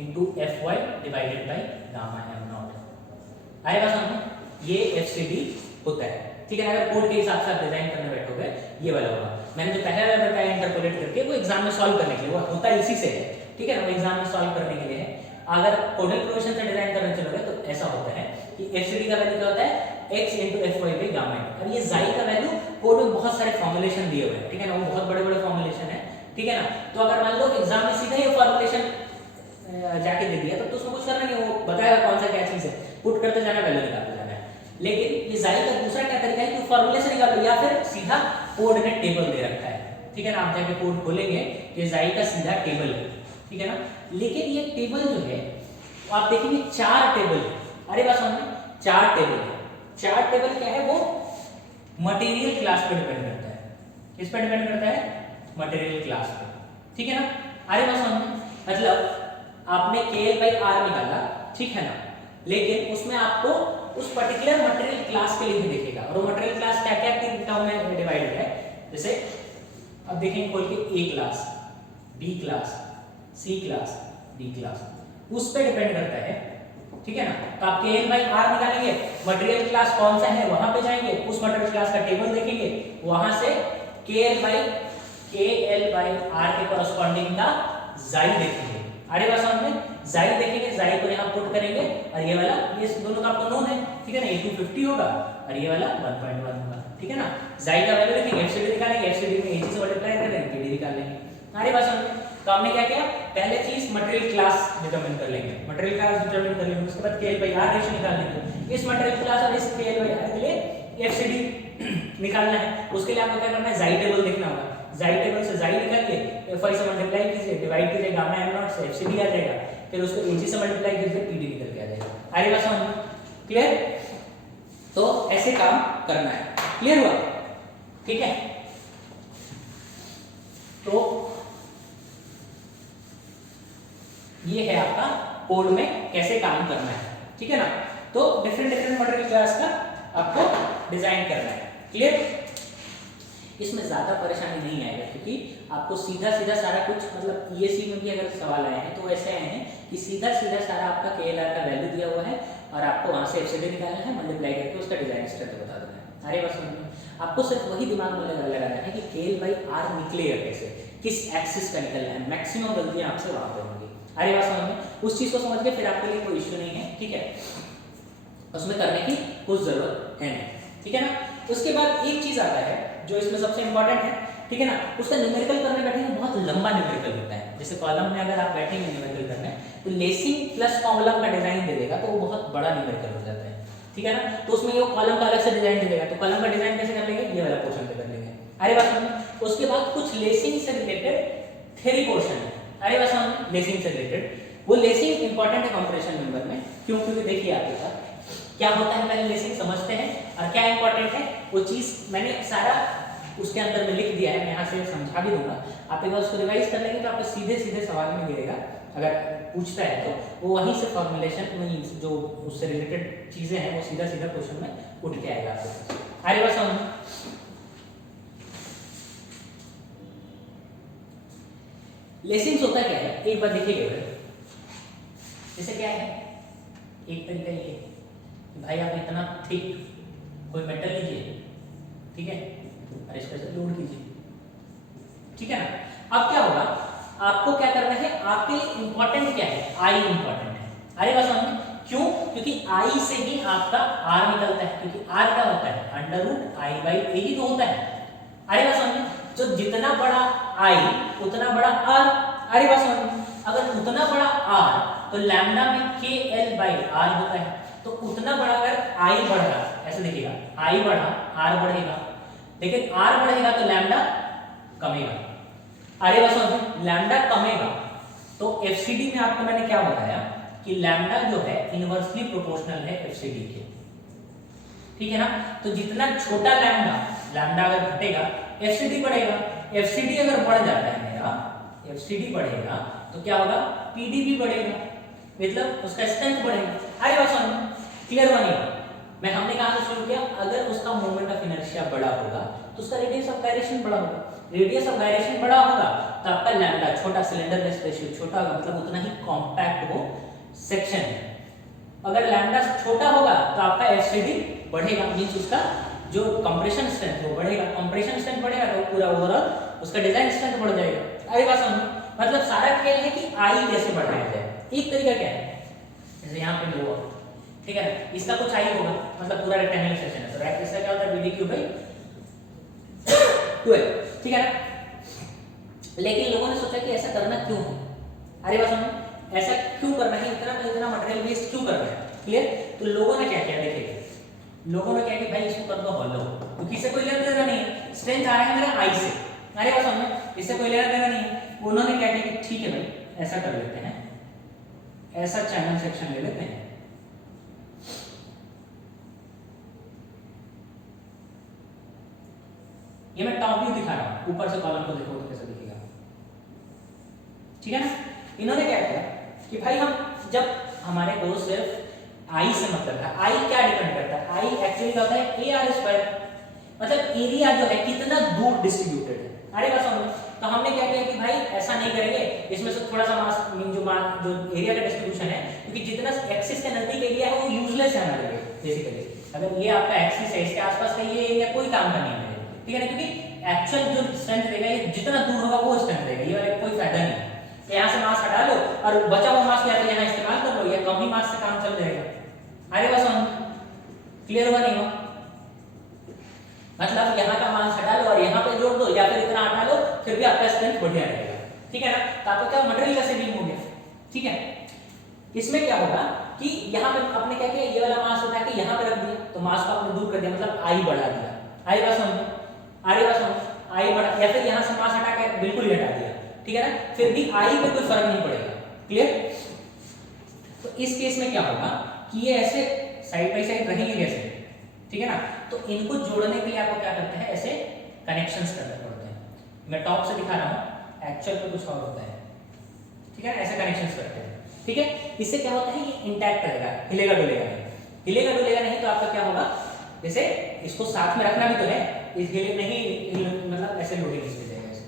into fy divided by gamma m not. आएगा समझ, ये fcd होता है, ठीक है। अगर कोड के हिसाब से आप डिजाइन करने बैठोगे ये वाला होगा, मैंने जो पहले वाला बताया इंटरपोलेट करके, वो एग्जाम में सॉल्व करने के लिए, वो होता है इसी से है, ठीक है ना, वो एग्जाम में सॉल्व करने के लिए है। अगर कोडल प्रोविजन से डिजाइन करने चलोगे तो ऐसा होता है कि fcd का वैल्यू क्या होता है x into fy by gamma m, और ये जाई का वैल्यू कोड में बहुत सारे फॉर्मुलेशन दिए हुए हैं, ठीक है ना, वो बहुत बड़े बड़े फॉर्मुलेशन है, ठीक है ना। तो अगर मान लो एग्जाम में सीधा ये फॉर्मुलेशन जाके दे दिया तो उसमें कुछ करना नहीं, वो बताएगा कौन सा क्या चीज है, पुट करते जाना, वैल्यू निकालते जाना है। लेकिन ये जाई का दूसरा क्या तरीका है कि फॉर्मूले से निकाल लो या फिर सीधा कोड ने टेबल दे रखा है, ठीक है ना, आप जाके कोड खोलेंगे ये जाई का सीधा टेबल है, ठीक है ना। लेकिन ये टेबल जो है आप देखेंगे 4 टेबल, अरे बात समझ में, चार्ट टेबल है। चार्ट टेबल क्या है, वो मटेरियल क्लास पे डिपेंड करता है। किस पे डिपेंड करता है, मटेरियल क्लास पे, ठीक है ना। अरे बात समझ में, मतलब आपने KL/R निकाला, ठीक है ना, लेकिन उसमें आपको उस पर्टिकुलर मटेरियल क्लास के लिए ही दिखेगा, और वो मटेरियल क्लास क्या क्या टर्म में डिवाइडेड है। जैसे अब देखेंगे खोल के, A class, B class, C class, D class, उस पे डिपेंड करता है, ठीक है ना। तो आप KL/R निकालेंगे, मटेरियल क्लास कौन सा है वहां पे जाएंगे, उस मटेरियल क्लास का टेबल देखेंगे, वहां से KL/R के कॉरस्पॉन्डिंग का जाई देखेंगे। अरे बात समझ में, जाई देखेंगे, जाई को यहाँ पुट करेंगे, और ये वाला, ये दोनों का आपको नोन है, ठीक है ना, ये 250 होगा और ये वाला 1.1 होगा, ठीक है ना। जाई का वैल्यू लिखेंगे, एफसीडी निकालेंगे, एफसीडी में एजी से मल्टीप्लाई करेंगे, पीडी निकाल लेंगे। अरे बात समझ में, तो हमने क्या किया, पहले चीज मटेरियल क्लास डिटरमिन कर लेंगे, मटेरियल क्लास डिटरमिन कर लेंगे, उसके बाद KL/R रेशियो निकाल लेंगे। इस मटेरियल क्लास और इस KL/R के लिए एफसीडी निकालना है, उसके लिए आपको क्या करना है, जाई टेबल देखना होगा। जाई टेबल से जाई निकालिए, FI से मल्टीप्लाई कीजिए, डिवाइड कीजिए गामा m0 से, एफसीडी आ जाएगा, फिर उसको AG से मल्टीप्लाई कीजिए, PD निकल के आ जाएगा। अरे बात समझ में, क्लियर। तो ऐसे काम करना है, क्लियर हुआ, ठीक है। तो ये है आपका कोड में कैसे काम करना है, ठीक है ना। तो डिफरेंट मटेरियल क्लास का आपको डिजाइन करना है, क्लियर। इसमें ज्यादा परेशानी नहीं आएगा, क्योंकि आपको सीधा सारा कुछ, मतलब ESE में भी अगर सवाल आए हैं तो ऐसे आए हैं कि सीधा सारा आपका KLR का वैल्यू दिया हुआ है, और आपको वहां से एफसीडी निकालना है, मल्टीप्लाई करके उसका डिजाइन स्ट्रक्चर बता देना है। अरे बस आपको सिर्फ वही दिमाग में लगाना है कि KL/R निकलेगा कैसे, किस एक्सिस का निकलना है, मैक्सिमम गलतियां आपसे वहां पे होंगी। अरे बात समझ में, उस चीज को समझ के फिर आपके लिए कोई इश्यू नहीं है, ठीक है, उसमें करने की कुछ जरूरत है नहीं, ठीक है ना। उसके बाद एक चीज आता है जो इसमें सबसे इंपॉर्टेंट है, ठीक है ना, उसका न्यूमेरिकल करने बैठेंगे, बहुत लंबा न्यूमेरिकल होता है। जैसे कॉलम में अगर आप बैठेंगे न्यूमेरिकल करने, तो लेसिंग प्लस कॉलम का डिजाइन दे देगा, तो वो बहुत बड़ा न्यूमेरिकल हो जाता है, ठीक है ना। तो उसमें ये कॉलम का अलग से डिजाइन दे देगा, तो कॉलम का डिजाइन कैसे कर लेंगे, ये वाला पोर्शन पे कर लेंगे। अरे बात समझ। उसके बाद कुछ लेसिंग से रिलेटेड थ्योरी पोर्शन है। अरे बात समझ, लेसिंग से रिलेटेड, वो लेसिंग इंपॉर्टेंट है कंप्रेशन मेंबर में, क्यों, क्योंकि देखिए आपके साथ क्या होता है, पहले लेसिंग समझते हैं और क्या इंपॉर्टेंट है वो चीज मैंने सारा उसके अंदर में लिख दिया है, मैं यहाँ से समझा भी दूंगा। आप एक बार उसको रिवाइज कर लेंगे तो आपको सीधे सवाल में गिरेगा, अगर पूछता है तो वो वहीं से फॉर्मुलेशन में जो उससे रिलेटेड चीजें हैं वो सीधा क्वेश्चन में उठ के आएगा आपको। अरे बस समझ, लेसिंग्स होता क्या है, एक बार देखिएगा। जैसे क्या है, एक तरीका ये भाई आप इतना थिक कोई मेटल लीजिए, ठीक है, और इसको ऐसे लोड कीजिए, ठीक है ना। अब क्या होगा, आपको क्या करना है, आपके लिए इंपॉर्टेंट क्या है, आई इंपॉर्टेंट है। अरे बस समझ, क्यों, क्योंकि आई से ही आपका आर निकलता है, क्योंकि आर क्या होता है, √I/A ही तो होता है। अरे बस समझ, जो जितना बड़ा आई उतना बड़ा आर। अरे बस समझ, अगर उतना बड़ा आर तो लैम्डा में KL/R होता है, तो उतना बड़ा अगर आई बढ़ा, ऐसे देखिएगा, आई बढ़ा आर बढ़ेगा, लेकिन आर बढ़ेगा तो लैम्डा कमेगा। अरे बस समझ, लैम्डा कमेगा तो एफसीडी में आपको मैंने क्या बताया कि लैम्डा जो है इनवर्सली प्रोपोर्शनल है एफसीडी के, ठीक है ना। तो जितना छोटा लैम्डा अगर घटेगा एफसीडी बढ़ेगा, एफसीडी अगर बढ़ जाता है मेरा, एफसीडी बढ़ेगा तो क्या होगा, पीडी भी बढ़ेगा, मतलब उसका स्ट्रेंथ बढ़ेगा। अरे बस क्लियर बनेगा। मैं हमने कहा था शुरू किया, अगर उसका मोमेंट ऑफ इनर्शिया बड़ा होगा तो उसका रेडियस ऑफ गायरेशन बड़ा होगा, रेडियस ऑफ गायरेशन बड़ा होगा तो आपका लैम्डा छोटा, सिलेंडरलेस रेशियो छोटा होगा, मतलब उतना ही कॉम्पैक्ट वो सेक्शन है। अगर लैम्डा छोटा होगा तो आपका एफसीडी बढ़ेगा, मींस उसका जो कंप्रेशन स्ट्रेंथ वो बढ़ेगा, कंप्रेशन स्ट्रेंथ बढ़ेगा तो पूरा ओवरऑल उसका डिजाइन स्ट्रेंथ बढ़ जाएगा। अरे बात समझो, मतलब सारा खेल है कि आई कैसे बढ़ाया जाए। एक तरीका क्या है, जैसे यहाँ पे लो, ठीक है, इसका कुछ आई होगा, मतलब पूरा रेक्टेंगुलर सेक्शन है, तो राइट इसका क्या होता है BD/12, ठीक है ना। लेकिन लोगों ने सोचा कि ऐसा करना क्यों है, अरे बात समझो, ऐसा क्यों करना है, इतना मटेरियल वेस्ट क्यों करना है, क्लियर। तो लोगों ने क्या किया, देखिए लोगों ने क्या किया, भाई इसको कर दो हॉलो, क्योंकि इससे कोई लेना देना नहीं है, स्ट्रेंथ आ रहा है मेरा आई से, अरे बात समझो, इससे कोई लेना देना नहीं है। उन्होंने क्या किया कि ठीक है भाई ऐसा कर लेते हैं, ऐसा चैनल सेक्शन ले लेते हैं, ये मैं टॉप व्यू दिखा रहा हूँ, ऊपर से कॉलम को देखो तो कैसा दिखेगा, ठीक है ना। इन्होंने क्या किया कि भाई हम जब हमारे को सिर्फ आई से मतलब है, आई क्या डिपेंड करता है, आई एक्चुअली क्या होता है ए आर स्क्वायर, मतलब एरिया जो है कितना दूर डिस्ट्रीब्यूटेड है। अरे बस समझ, तो हमने क्या किया कि भाई ऐसा नहीं करेंगे, इसमें से थोड़ा सा मास जो एरिया का डिस्ट्रीब्यूशन है, क्योंकि जितना एक्सिस के नजदीक एरिया है वो यूजलेस है हमारे लिए बेसिकली। अगर ये आपका एक्सिस है, इसके आसपास का ये एरिया कोई काम का नहीं है, ठीक है ना, क्योंकि एक्चुअल जो स्ट्रेंथ देगा ये जितना दूर होगा वो स्ट्रेंथ देगा, ये वाला कोई फायदा नहीं है। तो यहाँ से मास हटा लो और बचा हुआ मास या तो यहाँ इस्तेमाल कर लो, या कम ही मास से काम चल जाएगा। अरे बस क्लियर हुआ नहीं हुआ, मतलब यहाँ का मास हटा लो और यहाँ पे जोड़ दो, या फिर इतना हटा लो, फिर भी आपका स्ट्रेंथ बढ़िया रहेगा, ठीक है ना। तो आपका क्या मटेरियल का सेविंग हो गया, ठीक है। इसमें क्या होगा कि यहाँ पे आपने क्या किया, ये वाला मास उठा के यहाँ पे रख दिया, तो मास को आपने दूर कर दिया, मतलब आई बढ़ा दिया। आई बात समझो, आई बात समझो, आई बढ़ा, या फिर यहाँ से मास हटा के बिल्कुल ही हटा दिया, ठीक है ना, फिर भी आई पे कोई फर्क नहीं पड़ेगा, क्लियर। तो इस केस में क्या होगा कि ये ऐसे साइड बाय साइड रहेंगे कैसे, ठीक है ना। तो इनको जोड़ने के लिए आपको क्या करते हैं, ऐसे कनेक्शंस करने पड़ते हैं। मैं टॉप से दिखा रहा हूँ, एक्चुअल पे कुछ और होता है, ठीक है, ऐसे कनेक्शंस करते हैं, ठीक है। इससे क्या होता है, ये इंटैक्ट रहेगा, हिलेगा डुलेगा नहीं, हिलेगा डुलेगा नहीं, तो आपका क्या होगा, जैसे इसको साथ में रखना भी तो है, इस हिले नहीं, मतलब ऐसे लोडिंग इस पे जाएगा ऐसे,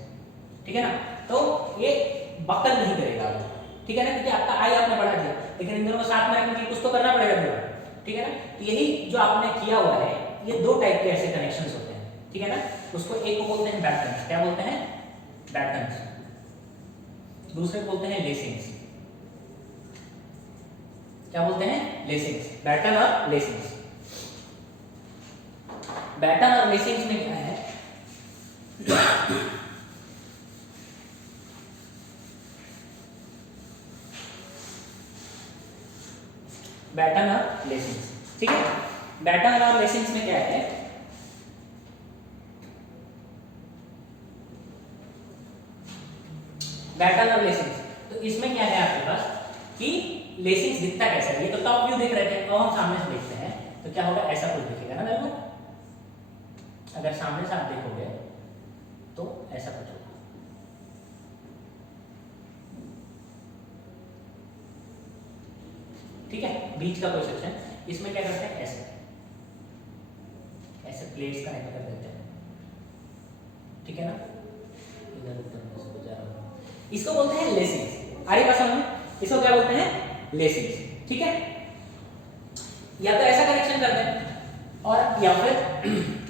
ठीक है ना, तो ये बकल नहीं करेगा, ठीक है ना, क्योंकि आपका आई आपने बढ़ा दिया, लेकिन इन दोनों को साथ में रखने के लिए कुछ तो करना पड़ेगा पूरा, ठीक है ना। तो यही जो आपने किया हुआ है, ये दो टाइप के ऐसे कनेक्शंस होते हैं, ठीक है ना। उसको एक को बोलते हैं बैटन्स, क्या बोलते हैं, बैटन्स, दूसरे को बोलते हैं लेसिंग्स, क्या बोलते हैं, लेसिंग्स, बैटन और लेसिंग्स। बैटन और लेसिंग्स में क्या है, बैटन और लेसिंग्स, ठीक है। बैटन और लेसिंग्स में क्या है, बैटन और लेसिंग्स, तो इसमें क्या है आपके पास कि लेसिंग्स दिखता कैसा है, ये तो टॉप व्यू देख रहे थे, अब हम सामने से देखते हैं, तो क्या होगा, ऐसा कुछ दिखेगा ना मेरे को, अगर सामने से आप देखोगे तो ऐसा कुछ होगा, ठीक है। बीच का कोई सेक्शन, इसमें क्या करते हैं, ऐसे ऐसे प्लेट्स कनेक्ट कर देते हैं, ठीक है ना, इधर उधर में से गुजरा रहा हूं, इसको बोलते हैं लेसिंग्स। अरे बात समझ में, इसको क्या बोलते हैं, लेसिंग्स, ठीक है। या तो ऐसा कनेक्शन कर दें और या फिर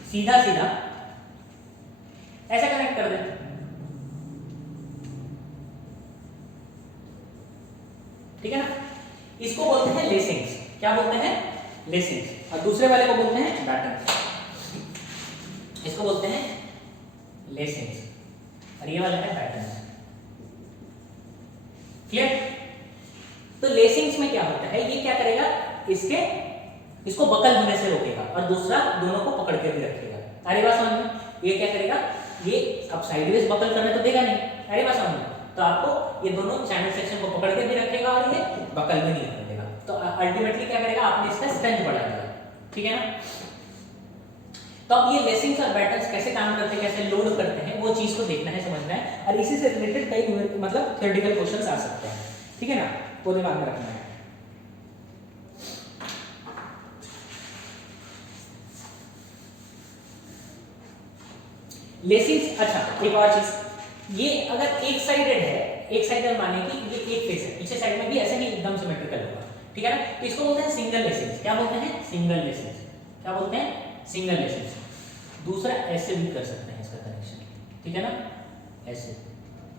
सीधा सीधा ऐसा कनेक्ट कर दें, ठीक है ना। इसको बोलते हैं लेसिंग्स, क्या बोलते हैं, लेसिंग्स, और दूसरे वाले को बोलते हैं बैटन, इसको बोलते हैं लेसिंग्स, और ये वाला है बैटन, क्लियर। तो लेसिंग्स में क्या होता है, ये क्या करेगा, इसको बकल होने से रोकेगा और दूसरा दोनों को पकड़ के भी रखेगा। अरे बात समझ में, ये क्या करेगा, ये अब साइडवेज बकल करने तो देगा नहीं, अरे बात समझ में, तो आपको ये दोनों चैनल सेक्शन को पकड़ के भी रखेगा और ये बकल भी नहीं कर देगा, तो अल्टीमेटली क्या करेगा, आपने इसका स्ट्रेंथ बढ़ा दिया, ठीक है ना। तो अब ये लेसिंग्स और बैटन्स कैसे काम करते हैं, कैसे लोड करते हैं, वो चीज को देखना है, समझना है, और इसी से रिलेटेड कई मतलब थ्योरेटिकल क्वेश्चंस आ सकते हैं, ठीक है ना, वो दिमाग में रखना है। लेसिंग्स, अच्छा एक और चीज, ये अगर एक साइडेड है, एक साइडेड माने कि ये एक फेस है, पीछे साइड में भी ऐसे ही एकदम सिमेट्रिकल होगा, ठीक है ना, तो इसको बोलते हैं सिंगल लेसिंग्स, क्या बोलते हैं, सिंगल लेसिंग्स, क्या बोलते हैं, सिंगल लेसिंग्स। दूसरा ऐसे भी कर सकते हैं इसका कनेक्शन, ठीक है ना, ऐसे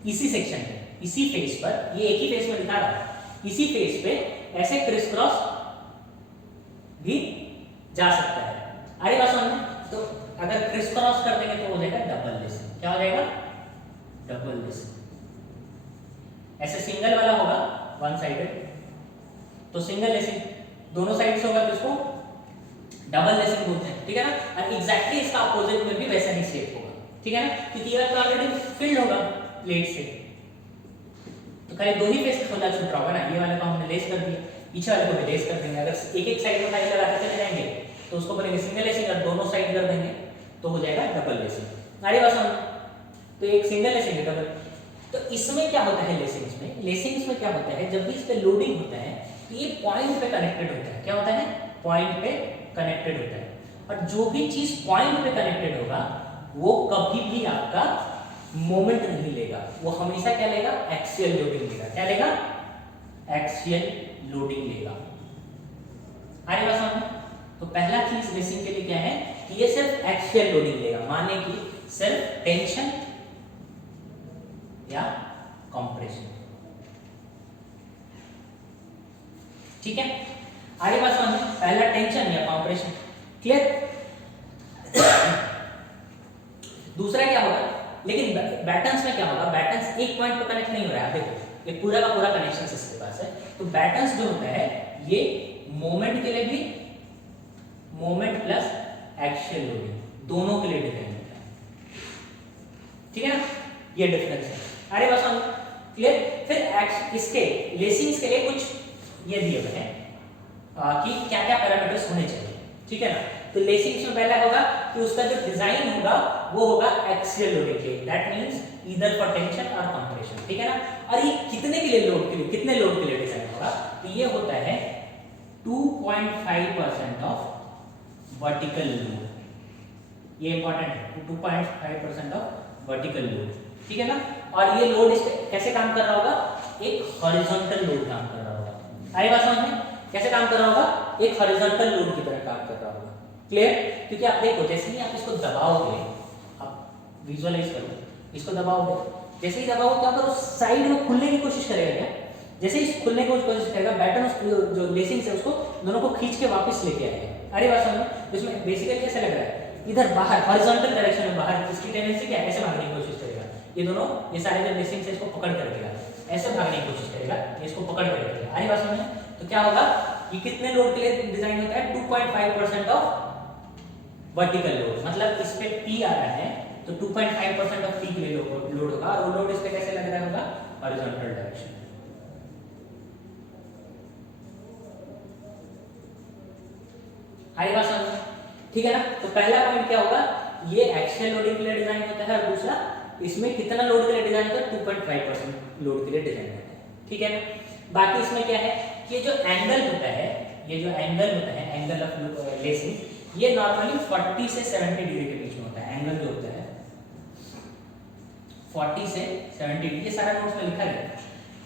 इसी सेक्शन पे, इसी फेस पर, ये एक ही फेस में दिखा रहा हूं, इसी फेस पे ऐसे क्रिस क्रॉस भी जा सकता है। अरे बात समझ में, तो अगर क्रिस क्रॉस कर देंगे तो हो जाएगा डबल लेसिंग, क्या हो जाएगा, डबल लेसिंग। ऐसे सिंगल वाला होगा वन साइडेड, तो सिंगल लेसिंग, दोनों साइड से होगा तो इसको डबल लेसिंग बोलते हैं, ठीक है ना। और एग्जैक्टली इसका अपोजिट में भी वैसा ही शेप होगा, ठीक है ना, क्योंकि ये तो ऑलरेडी फिल्ड होगा प्लेट से, तो खाली दो ही फेस खुला छूट रहा होगा ना, ये वाले को हमने लेस कर दिया, पीछे वाले को भी लेस कर देंगे। अगर एक एक साइड में खाली लगाते चले जाएंगे तो उसको बोलेंगे सिंगल लेसिंग, और दोनों साइड कर देंगे तो हो जाएगा डबल लेसिंग, अरे बात समझ। तो एक सिंगल लेसिंग है डबल। तो इसमें क्या होता है लेसिंग्स में क्या होता है, जब भी इस पे लोडिंग होता है तो ये पॉइंट पे कनेक्टेड होता है। क्या होता है? पॉइंट पे कनेक्टेड होता है। और जो भी चीज पॉइंट पे कनेक्टेड होगा वो कभी भी आपका मोमेंट नहीं लेगा, वो हमेशा क्या लेगा? एक्सियल लोडिंग लेगा। क्या लेगा? एक्सियल लोडिंग लेगा। अरे बात समझ। तो पहला चीज लेसिंग के लिए क्या है कि ये सिर्फ एक्सियल लोडिंग लेगा, माने कि सिर्फ टेंशन या कंप्रेशन। ठीक है, आगे बात समझ। पहला टेंशन या कंप्रेशन, क्लियर। दूसरा क्या होगा, लेकिन बैटन्स में क्या होगा, बैटन्स एक पॉइंट पर कनेक्ट नहीं हो रहा है। देखो ये पूरा का पूरा कनेक्शन इसके पास है। तो बैटन्स जो होता है ये मोमेंट के लिए भी, मोमेंट प्लस एक्सियल लोडिंग दोनों के लिए डिजाइन होता है। ठीक है ना, ये डिफरेंस है। अरे बस हम क्लियर। फिर इसके लेसिंग्स के लिए कुछ ये दिए हुए हैं कि क्या क्या पैरामीटर्स होने चाहिए। ठीक है ना, तो लेसिंग्स में पहला होगा कि उसका जो डिजाइन होगा वो होगा एक्सियल लोडिंग के, that means either for tension और कंप्रेशन। ठीक है ना, और ये कितने के लिए लोड के लिए, कितने लोड के लिए डिजाइन होगा, तो ये होता है 2.5% ऑफ वर्टिकल लोड। ये इंपॉर्टेंट है, 2.5% ऑफ वर्टिकल लोड। ठीक है ना, और ये लोड इस पे कैसे काम कर रहा होगा, एक हॉरिजॉन्टल लोड काम कर रहा होगा। आए बात समझ में, कैसे काम कर रहा होगा, एक हॉरिजॉन्टल लोड की तरह काम कर रहा होगा। क्लियर, क्योंकि आप देखो जैसे ही आप इसको दबाओगे, आप विजुअलाइज करो, इसको दबाओगे, जैसे ही दबाओगे क्या करो, साइड में खुलने की कोशिश करेगा। क्या, जैसे ही खुलने की कोशिश करेगा, बैटन जो लेसिंग है उसको दोनों को खींच के वापस लेके आएगा। अरे बात समझ में, इसमें बेसिकली कैसे लग रहा है, इधर बाहर हॉरिजॉन्टल डायरेक्शन में बाहर, इसकी टेंडेंसी क्या है, ऐसे भागने की कोशिश करेगा। ये दोनों, ये सारे जो लेसिंग है इसको पकड़ कर रखेगा, ऐसे भागने की कोशिश करेगा, इसको पकड़ कर रखेगा। अरे बात समझ में, तो क्या होगा, ये कितने लोड के लिए डिजाइन होता है, 2.5% ऑफ वर्टिकल लोड। मतलब इस पे P आ रहा है तो 2.5% ऑफ P के लिए लोड होगा, और वो लोड इस पे कैसे लग रहा होगा, हॉरिजॉन्टल डायरेक्शन। आई बात समझ। ठीक है ना, तो पहला पॉइंट क्या होगा, ये एक्सियल लोडिंग के लिए डिजाइन होता है, और दूसरा इसमें कितना लोड के लिए डिजाइन होता है, 2.5% लोड के लिए डिजाइन होता है। ठीक है ना, बाकी इसमें क्या है कि ये जो एंगल होता है, ये जो एंगल होता है, एंगल ऑफ लेसिंग, ये नॉर्मली 40 से 70 डिग्री के बीच में होता है। एंगल जो होता है 40 से 70 डिग्री, ये सारा नोट्स में लिखा है,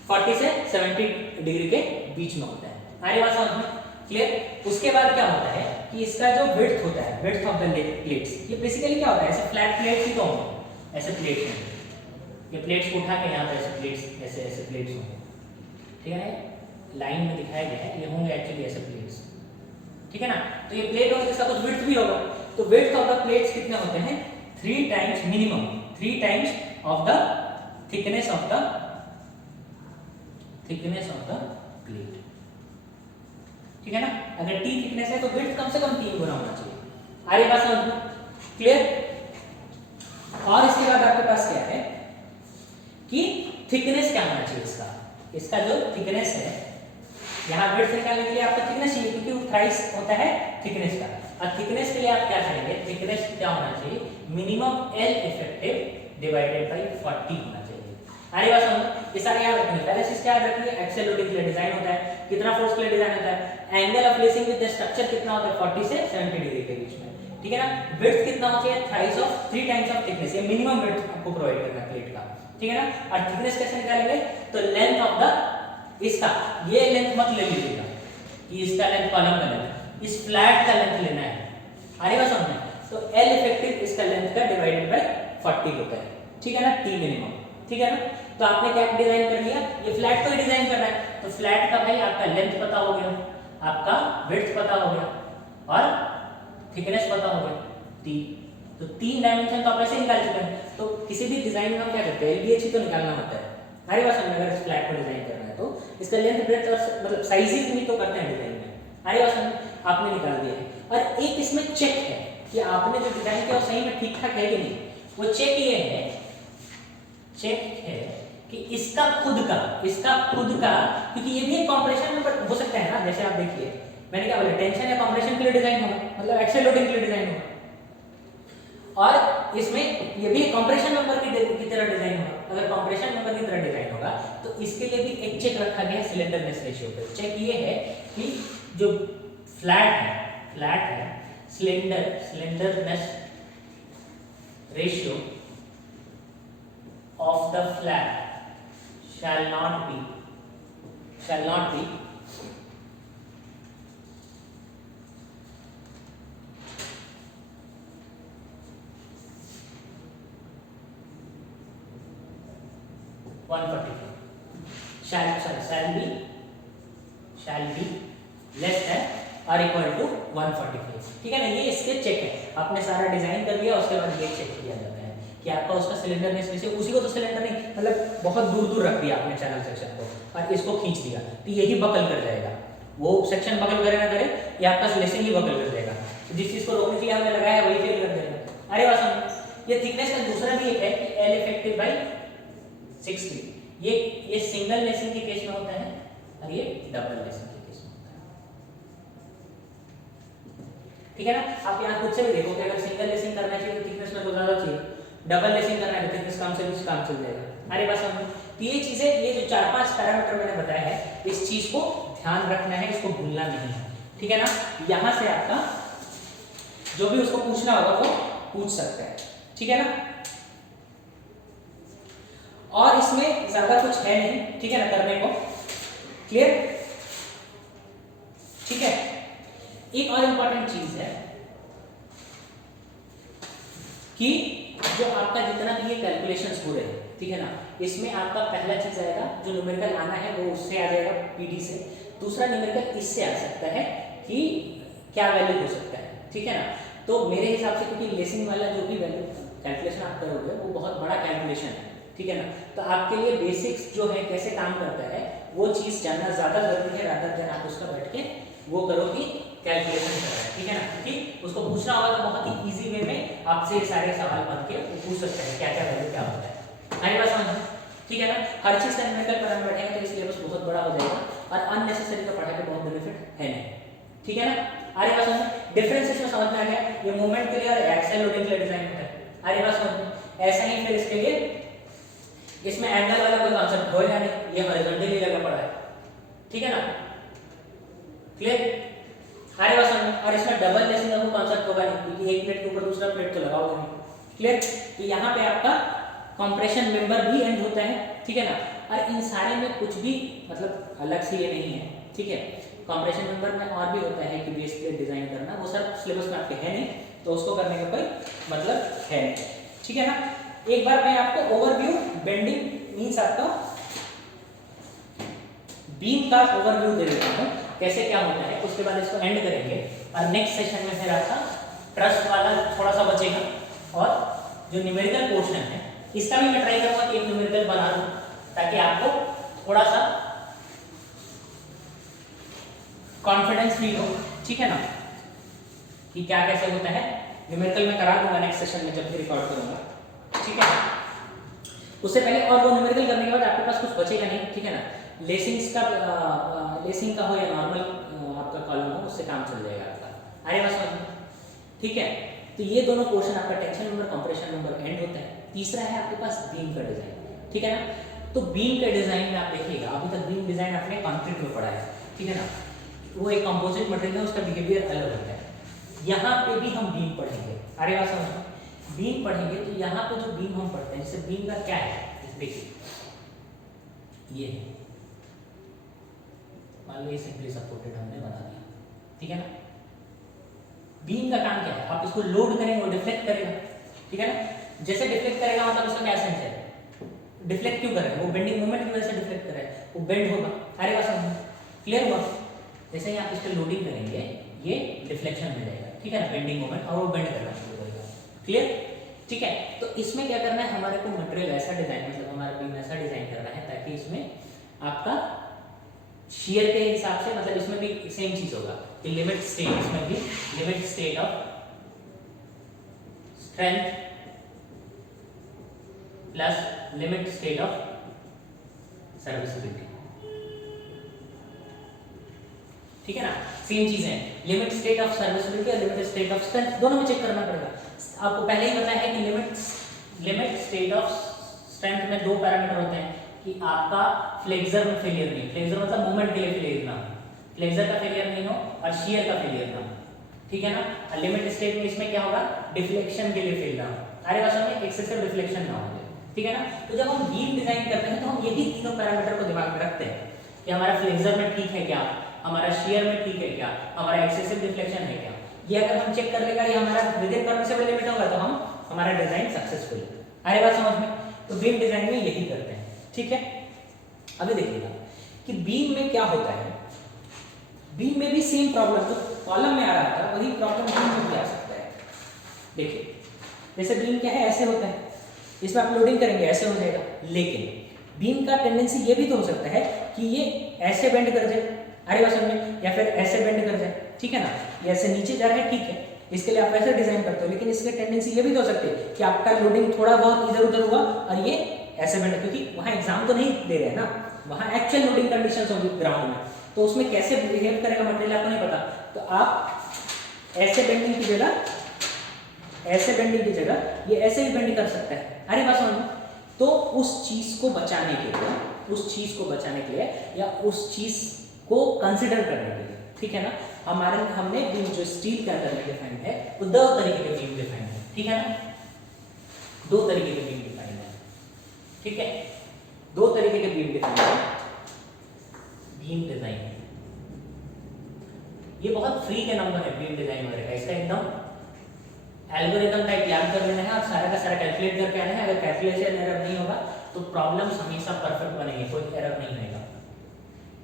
40 से 70 डिग्री के बीच में होता है। आगे बात समझ में, क्लियर। उसके बाद क्या होता है कि इसका जो विड्थ होता है, विड्थ ऑफ द प्लेट्स, ये बेसिकली क्या होता है, ऐसे फ्लैट प्लेट्स ही तो होंगे, ऐसे प्लेट्स होंगे, ये प्लेट्स को उठा के यहाँ पे ऐसे प्लेट्स, ऐसे ऐसे प्लेट्स होंगे। ठीक है, लाइन में दिखाया गया है, ये होंगे एक्चुअली ऐसे प्लेट्स। ठीक है ना, तो ये प्लेट होगा, इसका कुछ विड्थ भी होगा। तो विड्थ ऑफ द प्लेट्स कितने होते हैं, 3 times minimum, 3 times of the thickness of the plate. ठीक है ना, अगर T थिकनेस है तो विड्थ कम से कम 3 गुना होना चाहिए। आगे बात समझ में, क्लियर। और इसके बाद आपके पास क्या है कि थिकनेस क्या होना चाहिए इसका, इसका जो थिकनेस है, यहाँ विड्थ निकालने के लिए आपको थिकनेस चाहिए, क्योंकि वो थ्राइस होता है थिकनेस का। और थिकनेस के लिए आप क्या करेंगे, थिकनेस क्या होना चाहिए, minimum L effective divided by 40 होना चाहिए। आगे बात समझ, ये सारे याद रखिए। पहले चीज क्या याद रखिए, एक्सियल लोडिंग के लिए डिजाइन होता है, कितना फोर्स के लिए डिजाइन होता है, angle of lacing with the structure कितना होता है, 40 से 70 डिग्री के बीच में। ठीक है ना, विड्थ कितना होना चाहिए, thrice of 3 times of thickness, ये मिनिमम विड्थ आपको प्रोवाइड करना है प्लेट का। ठीक है ना, और थिकनेस कैसे निकालेंगे, तो लेंथ ऑफ द, इसका ये लेंथ मत ले लीजिएगा कि इसका लेंथ, कॉलम का लेंथ, इस फ्लैट का लेंथ लेना है। आगे बात समझ में, तो L इफेक्टिव इसका लेंथ का डिवाइडेड बाय 40 होता है। ठीक है ना, T मिनिमम। ठीक है ना, तो आपने क्या डिजाइन कर लिया, ये फ्लैट को ही डिजाइन करना है, तो फ्लैट का भाई आपका लेंथ पता हो गया, आपका विड्थ पता हो गया, और थिकनेस पता हो गया, T। तो 3 डायमेंशन तो आप ऐसे निकाल चुके हैं। तो किसी भी डिजाइन में हम क्या करते हैं, LBH ही तो निकालना होता है। आगे बात समझ, अगर इस फ्लैट को डिजाइन करना है तो इसका लेंथ, ब्रेड्थ और मतलब साइजिंग भी तो करते हैं डिजाइन में। आगे बात समझ, आपने निकाल दिया है। और एक इसमें चेक है कि आपने जो डिजाइन किया वो सही में ठीक ठाक है कि नहीं। वो चेक ये है, चेक है कि इसका खुद का, क्योंकि ये भी एक कंप्रेशन में हो सकता है ना। जैसे आप देखिए, मैंने क्या बोला, टेंशन या कंप्रेशन के लिए डिजाइन होगा, मतलब एक्सियल लोडिंग के लिए डिजाइन होगा। और इसमें ये भी कंप्रेशन मेंबर की तरह डिजाइन होगा। अगर कंप्रेशन मेंबर की तरह डिजाइन होगा तो इसके लिए भी एक चेक रखा गया है सिलेंडरनेस रेशियो पे। चेक ये है कि जो फ्लैट है slenderness ratio of the flat shall not be 144 shall be less than or equal to 145। ठीक है ना, ये इसके चेक है। आपने सारा डिजाइन कर लिया, उसके बाद ये चेक किया जाता है कि आपका उसका सिलेंडरनेस रेशियो, उसी को तो सिलेंडर नहीं मतलब बहुत दूर दूर रख दिया आपने चैनल सेक्शन को और इसको खींच दिया तो यही बकल कर जाएगा। वो सेक्शन बकल करे ना करे, ये आपका लेसिंग ही बकल कर जाएगा। तो जिस चीज को रोकने के लिए हमने लगाया है वही फेल कर देगा। अरे बात समझ। ये थिकनेस का दूसरा भी एक है कि L इफेक्टिव बाई 60। ये सिंगल लेसिंग के केस में होता है और ये डबल लेसिंग के केस में होता है। ठीक है ना, आप यहाँ खुद से भी देखो कि अगर सिंगल लेसिंग करना चाहिए तो थिकनेस में तो ज्यादा चाहिए, डबल लेसिंग करना है तो थिकनेस काम चल जाएगा। अरे बात समझ। तो ये चीजें, ये जो 4-5 पैरामीटर मैंने बताया है, इस चीज को ध्यान रखना है, इसको भूलना नहीं है। ठीक है ना, यहां से आपका जो भी उसको पूछना होगा वो पूछ सकता है। ठीक है ना, और इसमें ज्यादा कुछ है नहीं। ठीक है ना, करने को क्लियर। ठीक है, एक और इंपॉर्टेंट चीज है कि जो आपका जितना भी ये कैलकुलेशंस हो रहे हैं, ठीक है ना, इसमें आपका पहला चीज आएगा जो न्यूमेरिकल आना है वो उससे आ जाएगा पीडी से। दूसरा न्यूमेरिकल इससे आ सकता है कि क्या वैल्यू हो सकता है। ठीक है ना, तो मेरे हिसाब से क्योंकि लेसिंग वाला जो भी वैल्यू कैलकुलेशन आप करोगे वो बहुत बड़ा कैलकुलेशन है। ठीक है ना, तो आपके लिए बेसिक्स जो है कैसे काम करता है वो चीज जानना ज्यादा जरूरी है, रादर देन आप उसका बैठ के वो करो कि कैलकुलेशन कर रहा है। ठीक है ना, ठीक, उसको पूछना होगा तो बहुत ही इजी वे में आपसे ये सारे सवाल बन के वो पूछ सकते हैं क्या क्या वैल्यू क्या होता है। आगे बात समझ। ठीक है ना, हर चीज का न्यूमेरिकल पढ़ाने बैठेंगे तो सिलेबस बहुत बड़ा हो जाएगा और अननेसेसरी का पढ़ा के बहुत बेनिफिट है नहीं। ठीक है ना, आगे बात समझ। डिफरेंसेस में समझ में आ गया, ये मूवमेंट के लिए और एक्सेल लोडिंग के लिए डिजाइन होता है। आगे बात समझ। ऐसा ही फिर इसके लिए इसमें एंगल वाला कोई कॉन्सेप्ट हो या नहीं, ये हॉरिजॉन्टली लगा पड़ा है। ठीक है ना, क्लियर। हमारे पास और इसमें डबल लेसिंग का कोई कॉन्सेप्ट होगा नहीं क्योंकि एक प्लेट के ऊपर दूसरा प्लेट तो लगाओगे नहीं। क्लियर। तो यहाँ पे आपका कंप्रेशन मेंबर भी एंड होता है। ठीक है ना, और इन सारे में कुछ भी मतलब अलग से ये नहीं है। ठीक है, कंप्रेशन मेंबर में और भी होता है कि बेस प्लेट डिजाइन करना, वो सब सिलेबस में आपके है नहीं तो उसको करने का कोई मतलब है नहीं। ठीक है ना, एक बार मैं आपको ओवरव्यू बेंडिंग मींस आपका बीम का ओवरव्यू दे देता हूं कैसे क्या होता है, उसके बाद इसको एंड करेंगे और नेक्स्ट सेशन में फिर आपका ट्रस्ट वाला थोड़ा सा बचेगा और जो न्यूमेरिकल पोर्शन है इसका भी मैं ट्राई करूंगा कि एक न्यूमेरिकल बना दूं ताकि आपको थोड़ा सा कॉन्फिडेंस फील हो। ठीक है ना, कि क्या कैसे होता है। न्यूमेरिकल में करा दूंगा नेक्स्ट सेशन में जब भी रिकॉर्ड करूंगा। ठीक है, उससे पहले और वो न्यूमेरिकल करने के बाद आपके पास कुछ बचेगा नहीं। ठीक है ना, लेसिंग का हो या नॉर्मल आपका कॉलम हो उससे काम चल जाएगा आपका। आगे बात समझ। ठीक है, तो ये दोनों पोर्शन आपका tension member compression member and होता है। तीसरा है आपके पास बीम का डिजाइन। ठीक है ना, तो बीम के डिजाइन में आप देखिएगा अभी तक बीम डिजाइन आपने कंक्रीट में पढ़ा है। ठीक है ना, वो एक कंपोजिट मटेरियल है, उसका बिहेवियर अलग होता है। यहाँ पे भी हम बीम पढ़ेंगे। आगे बात समझ। बीम पढ़ेंगे तो यहाँ पे जो बीम हम पढ़ते हैं जैसे बीम का क्या है देखिए, ये मान लो ये सिंपली सपोर्टेड हमने बना दिया। ठीक है ना, बीम का काम क्या है, आप इसको लोड करेंगे वो डिफ्लेक्ट करेगा। ठीक है ना, जैसे डिफ्लेक्ट करेगा मतलब उसका क्या सेंस है, डिफ्लेक्ट क्यों करेगा, वो बेंडिंग मोमेंट की वजह से डिफ्लेक्ट कर रहा है, वो बेंड होगा। अरे बात समझ, क्लियर हुआ। जैसे ही आप इस पर लोडिंग करेंगे ये डिफ्लेक्शन में जाएगा। ठीक है ना, बेंडिंग मोमेंट और वो बेंड करना शुरू करेगा। क्लियर। ठीक है, तो इसमें क्या करना है, हमारे को मटेरियल ऐसा डिजाइन मतलब हमारा बीम ऐसा डिजाइन करना है ताकि इसमें आपका शियर के हिसाब से मतलब इसमें भी सेम चीज होगा कि लिमिट स्टेट, इसमें भी limit state of strength plus limit state of serviceability. ठीक है ना, सेम चीज है, लिमिट स्टेट ऑफ सर्विसिबिलिटी और लिमिट स्टेट ऑफ स्ट्रेंथ दोनों में चेक करना पड़ेगा। आपको पहले ही पता है कि लिमिट स्टेट ऑफ स्ट्रेंथ में दो पैरामीटर होते हैं कि आपका फ्लेक्सर में फेलियर नहीं, फ्लेक्सर मतलब मूवमेंट के लिए फेलियर ना हो, फ्लेक्सर का फेलियर नहीं हो और शियर का फेलियर ना हो, ठीक है ना। और लिमिट स्टेट में इसमें क्या होगा, डिफ्लेक्शन के लिए फेल ना हो, अरे वास्तव में एक्सेसिव डिफ्लेक्शन ना हो, ठीक है ना। तो जब हम बीम डिजाइन करते हैं तो हम यही तीनों पैरामीटर को दिमाग में रखते हैं कि हमारा फ्लेक्सर में ठीक है क्या, हमारा शियर में ठीक है क्या, हमारा एक्सेसिव डिफ्लेक्शन है क्या। ये अगर हम चेक कर लेगा ये हमारा विद इन परमिसिबल लिमिट होगा तो हम हमारा डिजाइन सक्सेसफुल है। अरे बात समझ में। तो बीम डिजाइन में यही करते हैं, ठीक है। अभी देखिएगा कि बीम में क्या होता है, बीम में भी सेम प्रॉब्लम जो कॉलम में आ रहा था वही प्रॉब्लम बीम में भी आ सकता है। देखिए जैसे बीम क्या है, ऐसे होता है, इसमें आप लोडिंग करेंगे ऐसे हो जाएगा, लेकिन बीम का टेंडेंसी ये भी तो हो सकता है कि ये ऐसे बेंड कर जाए, अरे बात समझ, या फिर ऐसे बेंड कर जाए, ठीक है ना। ये ऐसे नीचे जा रहा है, ठीक है, इसके लिए आप ऐसे डिजाइन करते हो, लेकिन इसके टेंडेंसी ये भी तो हो सकती है कि आपका लोडिंग थोड़ा बहुत इधर उधर हुआ और ये ऐसे बेंड, क्योंकि वहां एग्जाम तो नहीं दे रहे हैं ना, वहां एक्चुअल लोडिंग कंडीशंस होंगी ग्राउंड में, तो उसमें कैसे बिहेव करेगा मटेरियल आपको नहीं पता। तो आप ऐसे बेंडिंग की जगह, ऐसे बेंडिंग की जगह ये ऐसे भी बेंड कर सकता है, अरे बात समझ। तो उस चीज को बचाने के लिए, उस चीज को बचाने के लिए या उस चीज को कंसिडर करने के लिए, ठीक है ना, हमने बीम जो स्टील के अंदर में डिफाइन है वो दो तरीके के बीम डिफाइन है, ठीक है ना, दो तरीके के बीम डिफाइन है, ठीक है, दो तरीके के बीम डिफाइन है। बीम डिजाइन ये बहुत फ्री के नंबर है बीम डिजाइन वगैरह का, इसका एकदम एल्गोरिथम टाइप याद कर लेना है और सारा का सारा कैलकुलेट करके आना है। अगर कैलकुलेशन एरर नहीं होगा तो प्रॉब्लम्स हमेशा परफेक्ट बनेंगे, कोई एरर नहीं आएगा,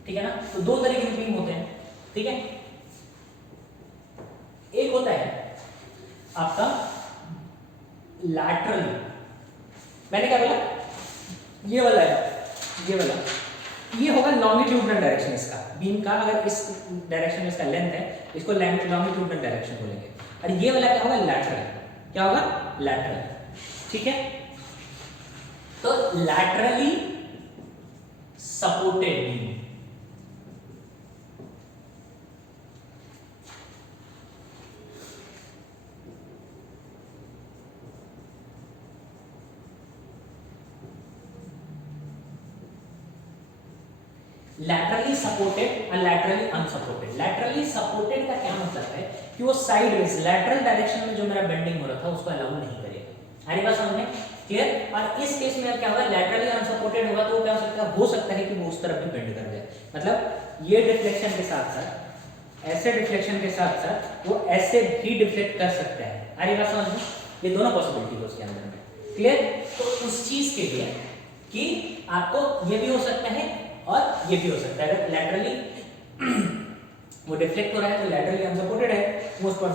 ठीक है ना। तो दो तरीके के बीम होते हैं, ठीक है। एक होता है आपका लैटरल, मैंने क्या बोला, ये वाला है, ये वाला, ये होगा लॉन्गिट्यूडनल डायरेक्शन इसका बीम का, अगर इस डायरेक्शन में इसका लेंथ है इसको लॉन्गिट्यूडनल डायरेक्शन बोलेंगे। और ये वाला क्या होगा, लैटरल, क्या होगा, लैटरल, ठीक है। तो laterally supported beam, laterally supported और लैटरली अनसपोर्टेड। लैटरली सपोर्टेड का क्या मतलब है कि वो साइडवेज लैटरल डायरेक्शन में जो मेरा बेंडिंग हो रहा था उसको अलाउ नहीं करेगा, अरे बात समझ में, क्लियर। और इस केस में क्या होगा, लैटरली अनसपोर्टेड होगा तो क्या हो सकता है कि वो उस तरफ भी बेंड कर जाए, मतलब ये डिफ्लेक्शन के साथ साथ, ऐसे डिफ्लेक्शन के साथ साथ वो ऐसे भी डिफ्लेक्ट कर सकता है, अरे बात समझ में, ये दोनों पॉसिबिलिटी है उसके अंदर में, क्लियर। तो उस चीज के लिए कि आपको ये भी हो सकता है और ये भी हो सकता है, अगर लैटरली वो डिफ्लेक्ट हो रहा है तो लैटरली अनसपोर्टेड है मोस्ट पर,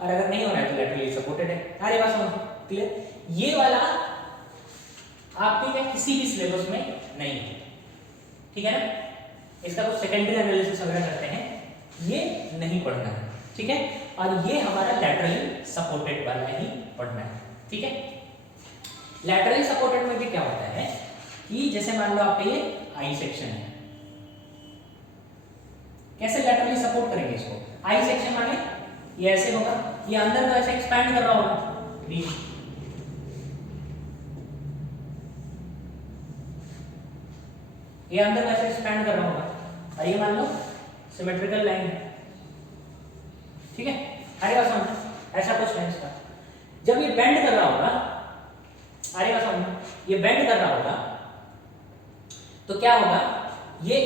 और अगर नहीं हो रहा है तो लैटरली सपोर्टेड है, अरे बात समझ, क्लियर। ये वाला आपके क्या किसी भी सिलेबस में नहीं है, ठीक है ना, इसका कुछ सेकेंडरी एनालिसिस वगैरह करते हैं, ये नहीं पढ़ना है, ठीक है। और ये हमारा लैटरली सपोर्टेड वाला ही पढ़ना है, ठीक है। लैटरली सपोर्टेड में भी क्या होता है कि जैसे मान लो आपका ये आई सेक्शन है, कैसे लैटरली सपोर्ट करेंगे इसको, आई सेक्शन माने ये ऐसे होगा, ये अंदर में ऐसे एक्सपैंड कर रहा होगा बीम, ये अंदर में ऐसे एक्सपैंड कर रहा होगा, और ये मान लो सिमेट्रिकल लाइन है, ठीक है, अरे बात समझ, ऐसा कुछ है इसका। जब ये बेंड कर रहा होगा, अरे बात समझ, ये बेंड कर रहा होगा तो क्या होगा, ये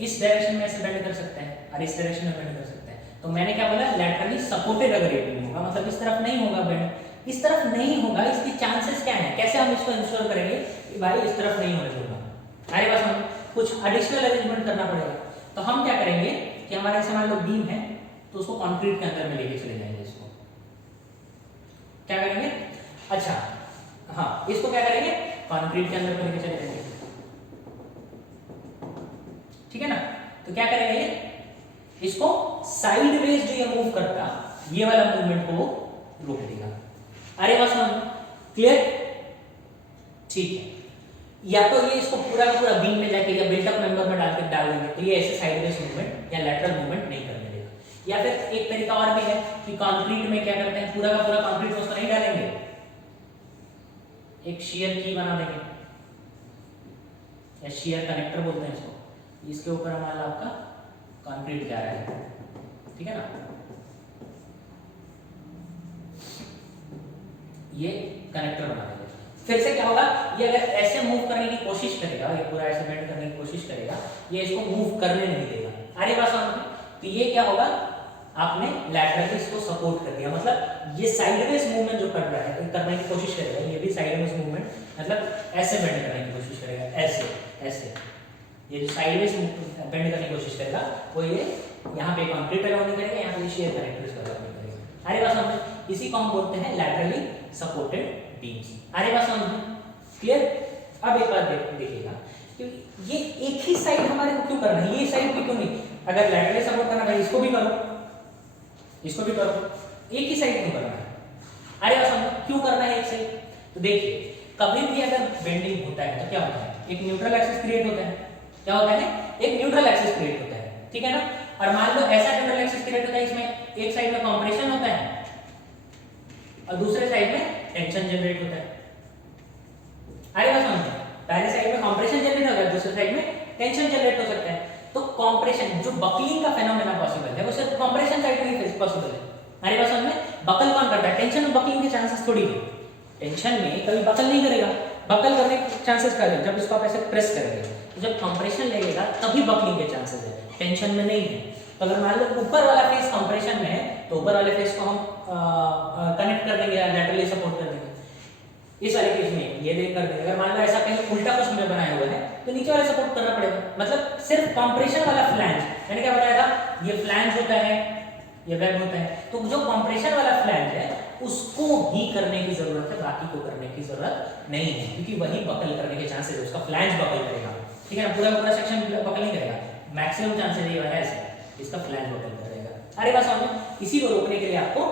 इस डायरेक्शन में ऐसे बेंड कर सकता है और इस डायरेक्शन में बेंड कर सकता है। तो मैंने क्या बोला, लैटरली सपोर्टेड अगर ये बीम होगा, मतलब इस तरफ नहीं होगा बेंड, इस तरफ नहीं होगा, इसकी चांसेस क्या है, कैसे हम इसको इंश्योर करेंगे कि भाई इस तरफ नहीं होने दूंगा, अरे बात समझ, कुछ एडिशनल अरेंजमेंट करना पड़ेगा। तो हम क्या करेंगे कि हमारे ऐसे मान लो बीम है तो उसको कंक्रीट के अंदर में लेके चले जाएंगे, इसको क्या करेंगे, अच्छा हाँ, इसको क्या करेंगे, कंक्रीट के अंदर में लेके चले जाएंगे, ठीक है ना। तो क्या करेंगे, ये इसको साइडवेज जो ये मूव करता, ये वाला मूवमेंट को रोक देगा, अरे बात समझ, क्लियर, ठीक है। या तो ये इसको पूरा का पूरा बीम में जाके या बिल्टअप मेंबर में डाल देंगे तो ये ऐसे साइडवेज मूवमेंट या लैटरल मूवमेंट नहीं करने देगा। या फिर एक तरीका और भी है कि कंक्रीट में क्या करते हैं, पूरा का पूरा कंक्रीट में उसको नहीं डालेंगे, एक शियर की बना देंगे या शियर कनेक्टर बोलते हैं इसको, इसके ऊपर हमारा आपका कंक्रीट जा रहा है, ठीक है ना, ये कनेक्टर बना देंगे। फिर से क्या होगा, ये अगर ऐसे मूव करने की कोशिश करेगा, ये पूरा ऐसे बेंड करने की कोशिश करेगा, ये इसको मूव करने नहीं देगा। अरे बात समझ में, तो ये क्या होगा, आपने लैटरली इसको सपोर्ट कर दिया, मतलब ये साइडवेज मूवमेंट जो कर रहा है, करने की कोशिश करेगा, ये भी साइडवेज मूवमेंट, मतलब ऐसे बेंड करने की कोशिश करेगा, ऐसे ऐसे, ये जो साइडवेज बेंड करने की कोशिश करेगा वो ये यहाँ पे कंक्रीट अलाउ नहीं करेगा, यहाँ पे शेयर कनेक्टर्स का अलाउ नहीं करेगा। अरे बात समझ में, इसी को हम बोलते हैं लैटरली सपोर्टेड बीम्स। अरे बात समझ में, क्लियर। अब एक बात देखिएगा, क्योंकि ये एक ही साइड हमारे को क्यों करना है, ये साइड भी क्यों नहीं, अगर लैटरली सपोर्ट करना है इसको भी करो, इसको भी करो, एक ही साइड क्यों करना है। अरे बात समझ में, क्यों करना है एक साइड, तो देखिए कभी भी अगर बेंडिंग होता है तो क्या होता है, एक न्यूट्रल एक्सिस क्रिएट होता है, क्या होता है, एक न्यूट्रल एक्सिस क्रिएट होता है, ठीक है ना। और मान लो ऐसा न्यूट्रल एक्सिस क्रिएट होता है, इसमें एक साइड में कंप्रेशन होता है और दूसरे साइड में टेंशन जनरेट होता है। अरे बात समझ, पहले साइड में कंप्रेशन जनरेट होगा, दूसरे साइड में टेंशन जनरेट हो सकता है। तो कंप्रेशन, जो बकलिंग का फेनोमेना पॉसिबल है वो सिर्फ कंप्रेशन साइड में ही पॉसिबल है। अरे बात समझ में, बकल कौन करता है, टेंशन में बकलिंग के चांसेस थोड़ी है, टेंशन में कभी बकल नहीं करेगा, बकल करने के चांसेस क्या है, जब इसको आप ऐसे प्रेस करेंगे, तो जब कंप्रेशन लगेगा तभी बकलिंग के चांसेस है, टेंशन में नहीं है। तो अगर मान लो ऊपर वाला फेस कंप्रेशन में है तो ऊपर वाले फेस को हम कनेक्ट कर देंगे या लैटरली सपोर्ट कर देंगे, इस वाले केस में ये देख कर देंगे। अगर मान लो ऐसा कहीं उल्टा कुछ हमने बनाया हुआ है तो नीचे वाले सपोर्ट करना पड़ेगा, मतलब सिर्फ कंप्रेशन वाला फ्लैंज, मैंने क्या बताया था, ये फ्लैंज होता है, ये वेब होता है, तो जो कंप्रेशन वाला फ्लैंज है उसको ही करने की जरूरत है, बाकी को करने की जरूरत नहीं है, क्योंकि वही बकल करने के चांसेस है, उसका फ्लैंज बकल करेगा, ठीक है ना, पूरा पूरा सेक्शन बकल नहीं करेगा, मैक्सिमम चांसेस ये है ऐसे, इसका फ्लैंज बकल करेगा। अरे बात समझ में, इसी को रोकने के लिए आपको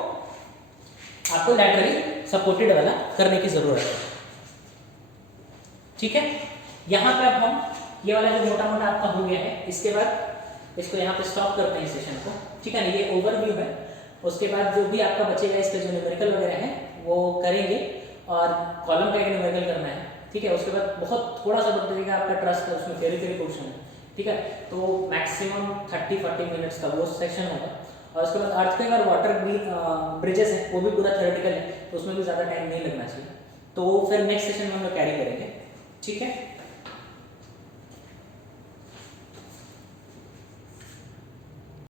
लैटरली सपोर्टेड वाला करने की जरूरत है, ठीक है। यहाँ पे अब हम ये वाला जो मोटा मोटा आपका हो गया है, इसके बाद इसको यहाँ पे स्टॉप करते हैं सेशन को, ठीक है ना, ये ओवरव्यू है। उसके बाद जो भी आपका बचेगा इस पे जो न्यूमेरिकल वगैरह है वो करेंगे और कॉलम का एक न्यूमेरिकल करना है, ठीक है। उसके बाद बहुत थोड़ा सा बचेगा आपका ट्रस्ट है, उसमें थ्योरी पोर्शन है, ठीक है, तो मैक्सिमम 30-40 मिनट्स का वो सेशन होगा। और उसके बाद अर्थक्वेक और वाटर ब्रिजेस है वो भी पूरा थ्योरेटिकल है, तो उसमें भी ज़्यादा टाइम नहीं लगना चाहिए, तो फिर नेक्स्ट सेशन में हम लोग कैरी करेंगे, ठीक है।